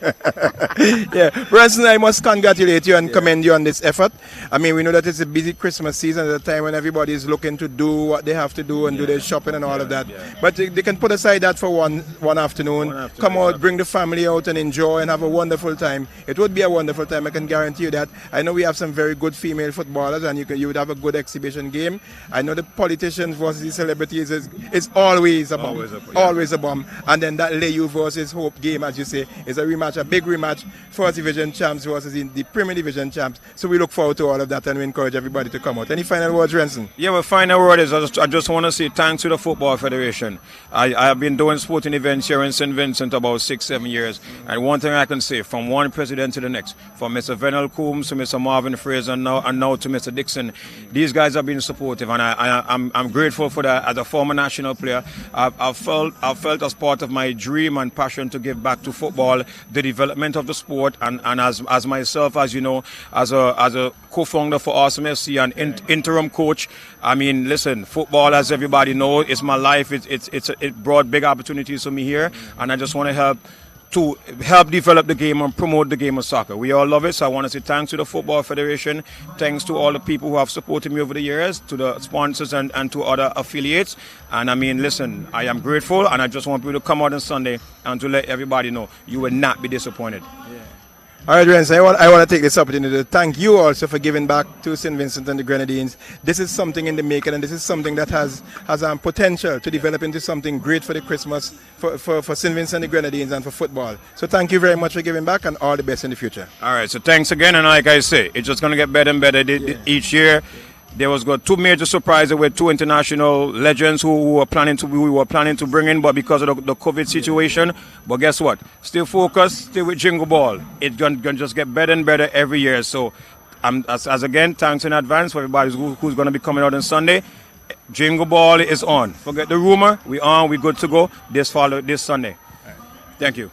Yeah, Branson, I must congratulate you and commend you on this effort. I mean, we know that it's a busy Christmas season at a time when everybody is looking to do what they have to do and do their shopping and all of that. But they can put aside that for one afternoon. Come out, bring the family out and enjoy and have a wonderful time. It would be a wonderful time. I can guarantee you that. I know we have some very good female footballers, and you would have a good exhibition game. I know the politicians versus the celebrities is always a bomb. Always a bomb. And then that Leeward versus Hope game, as you say, is a rematch, a big rematch. First division champs versus the Premier Division champs. So we look forward to all of that, and we encourage everybody to come out. Any final words, Renson? Yeah, well, final word is I just want to say thanks to the Football Federation. I have been doing sporting events here in St. Vincent about 6-7 years, and one thing I can say, from one president to the next, from Mr. Venel Coombs to Mr. Marvin Fraser and now to Mr. Dixon, these guys have been supportive, and I'm grateful for that. As a former national player, I've felt as part of my dream and passion to give back to football, the development of the sport, and as myself, as you know, as a co-founder for Awesome FC and interim coach. I mean, listen, football, as everybody knows, is my life. It brought big opportunities for me here, and I just want to help develop the game and promote the game of soccer. We all love it, so I want to say thanks to the Football Federation, thanks to all the people who have supported me over the years, to the sponsors and to other affiliates. And I mean, listen, I am grateful, and I just want people to come out on Sunday and to let everybody know you will not be disappointed. Yeah. All right, Renz, I want to take this opportunity to thank you also for giving back to St. Vincent and the Grenadines. This is something in the making, and this is something that has potential to develop into something great for the Christmas, for St. Vincent and the Grenadines and for football. So thank you very much for giving back, and all the best in the future. All right, so thanks again, and like I say, it's just going to get better and better each year. There was got two major surprises with two international legends who we were planning to bring in, but because of the COVID situation. But guess what? Still focused, still with Jingle Ball. It's gonna just get better and better every year. So, as again, thanks in advance for everybody who's going to be coming out on Sunday. Jingle Ball is on. Forget the rumor. We on. We good to go. This Sunday. Thank you.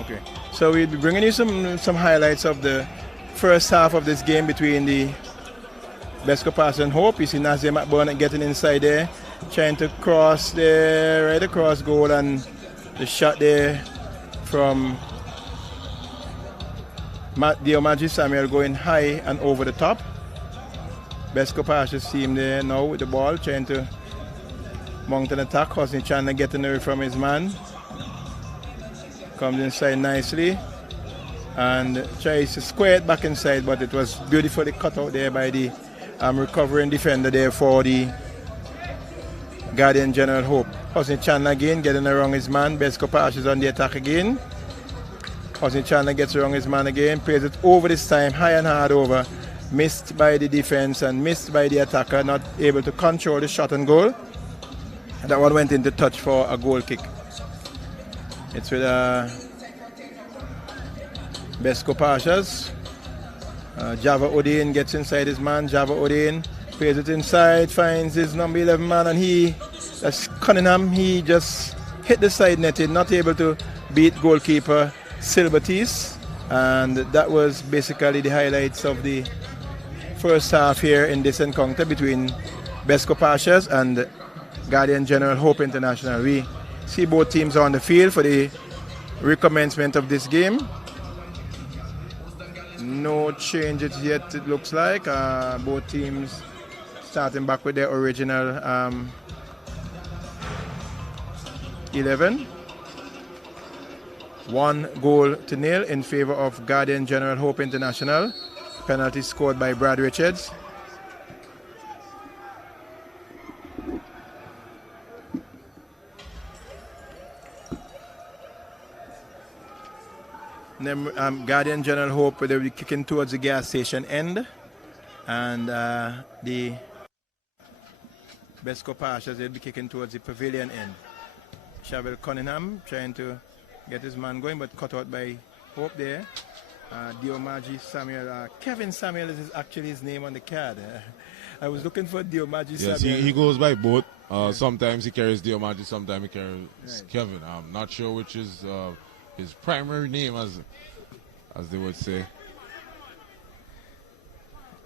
Okay. So we'll be bringing you some highlights of the first half of this game between the BESCO Pastures and Hope. You see Nazir McBurnett getting inside there, trying to cross there, right across goal, and the shot there from Diomaji Samuel going high and over the top. BESCO Pastures team there now with the ball, trying to mount an attack. Hosni Chandler getting away from his man. Comes inside nicely and tries to square it back inside, but it was beautifully cut out there by the recovering defender there for the Guardian General Hope. Hosni Chandler again getting around his man. BESCO Pastures on the attack again. Hosni Chandler gets around his man again, plays it over this time, high and hard over. Missed by the defense and missed by the attacker, not able to control the shot and goal. And that one went into touch for a goal kick. It's with BESCO Pastures. Java Odin gets inside his man. Java Odin plays it inside, finds his number 11 man, and that's Cunningham. He just hit the side netting, not able to beat goalkeeper Silbertis. And that was basically the highlights of the first half here in this encounter between BESCO Pastures and Guardian General Hope International. We see both teams on the field for the recommencement of this game. No changes yet, it looks like. Both teams starting back with their original 11. 1-0 in favor of Guardian General Hope International. Penalty scored by Brad Richards. Then, Guardian General Hope will be kicking towards the gas station end, and the BESCO Pastures will be kicking towards the pavilion end. Shabel Cunningham trying to get his man going, but cut out by Hope there. Diomaji Samuel, Kevin Samuel is actually his name on the card. I was looking for Diomaji Samuel. Yes, he goes by both. Sometimes he carries Diomaji, sometimes he carries Kevin. I'm not sure which is his primary name, as they would say.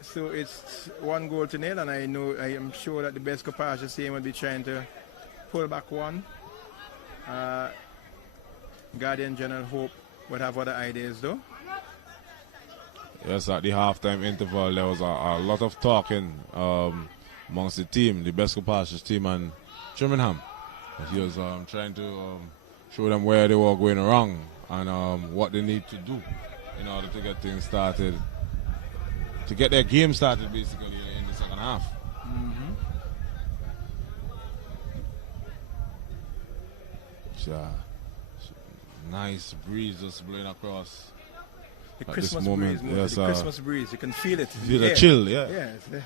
So it's 1-0, and I am sure that the BESCO Pastures team will be trying to pull back one. Guardian General Hope would have other ideas though. Yes, at the halftime interval there was a lot of talking amongst the team, the BESCO Pastures team and Birmingham. He was trying to show them where they were going wrong and what they need to do in order to get things started, to get their game started basically in the second half. Nice breeze just blowing across. The at Christmas this moment. breeze, Yes, the Christmas breeze, you can feel it. Feel the chill, yeah. Yeah.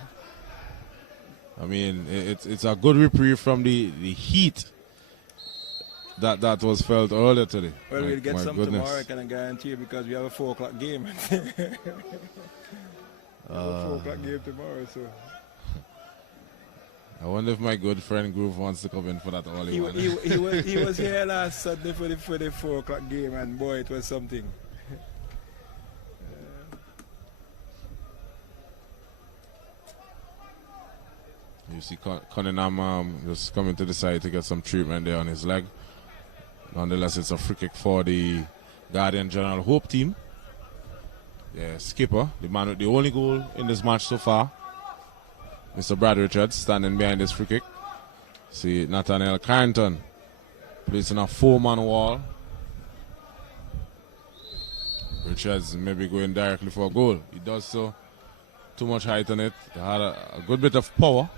I mean, it's a good reprieve from the heat that was felt earlier today. Well, we'll get some tomorrow, I can guarantee you, because we have a 4 o'clock game. We have a 4 o'clock game tomorrow, so. I wonder if my good friend Groove wants to come in for that early one. He was here last Sunday for the 4 o'clock game, and boy, it was something. You see Cunningham just coming to the side to get some treatment there on his leg. Nonetheless, it's a free kick for the Guardian General Hope team. Yeah, skipper, the man with the only goal in this match so far, Mr. Brad Richards, standing behind this free kick. See Nathaniel Carrington placing a 4-man wall. Richards maybe going directly for a goal. He does so. Too much height on it. He had a good bit of power,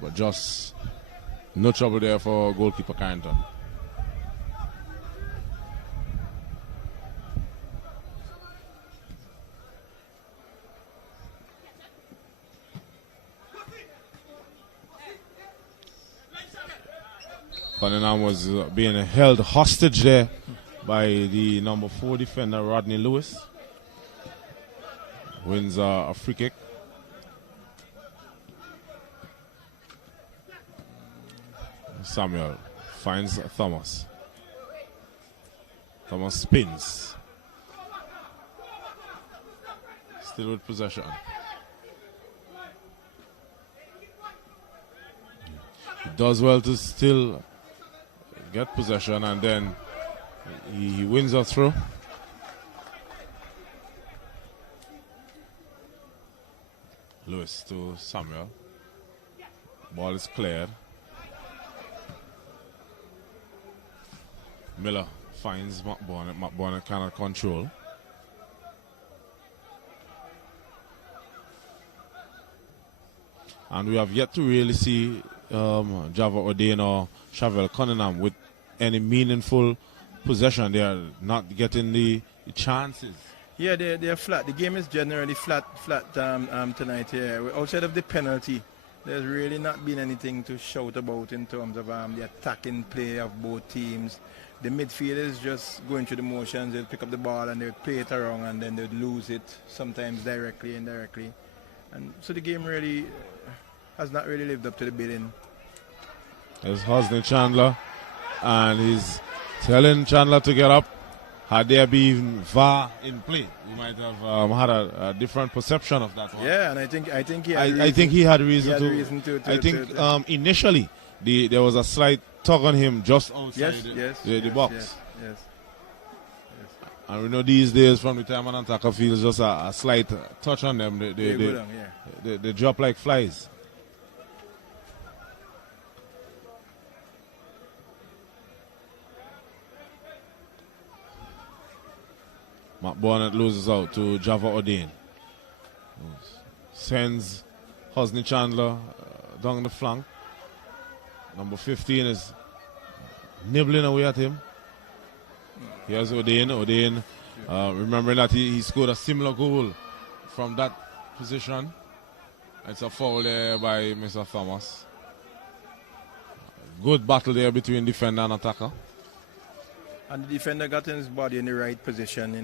but just no trouble there for goalkeeper Carrington. Cunningham was being held hostage there by the number 4 defender, Rodney Lewis. Wins a free kick. Samuel finds Thomas. Thomas spins. Still with possession. He does well to still get possession, and then he wins a throw. Lewis to Samuel. Ball is cleared. Miller finds McBonnet. McBonnet cannot control. And we have yet to really see Java O'Dane or Chevelle Cunningham with any meaningful possession. They are not getting the chances. Yeah, they're flat. The game is generally flat tonight here. Outside of the penalty, there's really not been anything to shout about in terms of the attacking play of both teams. The midfielders just going through the motions. They'll pick up the ball and they'll play it around, and then they'll lose it, sometimes directly, indirectly. And so the game really has not really lived up to the billing. There's Hosni Chandler, and he's telling Chandler to get up. Had there been VAR in play, we might have had a different perception of that one. Yeah, and I think he had I think he had reason to. I think initially there was a slight tug on him just outside the box. Yes. And we know these days, from the time an attacker feels just a slight touch on them, they drop like flies. McBonnet loses out to Java O'Dane. Sends Hosni Chandler down the flank. Number 15 is nibbling away at him. Here's O'Dane. O'Dane, remembering that he scored a similar goal from that position. It's a foul there by Mr. Thomas. Good battle there between defender and attacker. And the defender got his body in the right position,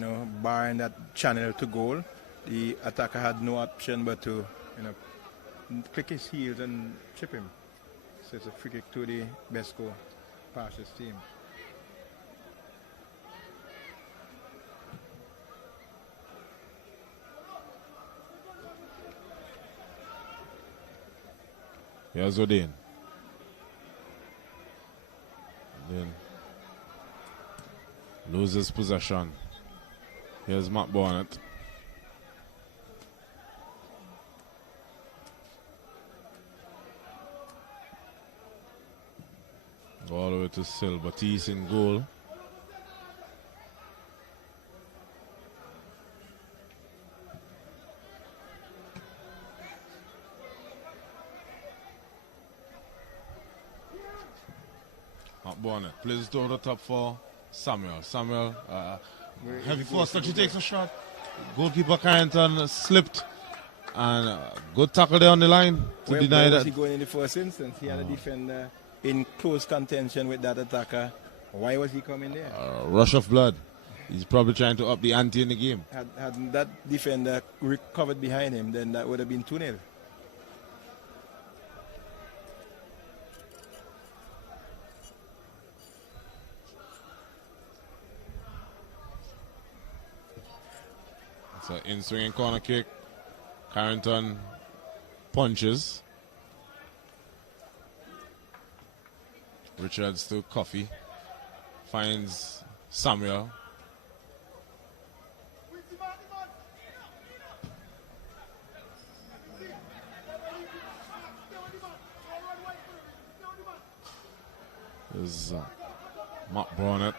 barring that channel to goal. The attacker had no option but to, click his heels and chip him. So it's a free kick to the BESCO Pastures team. Here's O'Dane. Then loses possession. Here's McBonnet. All the way to Silbatis in goal. McBonnet plays it over the top for Samuel. Heavy force that he takes a shot. Goalkeeper Carrington slipped, and good tackle there on the line to deny where that. Was he going in the first instance? He had a defender in close contention with that attacker. Why was he coming there? Rush of blood. He's probably trying to up the ante in the game. Had that defender recovered behind him, then that would have been 2-0. It's an in-swinging corner kick. Carrington punches. Richards to Coffey. Finds Samuel. There's McBonnet.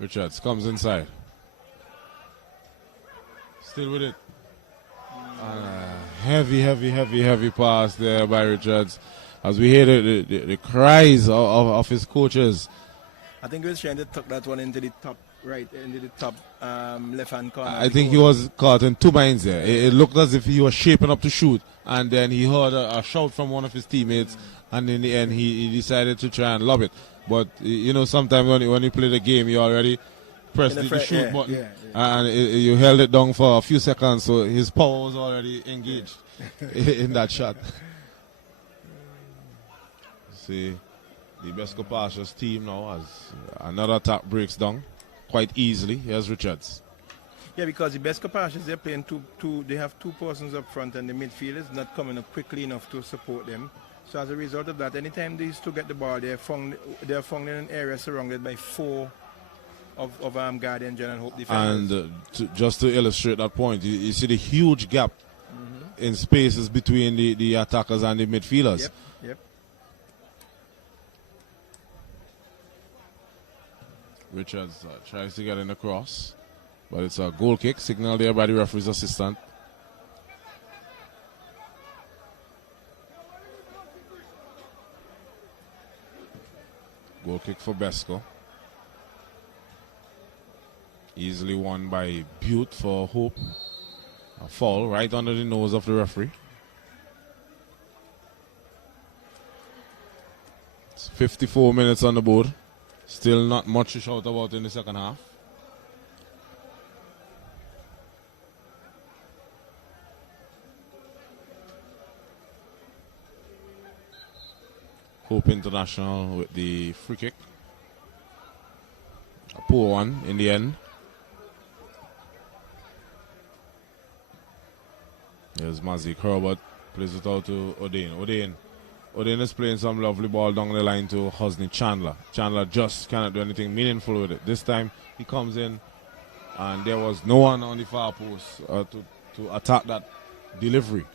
Richards comes inside. Still with it. Heavy pass there by Richards. As we hear the cries of his coaches. I think he was trying to tuck that one into the top right, into the top left-hand corner. I think he was caught in two minds there. It looked as if he was shaping up to shoot, and then he heard a shout from one of his teammates, and in the end he decided to try and lob it. But sometimes when you play the game, you already press the shoot button, And you held it down for a few seconds, so his power was already engaged in that shot. See, the Bestco Pastures team now as another attack breaks down quite easily. Here's Richards. Yeah, because the Bestco Pastures, they're playing they have two persons up front and the midfield is not coming up quickly enough to support them. So as a result of that, anytime these two get the ball, they're found in an area surrounded by four of Guardian Gen and Hope defenders. And just to illustrate that point, you see the huge gap in spaces between the attackers and the midfielders. Yep. Richards tries to get in the cross, but it's a goal kick, signal there by the referee's assistant. Goal kick for Bestco. Easily won by Butte for Hope. A foul right under the nose of the referee. It's 54 minutes on the board. Still not much to shout about in the second half. Hope International with the free kick. A poor one in the end. There's Mazik Herbert, plays it out to O'Dane. O'Dane is playing some lovely ball down the line to Hosni Chandler. Chandler just cannot do anything meaningful with it. This time he comes in and there was no one on the far post to attack that delivery.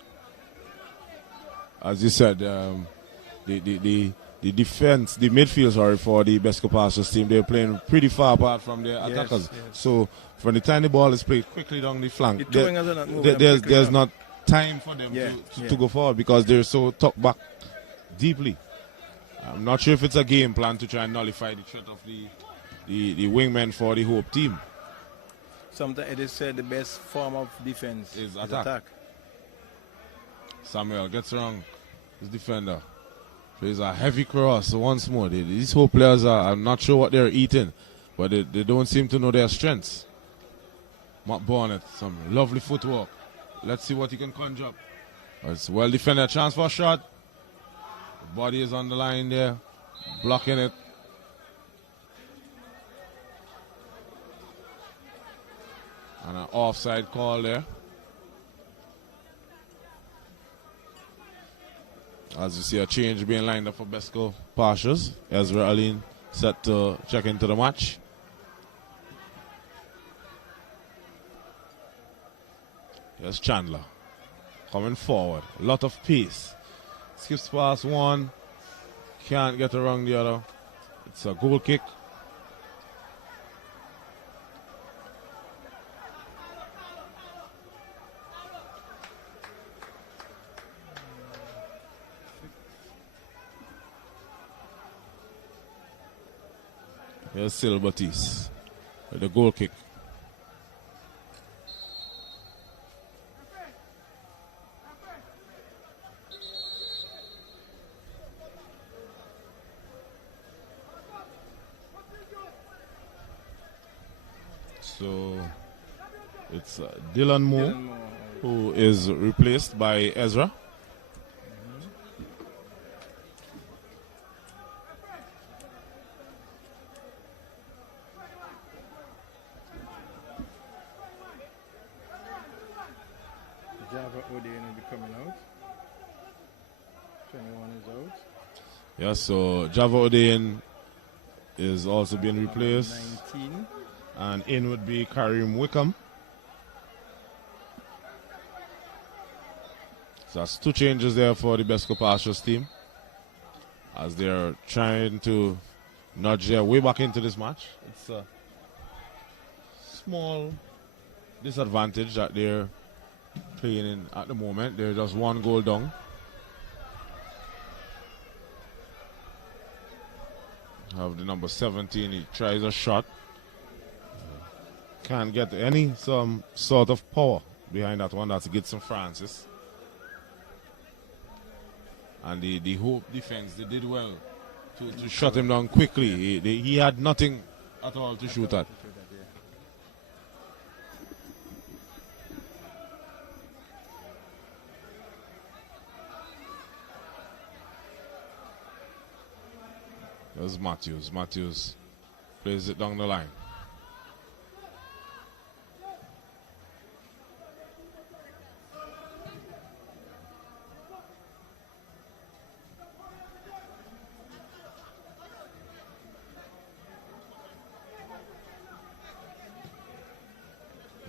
As you said, the defense, the midfield, for the Bestco Pastures team, they're playing pretty far apart from their attackers. Yes. So from the time the ball is played quickly down the flank, there's there's not time for them to go forward because they're so tucked back deeply. I'm not sure if it's a game plan to try and nullify the threat of the wingmen for the Hope team. Sometimes it is said the best form of defense is attack. Samuel gets wrong. His defender plays a heavy cross once more. These Hope players I'm not sure what they're eating, but they don't seem to know their strengths. Matt Bonnet, some lovely footwork. Let's see what he can conjure up. It's well defended. Chance for a shot. The body is on the line there, blocking it. And an offside call there. As you see, a change being lined up for Bestco Pastures. Ezra Aline set to check into the match. Here's Chandler coming forward. A lot of pace. Skips past one. Can't get around the other. It's a goal kick. Here's Silbertis with the goal kick. So it's Dylan Moore who is replaced by Ezra. Java O'Dane will be coming out. 21 is out. Yeah, so Java O'Dane is also being replaced. 19. And in would be Karim Wickham. So that's two changes there for the Bestco Pastures team as they're trying to nudge their way back into this match. It's a small disadvantage that they're playing in at the moment. They're just one goal down. Have the number 17. He tries a shot. Can't get some sort of power behind that one. That's Gibson Francis. And the Hope defense, they did well to shut him down quickly. He had nothing at all to shoot at. There's Matthews. Matthews plays it down the line.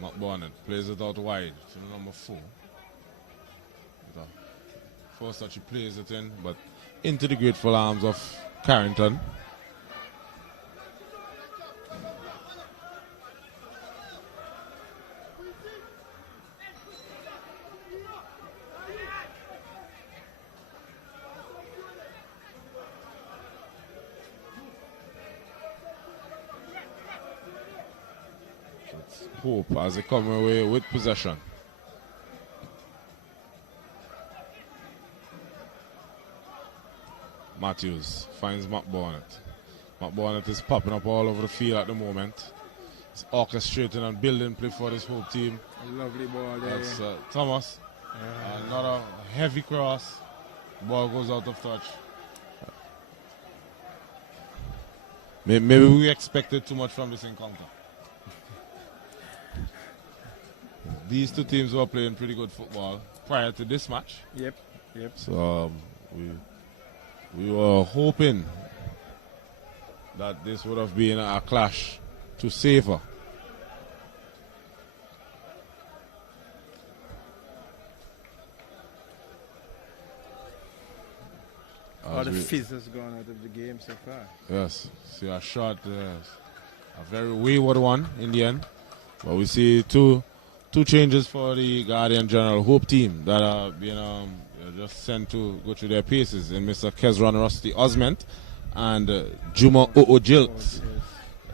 Matt Barnett plays it out wide to the number 4. First that she plays it in, but into the grateful arms of Carrington. It's Hope as they come away with possession. Matthews finds Matt Barnett. Matt Barnett is popping up all over the field at the moment. He's orchestrating and building play for this Hope team. A lovely ball there. That's Thomas. Another heavy cross. Ball goes out of touch. Maybe we expected too much from this encounter. These two teams were playing pretty good football prior to this match. Yep. So we were hoping that this would have been a clash to savor. All the fizz has gone out of the game so far. Yes, see a shot, a very wayward one in the end. But we see two changes for the Guardian General Hope team that are being just sent to go through their paces in Mr. Kezran Rusty Osment and Juma Jilks.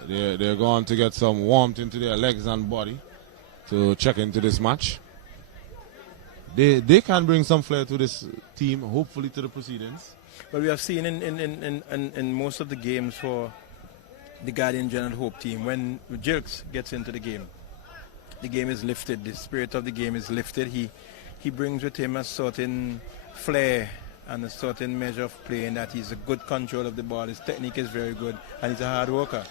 They're going to get some warmth into their legs and body to check into this match. They can bring some flair to this team, hopefully to the proceedings. But we have seen in most of the games for the Guardian General Hope team, when Jilks gets into the game is lifted. The spirit of the game is lifted. He brings with him a certain flair and a certain measure of play, in that he's a good control of the ball. His technique is very good, and he's a hard worker.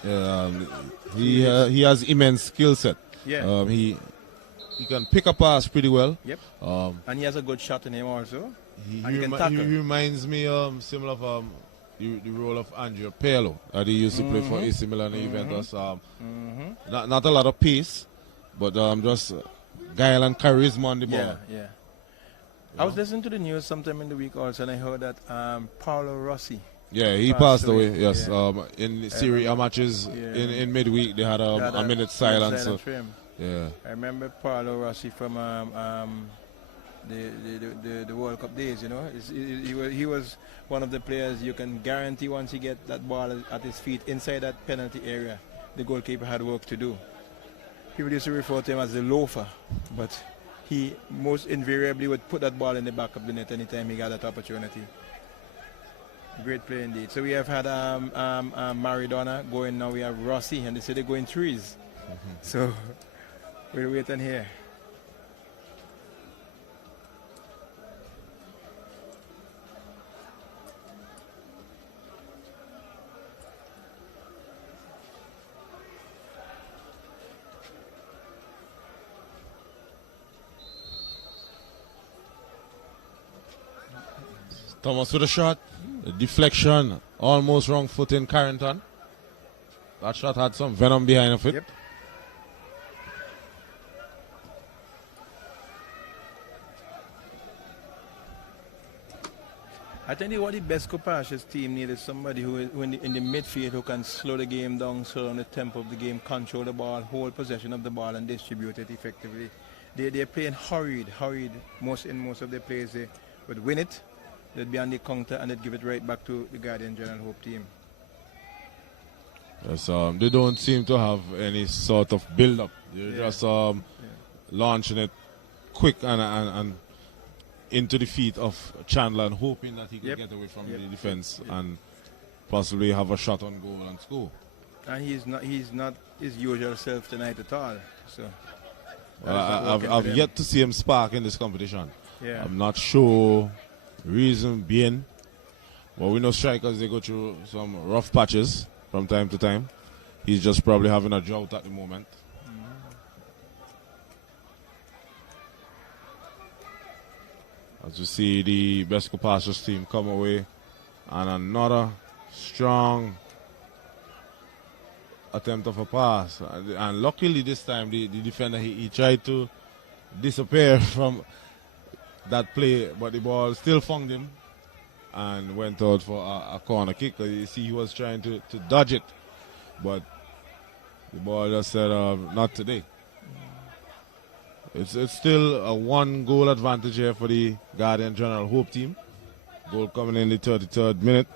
He has immense skill set. Yeah. He can pick a pass pretty well. Yep. And he has a good shot in him also. He can tackle. reminds me similar of the role of Andrea Pirlo that he used to play for AC Milan and Juventus. Not a lot of pace, but just guile and charisma on the ball. Yeah. I was listening to the news sometime in the week also, and I heard that Paolo Rossi. Yeah, he passed away. Yes, in Serie A matches in midweek they had a minute silence. For him. Yeah, I remember Paolo Rossi from the World Cup days. You know, he was one of the players you can guarantee once he get that ball at his feet inside that penalty area, the goalkeeper had work to do. People used to refer to him as the loafer, but he most invariably would put that ball in the back of the net anytime he got that opportunity. Great play indeed. So we have had Maradona going, now we have Rossi, and they say they go in threes. So we're waiting here. Thomas with a shot, a deflection, almost wrong foot in Carrington. That shot had some venom behind of it. Yep. I think what the BESCO Pastures team need is somebody who in the midfield who can slow the game down, slow down the tempo of the game, control the ball, hold possession of the ball, and distribute it effectively. They're playing hurried. Most of their players they would win it. They'd be on the counter and they'd give it right back to the Guardian General Hope team. Yes, they don't seem to have any sort of build-up. They're just launching it quick and into the feet of Chandler and hoping that he could get away from the defense and possibly have a shot on goal and score. And he's not his usual self tonight at all. So I've yet to see him spark in this competition. Yeah. I'm not sure. Reason being, Well, we know strikers, they go through some rough patches from time to time. He's just probably having a drought at the moment. As we see the BESCO Pastures team come away and another strong attempt of a pass. And luckily this time the defender, he tried to disappear from that play, but the ball still found him and went out for a corner kick. You see, he was trying to dodge it, but the ball just said, not today. It's still a 1-goal advantage here for the Guardian General Hope team. Goal coming in the 33rd minute.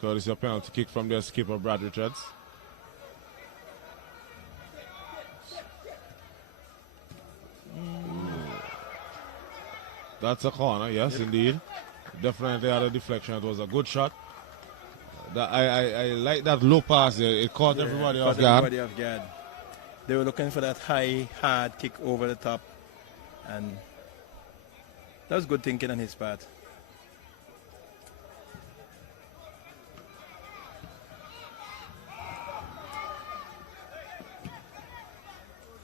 Courtesy of penalty kick from their skipper, Brad Richards. That's a corner, yes, indeed. Definitely had a deflection. It was a good shot. I like that low pass there. It caught everybody off guard. They were looking for that high, hard kick over the top. And that was good thinking on his part.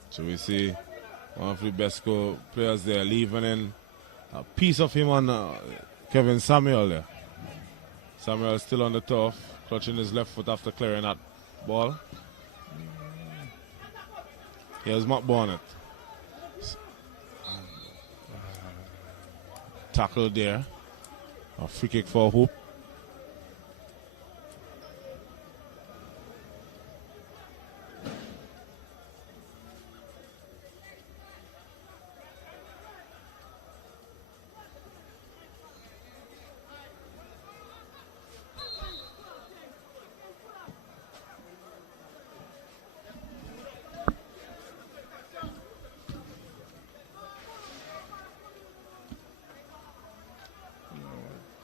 So we see one of the BESCO players there leaving in a piece of him on Kevin Samuel there. Samuel still on the turf, clutching his left foot after clearing that ball. Here's Matt Bonnet. Tackle there. A free kick for Hope.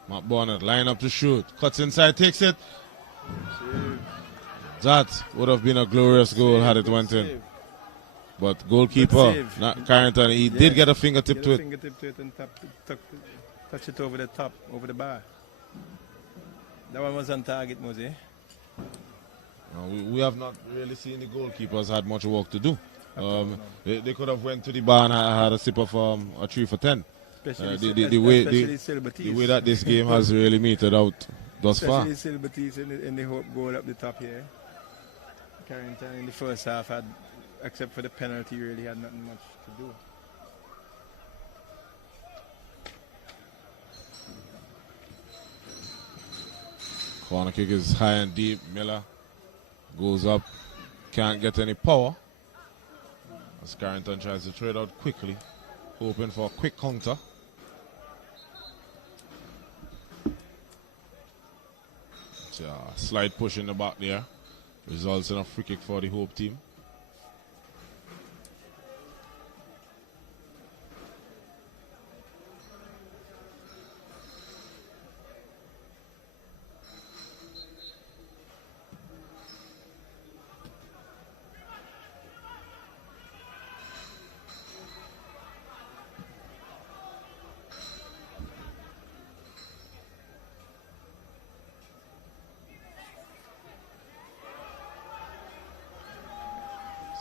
Matt Bonnet line up to shoot. Cuts inside, takes it. That would have been a glorious goal had it went in. But goalkeeper, not Carrington, he did get a fingertip to it. Fingertip to it and touch it over the top, over the bar. That one was on target, Mosey. We have not really seen the goalkeepers had much work to do. They could have went to the bar and had a sip of a 3 for 10. The way that this game has really meted out thus far. Especially Silbertis in the Hope goal up the top here. Carrington in the first half had, except for the penalty, really had nothing much to do. Corner kick is high and deep. Miller goes up, can't get any power. As Carrington tries to trade out quickly, hoping for a quick counter. Slight push in the back there results in a free kick for the Hope team.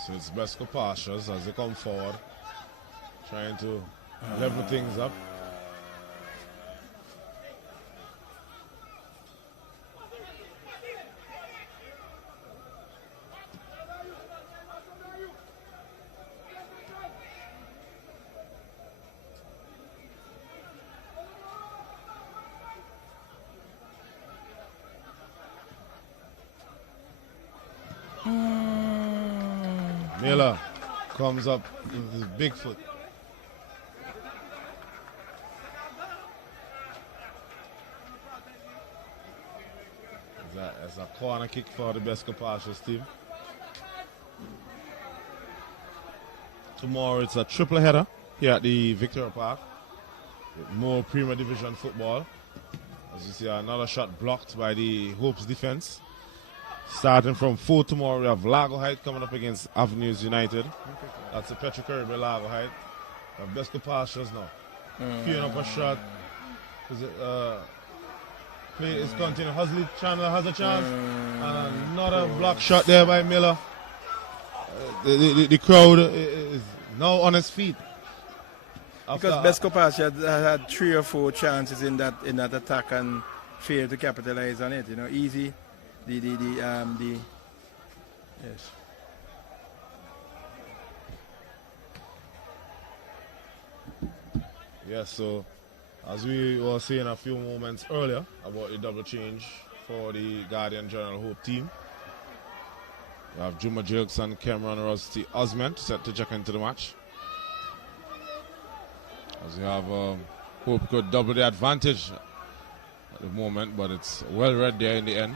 So it's BESCO Pastures as they come forward, trying to level things up. Miller comes up with his big foot. That's a corner kick for the BESCO Pastures team. Tomorrow it's a triple header here at the Victoria Park with more Premier Division football. As you see, another shot blocked by the Hope's defense. Starting from 4 tomorrow, we have Lago Height coming up against Avenues United. That's the Petro Caribbean Lago Height. We have BESCO Pastures now. Queuing up a shot. Is it play is continuing. Husley Chandler has a chance. And another block shot there by Miller. The crowd is now on its feet. Because Bestco had 3 or 4 chances in that attack and failed to capitalize on it. You know, easy. Yes. Yes, so as we were saying a few moments earlier about the double change for the Guardian General Hope team. We have Juma Jilks and Cameron Rusty Osment set to check into the match. As we have Hope could double the advantage at the moment, but it's well read there in the end.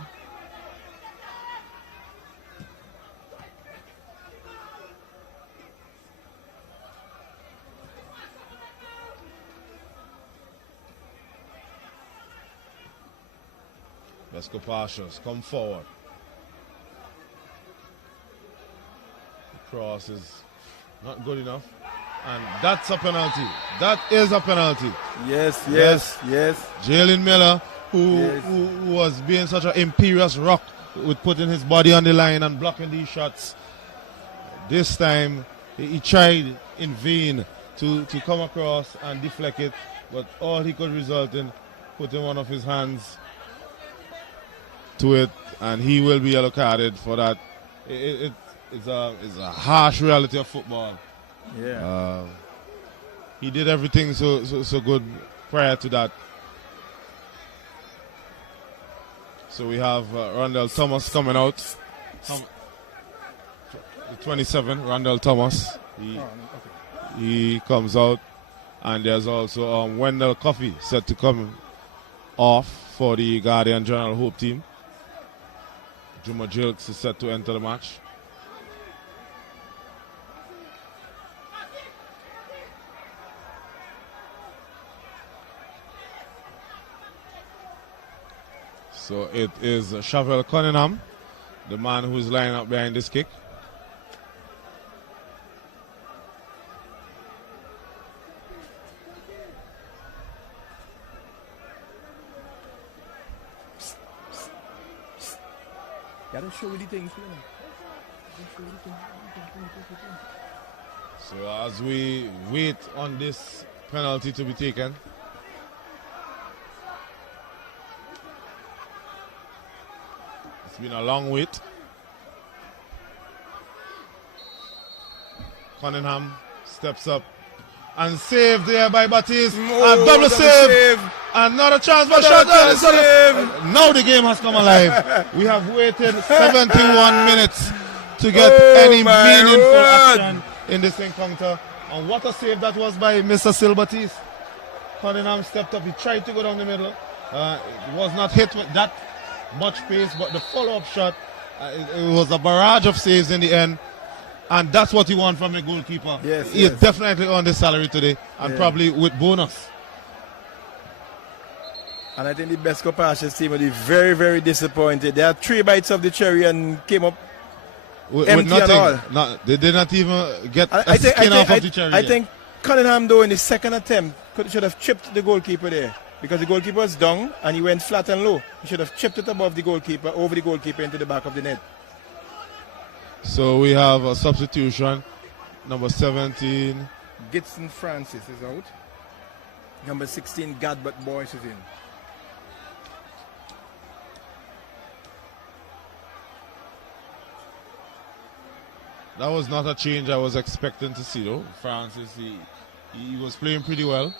Bestco Pastures come forward. The cross is not good enough. And that's a penalty. That is a penalty. Yes. Jalen Miller, who was being such an imperious rock with putting his body on the line and blocking these shots. This time, he tried in vain to come across and deflect it, but all he could result in putting one of his hands to it, and he will be yellow carded for that. It's a harsh reality of football. Yeah. He did everything so good prior to that. So we have Randall Thomas coming out. The 27, Randall Thomas. He comes out. And there's also Wendell Coffey set to come off for the Guardian General Hope team. Juma Jilks is set to enter the match. So it is Chevelle Cunningham, the man who's lying up behind this kick. Gotta show you the things, So as we wait on this penalty to be taken, it's been a long wait. Cunningham steps up and saved there by Batiste. A double save. Another chance for shot. Now the game has come alive. We have waited 71 minutes to get any meaningful action in this encounter. And what a save that was by Mr. Sil Batiste. Cunningham stepped up. He tried to go down the middle. It was not hit with that much pace, but the follow-up shot, it was a barrage of saves in the end. And that's what you want from a goalkeeper. Yes, He is definitely on the salary today, and probably with bonus. And I think the Bestco Pastures team will be very, very disappointed. They had 3 bites of the cherry and came up empty with nothing. and all. They did not even get a skin off of the cherry. I think Cunningham, though, in the second attempt, should have chipped the goalkeeper there. Because the goalkeeper was down and he went flat and low. He should have chipped it above the goalkeeper, over the goalkeeper into the back of the net. So we have a substitution. Number 17. Gitson Francis is out. Number 16, Gadbert Boyce is in. That was not a change I was expecting to see, though. Francis, he was playing pretty well.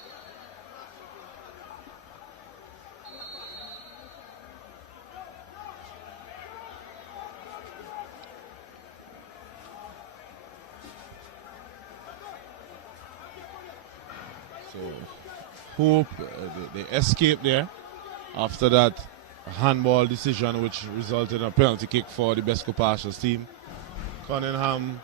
So, Hope, they escaped there after that handball decision, which resulted in a penalty kick for the Bestco Pastures team. Cunningham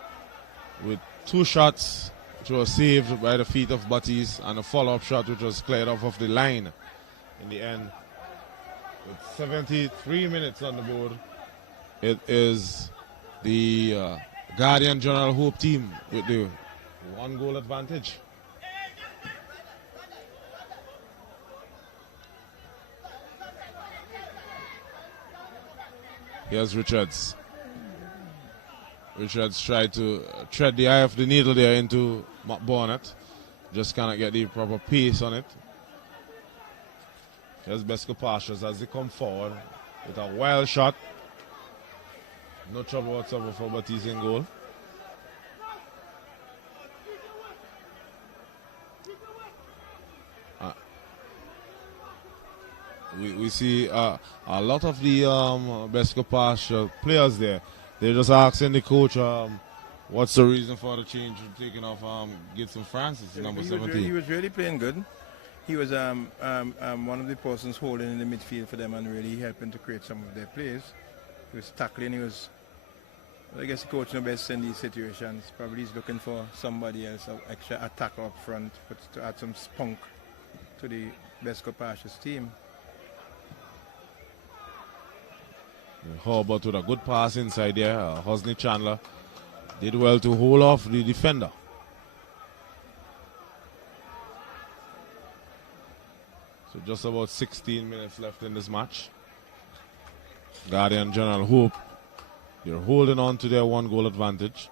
with 2 shots, which was saved by the feet of Batiste, and a follow-up shot, which was cleared off of the line in the end. With 73 minutes on the board, it is the Guardian General Hope team with the 1-goal advantage. Here's Richards. Richards tried to tread the eye of the needle there into McBurnett. Just cannot get the proper pace on it. Here's Bestco Pastures as they come forward with a wild shot. No trouble whatsoever for Batiste in goal. We see a lot of the Bestco Pasture players there. They're just asking the coach what's the reason for the change taking off Gibson Francis, number 17. He was really playing good. He was one of the persons holding in the midfield for them and really helping to create some of their plays. He was tackling. He was, I guess, the coach knows best in these situations. Probably he's looking for somebody else, an extra attacker up front, but to add some spunk to the Bestco Pastures team. Hobart with a good pass inside there. Hosni Chandler did well to hold off the defender. So just about 16 minutes left in this match. Guardian General Hope, they're holding on to their 1-goal advantage.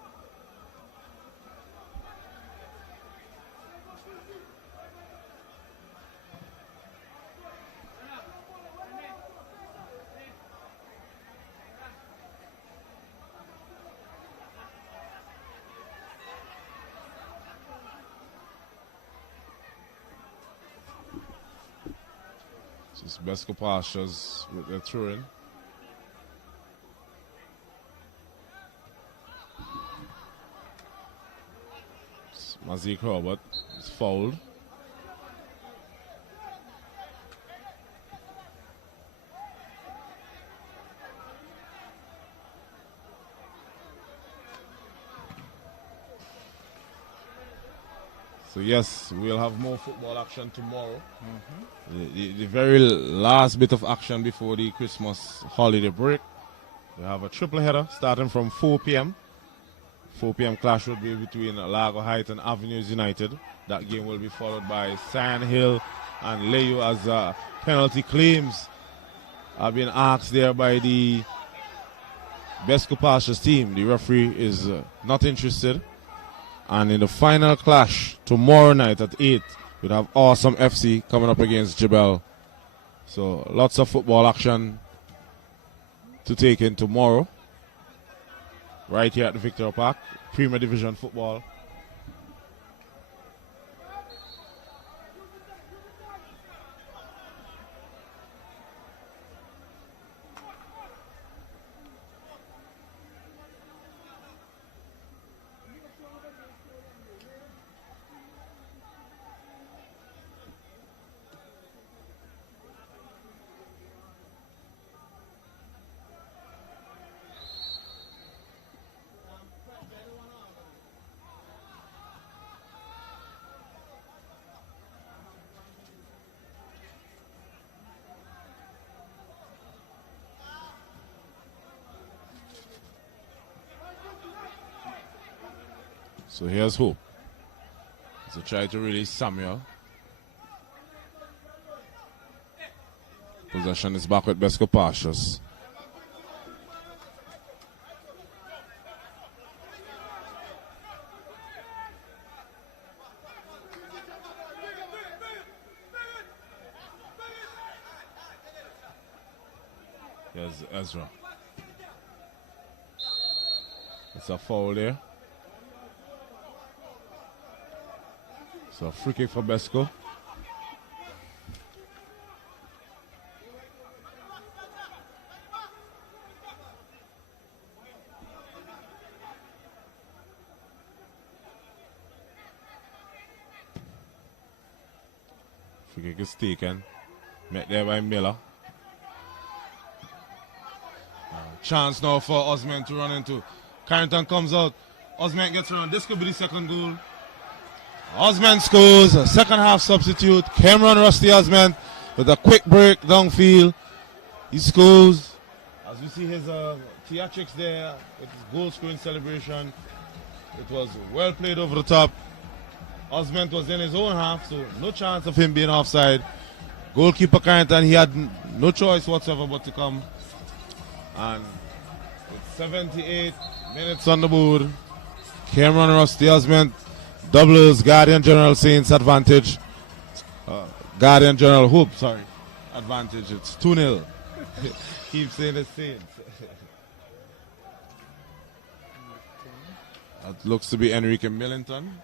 This is Bestco Pastures with their throw-in. Mazik Robert is fouled. So yes, we'll have more football action tomorrow. The very last bit of action before the Christmas holiday break. We have a triple header starting from 4 p.m. 4 p.m. clash would be between Lago Heights and Avenues United. That game will be followed by Sand Hill and Leyo as penalty claims are being asked there by the Bestco Pastures team. The referee is not interested. And in the final clash tomorrow night at 8, we'll have Awesome FC coming up against Jebel. So lots of football action to take in tomorrow. Right here at the Victoria Park, Premier Division football. So here's Hope. So try to release Samuel. Possession is back with Bestco Pastures. Here's Ezra. It's a foul there. So free kick for Bestco. Free kick is taken. Met there by Miller. Chance now for Osman to run into. Carrington comes out. Osman gets around. This could be the second goal. Osman scores, a second half substitute. Cameron Rusty Osman with a quick break downfield. He scores. As we see his theatrics there with his goal scoring celebration. It was well played over the top. Osman was in his own half, so no chance of him being offside. Goalkeeper Carrington, he had no choice whatsoever but to come and 78 minutes on the board. Cameron Rusty Osment doubles Guardian General Saints advantage. Guardian General Hope, sorry. Advantage. It's 2-0. Keep saying the Saints. That looks to be Enrique Millington.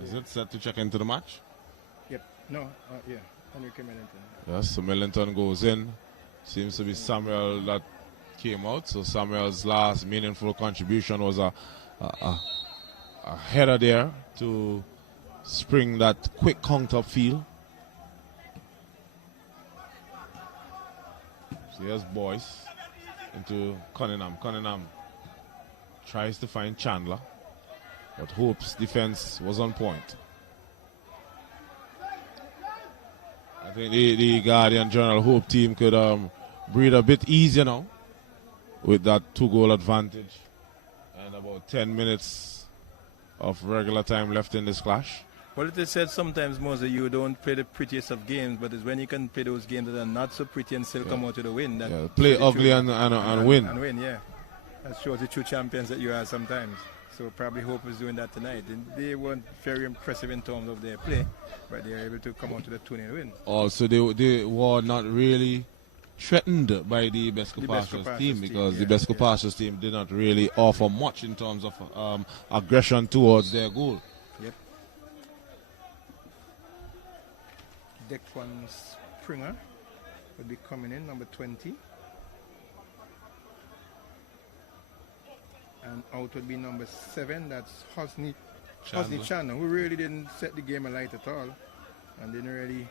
Is it set to check into the match? Yep. No. Yeah. Enrique Millington. Yes, so Millington goes in. Seems to be Samuel that came out. So Samuel's last meaningful contribution was a header there to spring that quick counter feel. So here's Boyce into Cunningham. Cunningham tries to find Chandler, but Hope's defense was on point. I think the Guardian General Hope team could breathe a bit easier now with that 2-goal advantage and about 10 minutes of regular time left in this clash. Well, it is said sometimes, Moses, you don't play the prettiest of games, but it's when you can play those games that are not so pretty and still come out with a win. That play ugly and win. And win, yeah. That shows the true champions that you are sometimes. So probably Hope is doing that tonight. They weren't very impressive in terms of their play, but they were able to come out with a 2-0 win. Also, they were not really threatened by the BESCO Pastures team because the BESCO Pastures team did not really offer much in terms of aggression towards their goal. Yep. Declan Springer would be coming in, number 20. And out would be number 7, that's Hosni Chandler, who really didn't set the game alight at all and didn't really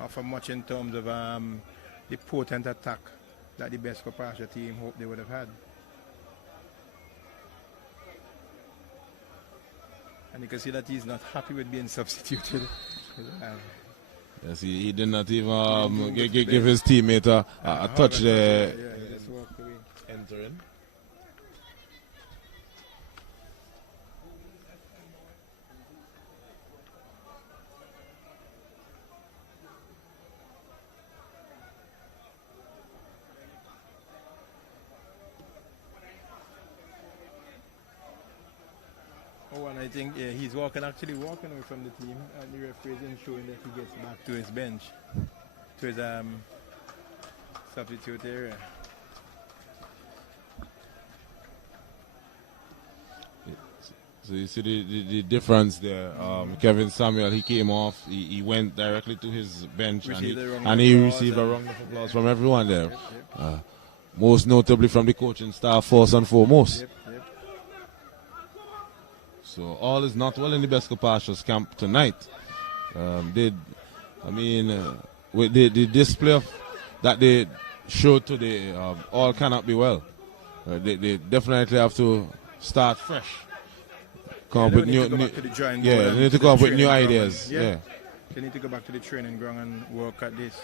offer much in terms of the potent attack that the BESCO Pasha team hoped they would have had. And you can see that he's not happy with being substituted. Yes, he did not even give his teammate a touch there. Yeah, he just walked away. Entering. Oh, and I think he's actually walking away from the team, and the referee is ensuring that he gets back to his bench, to his substitute area. So you see the difference there. Kevin Samuel, he came off, he went directly to his bench and he received a round of applause from everyone there. Most notably from the coaching staff, first and foremost. Yep. So all is not well in the BESCO Pastures camp tonight. With the display that they showed today, all cannot be well. They definitely have to start fresh. Come up with new they need to come up with new ideas. They need to go back to the training ground and work at this.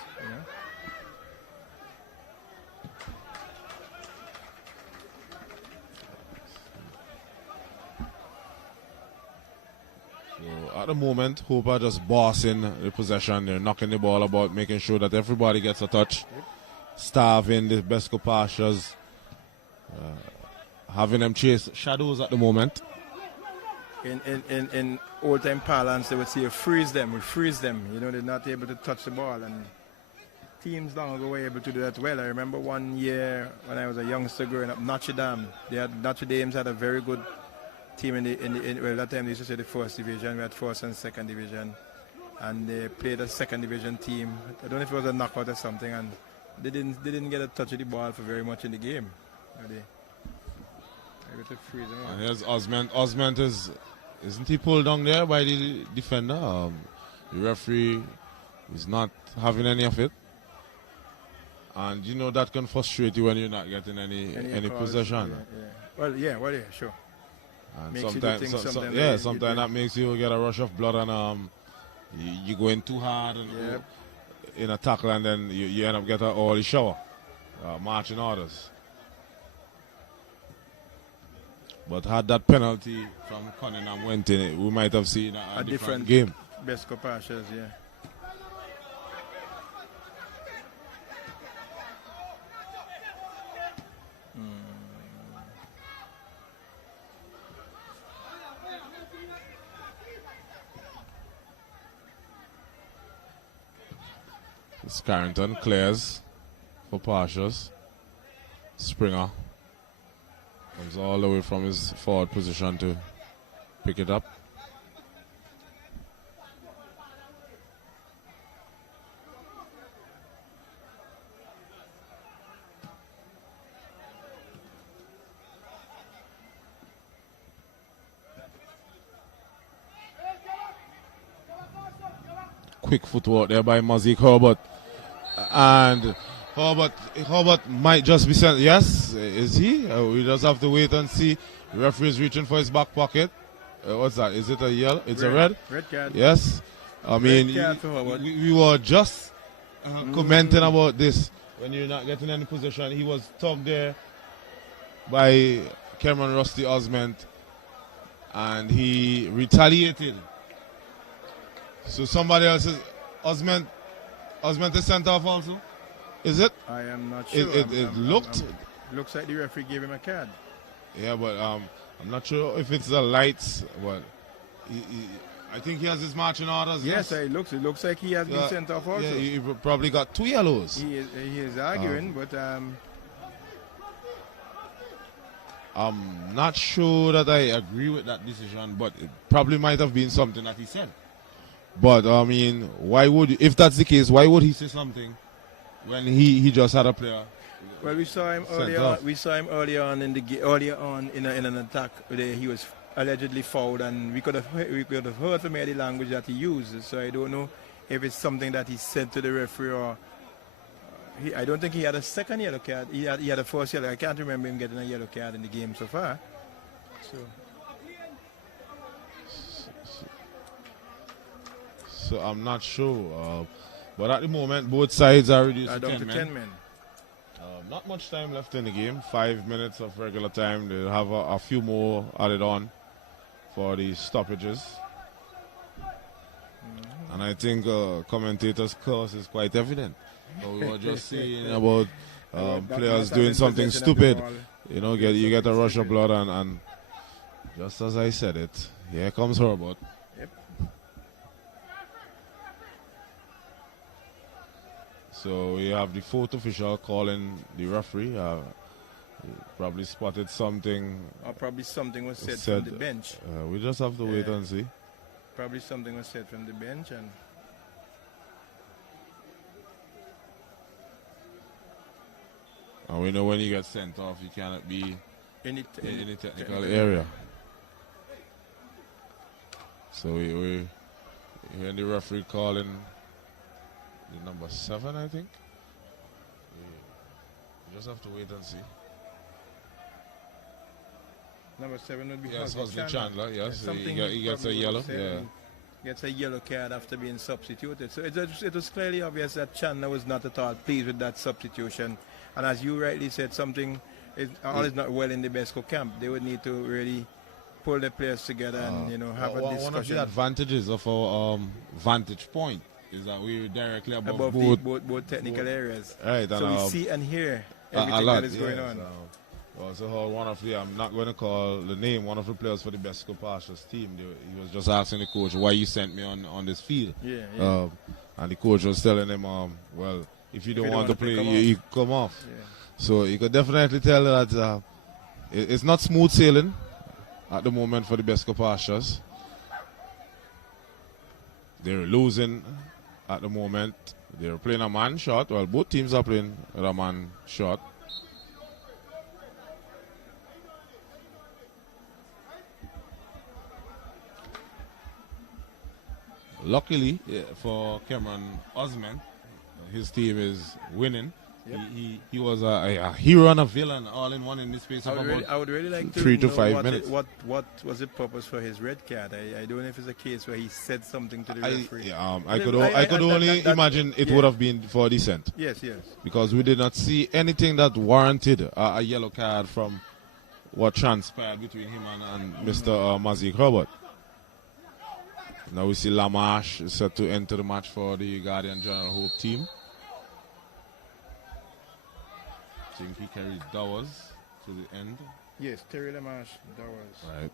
So at the moment, Hope are just bossing the possession. They're knocking the ball about, making sure that everybody gets a touch. Starving the BESCO Pastures, having them chase shadows at the moment. In old-time parlance, they would say, freeze them. They're not able to touch the ball. And teams long ago were able to do that well. I remember one year when I was a youngster growing up, Notre Dame had a very good team that time they used to say the first division. We had first and second division. And they played a second division team. I don't know if it was a knockout or something. And they didn't get a touch of the ball for very much in the game. They able to freeze them out. And here's Osment. Osment isn't he pulled down there by the defender? The referee is not having any of it. And that can frustrate you when you're not getting any possession. Well, sure. And sometimes that makes you get a rush of blood and you go in too hard in a tackle and then you end up getting all the shower, marching orders. But had that penalty from Cunningham went in, we might have seen a different game. BESCO Pastures, It's Carrington clears for Pastures. Springer comes all the way from his forward position to pick it up. Quick footwork there by Mazik Herbert. And Herbert might just be sent. Yes, is he? We just have to wait and see. The referee is reaching for his back pocket. What's that? Is it a yellow? It's a red? Red card. Yes. I mean, card for Herbert. we were just commenting about this. When you're not getting any possession, he was tugged there by Cameron Rusty Osment. And he retaliated. So somebody else is Osment is sent off also? Is it? I am not sure. It looked. Looks like the referee gave him a card. Yeah, but I'm not sure if it's the lights, but I think he has his marching orders. Yes, it looks like he has been sent off also. Yeah, he probably got 2 yellows. He is arguing, but I'm not sure that I agree with that decision, but it probably might have been something that he said. But I mean, if that's the case, why would he say something when he just had a player? Well, we saw him earlier. We saw him earlier on in an attack where he was allegedly fouled, and we could have heard from the language that he used. So I don't know if it's something that he said to the referee or. I don't think he had a second yellow card. He had a first yellow. I can't remember him getting a yellow card in the game so far. So I'm not sure. But at the moment, both sides are reduced to 10 men. Not much time left in the game. 5 minutes of regular time. They'll have a few more added on for the stoppages. And I think commentators' curse is quite evident. So we were just saying about players doing something stupid. You know, you get a rush of blood, and just as I said it, here comes Herbert. Yep. So we have the fourth official calling the referee. He probably spotted something. Or probably something was said from the bench. We just have to wait and see. Probably something was said from the bench, and we know when you get sent off, you cannot be in any technical area. So we hear the referee calling the number 7, I think. We just have to wait and see. Number 7 would be Husband Chandler. Yes, he gets a yellow. Yeah. Gets a yellow card after being substituted. So it was clearly obvious that Chandler was not at all pleased with that substitution. And as you rightly said, something is not well in the BESCO camp. They would need to really pull the players together and have a discussion. One of the advantages of our vantage point is that we're directly above both technical areas. Right, so we see and hear everything that is going on. Also, I'm not going to call the name, one of the players for the BESCO Pastures team, he was just asking the coach why you sent me on this field. Yeah. And the coach was telling him, well, if you don't want to play, you come off. Yeah. So you could definitely tell that it's not smooth sailing at the moment for the BESCO Pastures. They're losing at the moment. They're playing a man shot. Well, both teams are playing a man shot. Luckily for Cameron Osment, his team is winning. Yep. He was a hero and a villain all in one in this space of about I would really like to 3 to know 5 minutes. What was the purpose for his red card? I don't know if it's a case where he said something to the referee. I could only imagine it would have been for dissent. Yes. Because we did not see anything that warranted a yellow card from what transpired between him and Mr. Mazik Herbert. Now we see Lamash set to enter the match for the Guardian General Hope team. I think he carries Dowers to the end. Yes, Terry Lamash, Dowers. Right.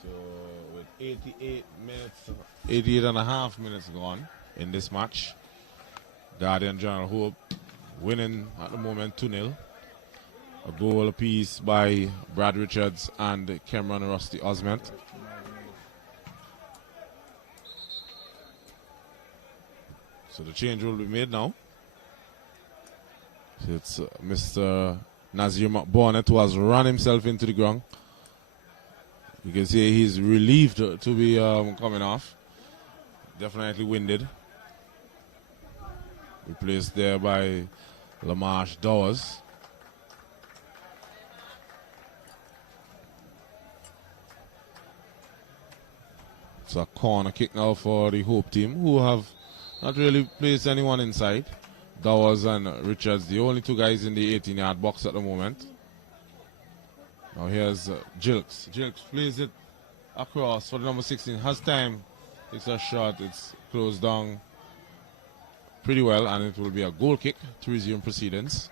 So with 88 minutes, 88 and a half minutes gone in this match. Guardian General Hope winning at the moment 2-0. A goal apiece by Brad Richards and Cameron Rusty Osment. So the change will be made now. So it's Mr. Nazir McBonnet who has run himself into the ground. You can see he's relieved to be coming off. Definitely winded. Replaced there by Lamarche Dawes. It's a corner kick now for the Hope team, who have not really placed anyone inside. Dawes and Richards, the only two guys in the 18-yard box at the moment. Now here's Jilks. Jilks plays it across for the number 16. Has time. It's a shot. It's closed down pretty well, and it will be a goal kick to resume proceedings.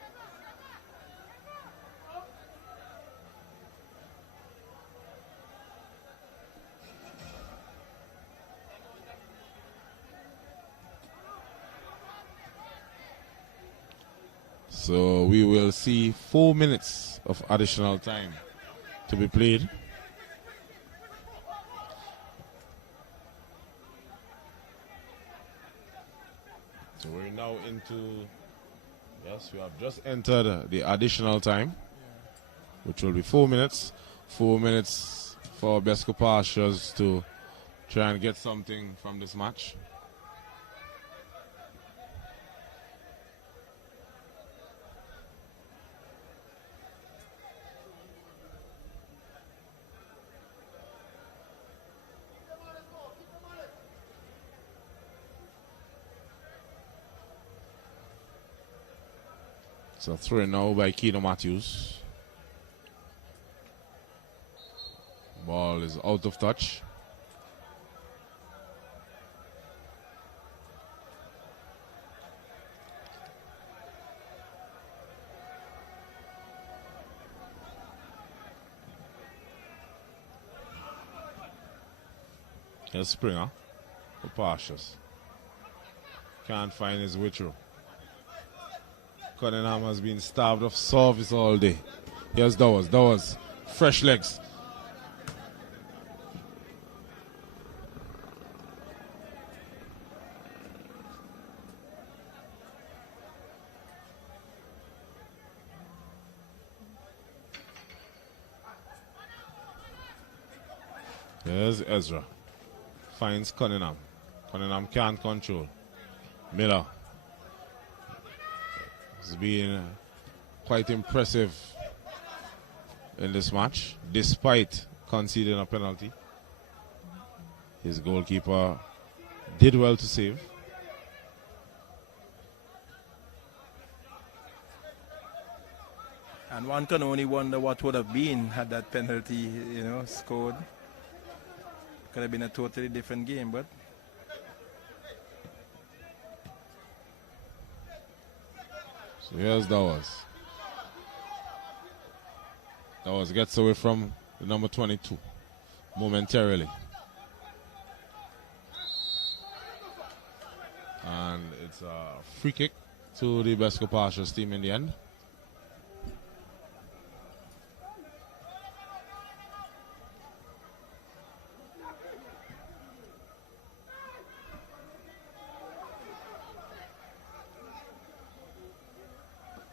So we will see 4 minutes of additional time to be played. So we're now into, yes, we have just entered the additional time, which will be 4 minutes. 4 minutes for BESCO Pastures to try and get something from this match. So throw now by Keno Matthews. Ball is out of touch. Here's Springer for Pastures. Can't find his way through. Cunningham has been starved of service all day. Here's Dawes. Dawes, fresh legs. Here's Ezra. Finds Cunningham. Cunningham can't control. Miller. It's been quite impressive in this match, despite conceding a penalty. His goalkeeper did well to save. And one can only wonder what would have been had that penalty, scored. Could have been a totally different game, but so here's Dawes. Dawes gets away from the number 22 momentarily. And it's a free kick to the BESCO Pastures team in the end.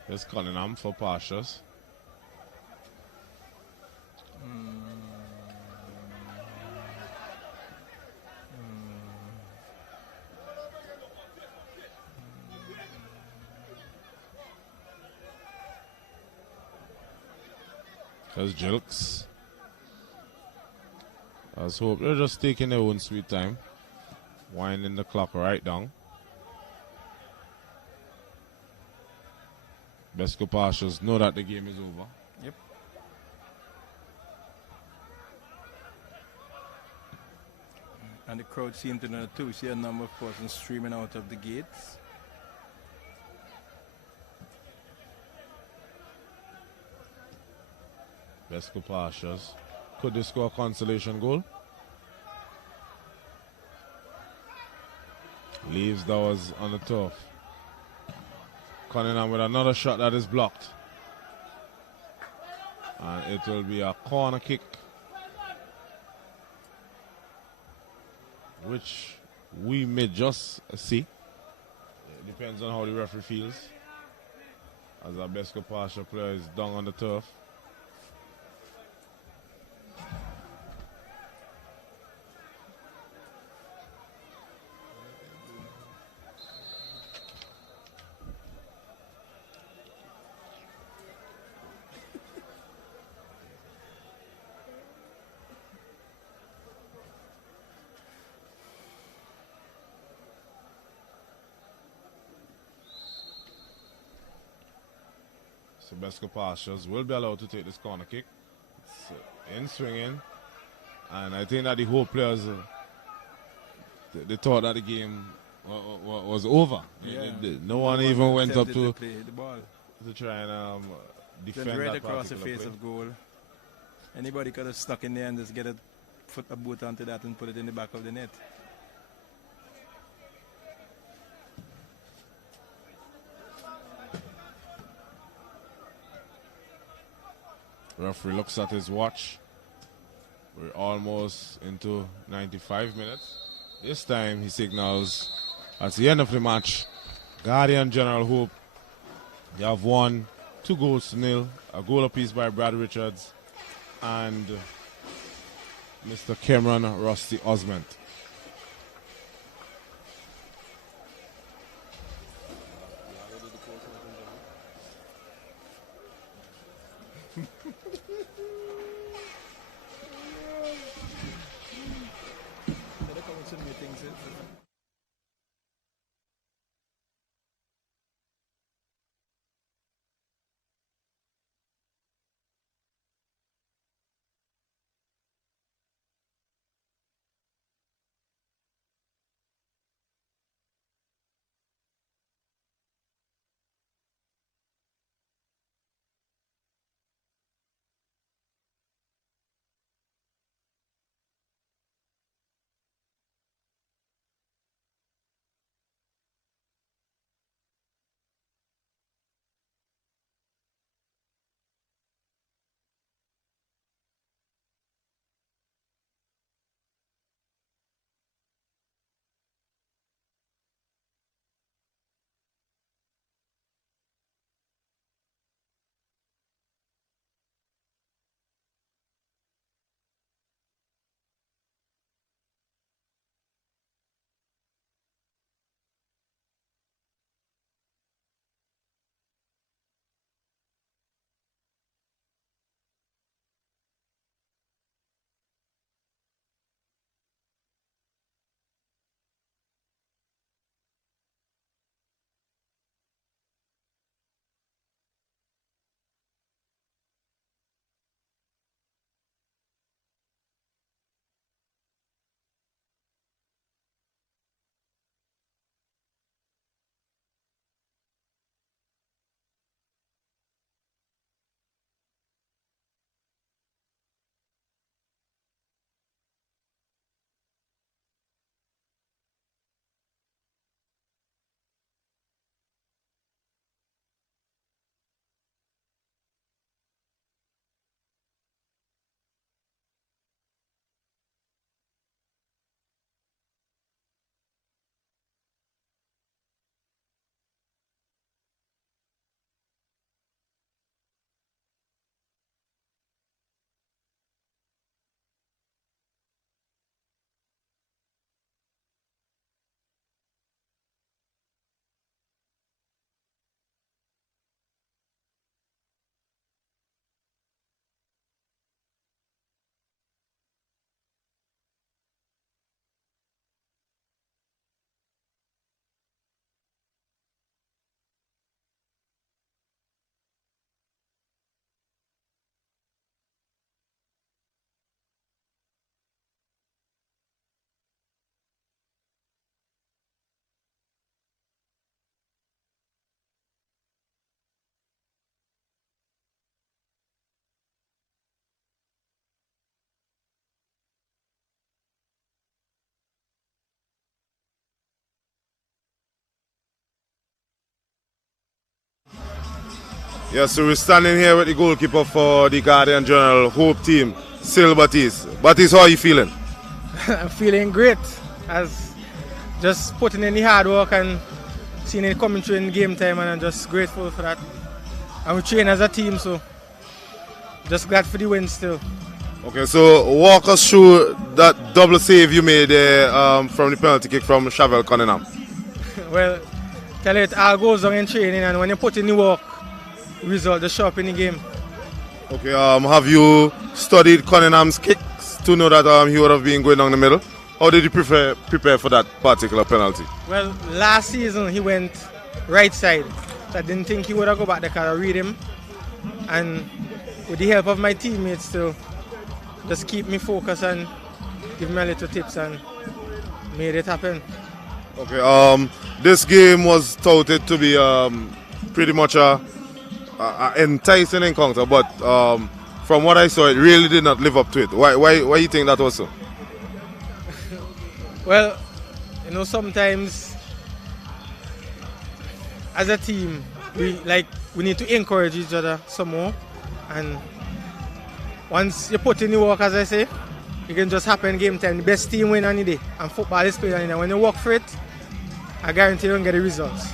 Here's Cunningham for Pastures. There's Jilks. Let's hope they're just taking their own sweet time, winding the clock right down. BESCO Pastures know that the game is over. Yep. And the crowd seem to know too. See a number of persons streaming out of the gates. BESCO Pastures. Could they score a consolation goal? Leaves Dowers on the turf. Cunningham with another shot that is blocked. And it will be a corner kick, which we may just see. It depends on how the referee feels. As our Bestco partial player is down on the turf. So Bestco Partials will be allowed to take this corner kick. It's in swinging. And I think that the whole players, they thought that the game was over. Yeah. No one even went up to play the ball. to try and defend Went right that across the particular face play. of goal. Anybody could have stuck in there and just get a boot onto that and put it in the back of the net. Referee looks at his watch. We're almost into 95 minutes. This time he signals at the end of the match, Guardian General Hope, they have won 2-0, a goal apiece by Brad Richards and Mr. Cameron Rusty Osment. Yeah, so we're standing here with the goalkeeper for the Guardian General Hope team, Sil Batiste. Batiste, how are you feeling? I'm feeling great, as just putting in the hard work and seeing it coming through in game time, and I'm just grateful for that. And we train as a team, so just glad for the win still. Okay, so walk us through that double save you made from the penalty kick from Shavel Cunningham. Well, tell you, it all goes on in training, and when you put in the work, result just show up in the game. Okay, have you studied Cunningham's kicks to know that he would have been going down the middle? Or did you prepare for that particular penalty? Well, last season he went right side, so I didn't think he would have go back there because I read him. And with the help of my teammates to just keep me focused and give me a little tips, and made it happen. Okay, this game was touted to be pretty much a enticing encounter, but from what I saw, it really did not live up to it. Why do you think that was so? Well, you know, sometimes as a team, we need to encourage each other some more, and once you put in the work, as I say, it can just happen game time. The best team win any day, and football is played any day. When you work for it, I guarantee you can get the results.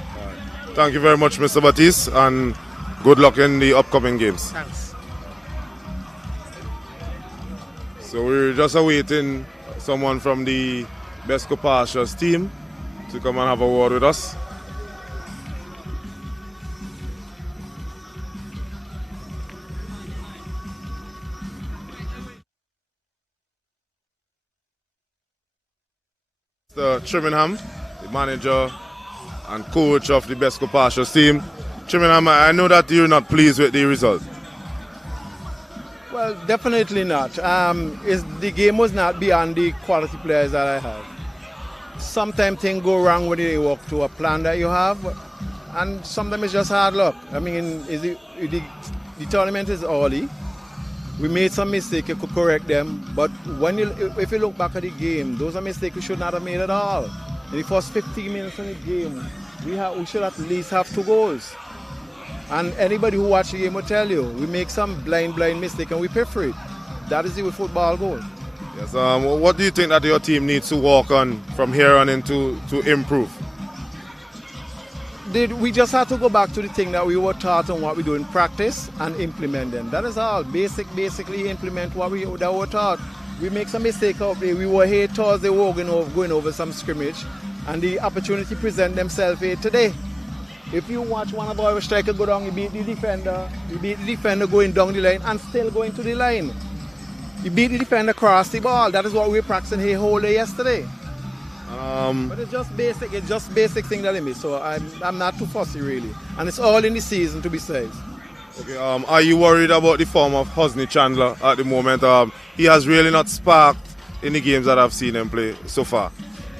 Thank you very much, Mr. Batiste, and good luck in the upcoming games. Thanks. So we're just awaiting someone from the BESCO PASTURES team to come and have a word with us. Mr. Trimingham, the manager and coach of the BESCO PASTURES team. Trimingham, I know that you're not pleased with the result. Well, definitely not. The game was not beyond the quality players that I have. Sometimes things go wrong when you work to a plan that you have, and sometimes it's just hard luck. I mean, the tournament is early. We made some mistakes, you could correct them, but if you look back at the game, those are mistakes we should not have made at all. In the first 15 minutes of the game, we should at least have 2 goals. And anybody who watch the game will tell you, we make some blind mistake and we pay for it. That is the way football goes. Yes. What do you think that your team needs to work on from here on in to improve? We just have to go back to the thing that we were taught and what we do in practice and implement them. That is all. Basically implement what we were taught. We make some mistake out there. We were here Thursday, we were going over some scrimmage, and the opportunity present themselves here today. If you watch one of our strikers go down, he beat the defender going down the line and still going to the line. He beat the defender across the ball. That is what we were practicing here whole day yesterday. But it's just basic thing that I miss. So I'm not too fussy really. And it's all in the season to be said. Okay, are you worried about the form of Hosni Chandler at the moment? He has really not sparked in the games that I've seen him play so far.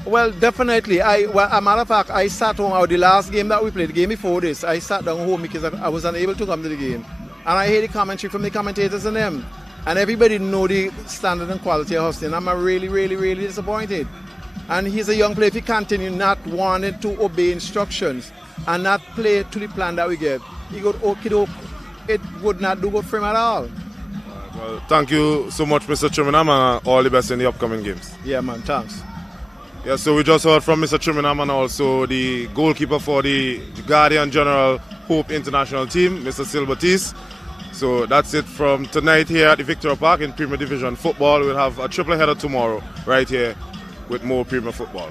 Well, definitely. A matter of fact, I sat home. The last game that we played, the game before this, I sat down home because I was unable to come to the game. And I hear the commentary from the commentators and them. And everybody know the standard and quality of Hosni. I'm really disappointed. And he's a young player. If he continue not wanting to obey instructions and not play to the plan that we give, it would not do good for him at all. Well, thank you so much, Mr. Trimingham, and all the best in the upcoming games. Yeah, man. Thanks. Yeah, so we just heard from Mr. Trimingham and also the goalkeeper for the Guardian General Hope International team, Mr. Sil Batiste. So that's it from tonight here at the Victoria Park in Premier Division Football. We'll have a triple header tomorrow right here with more Premier Football.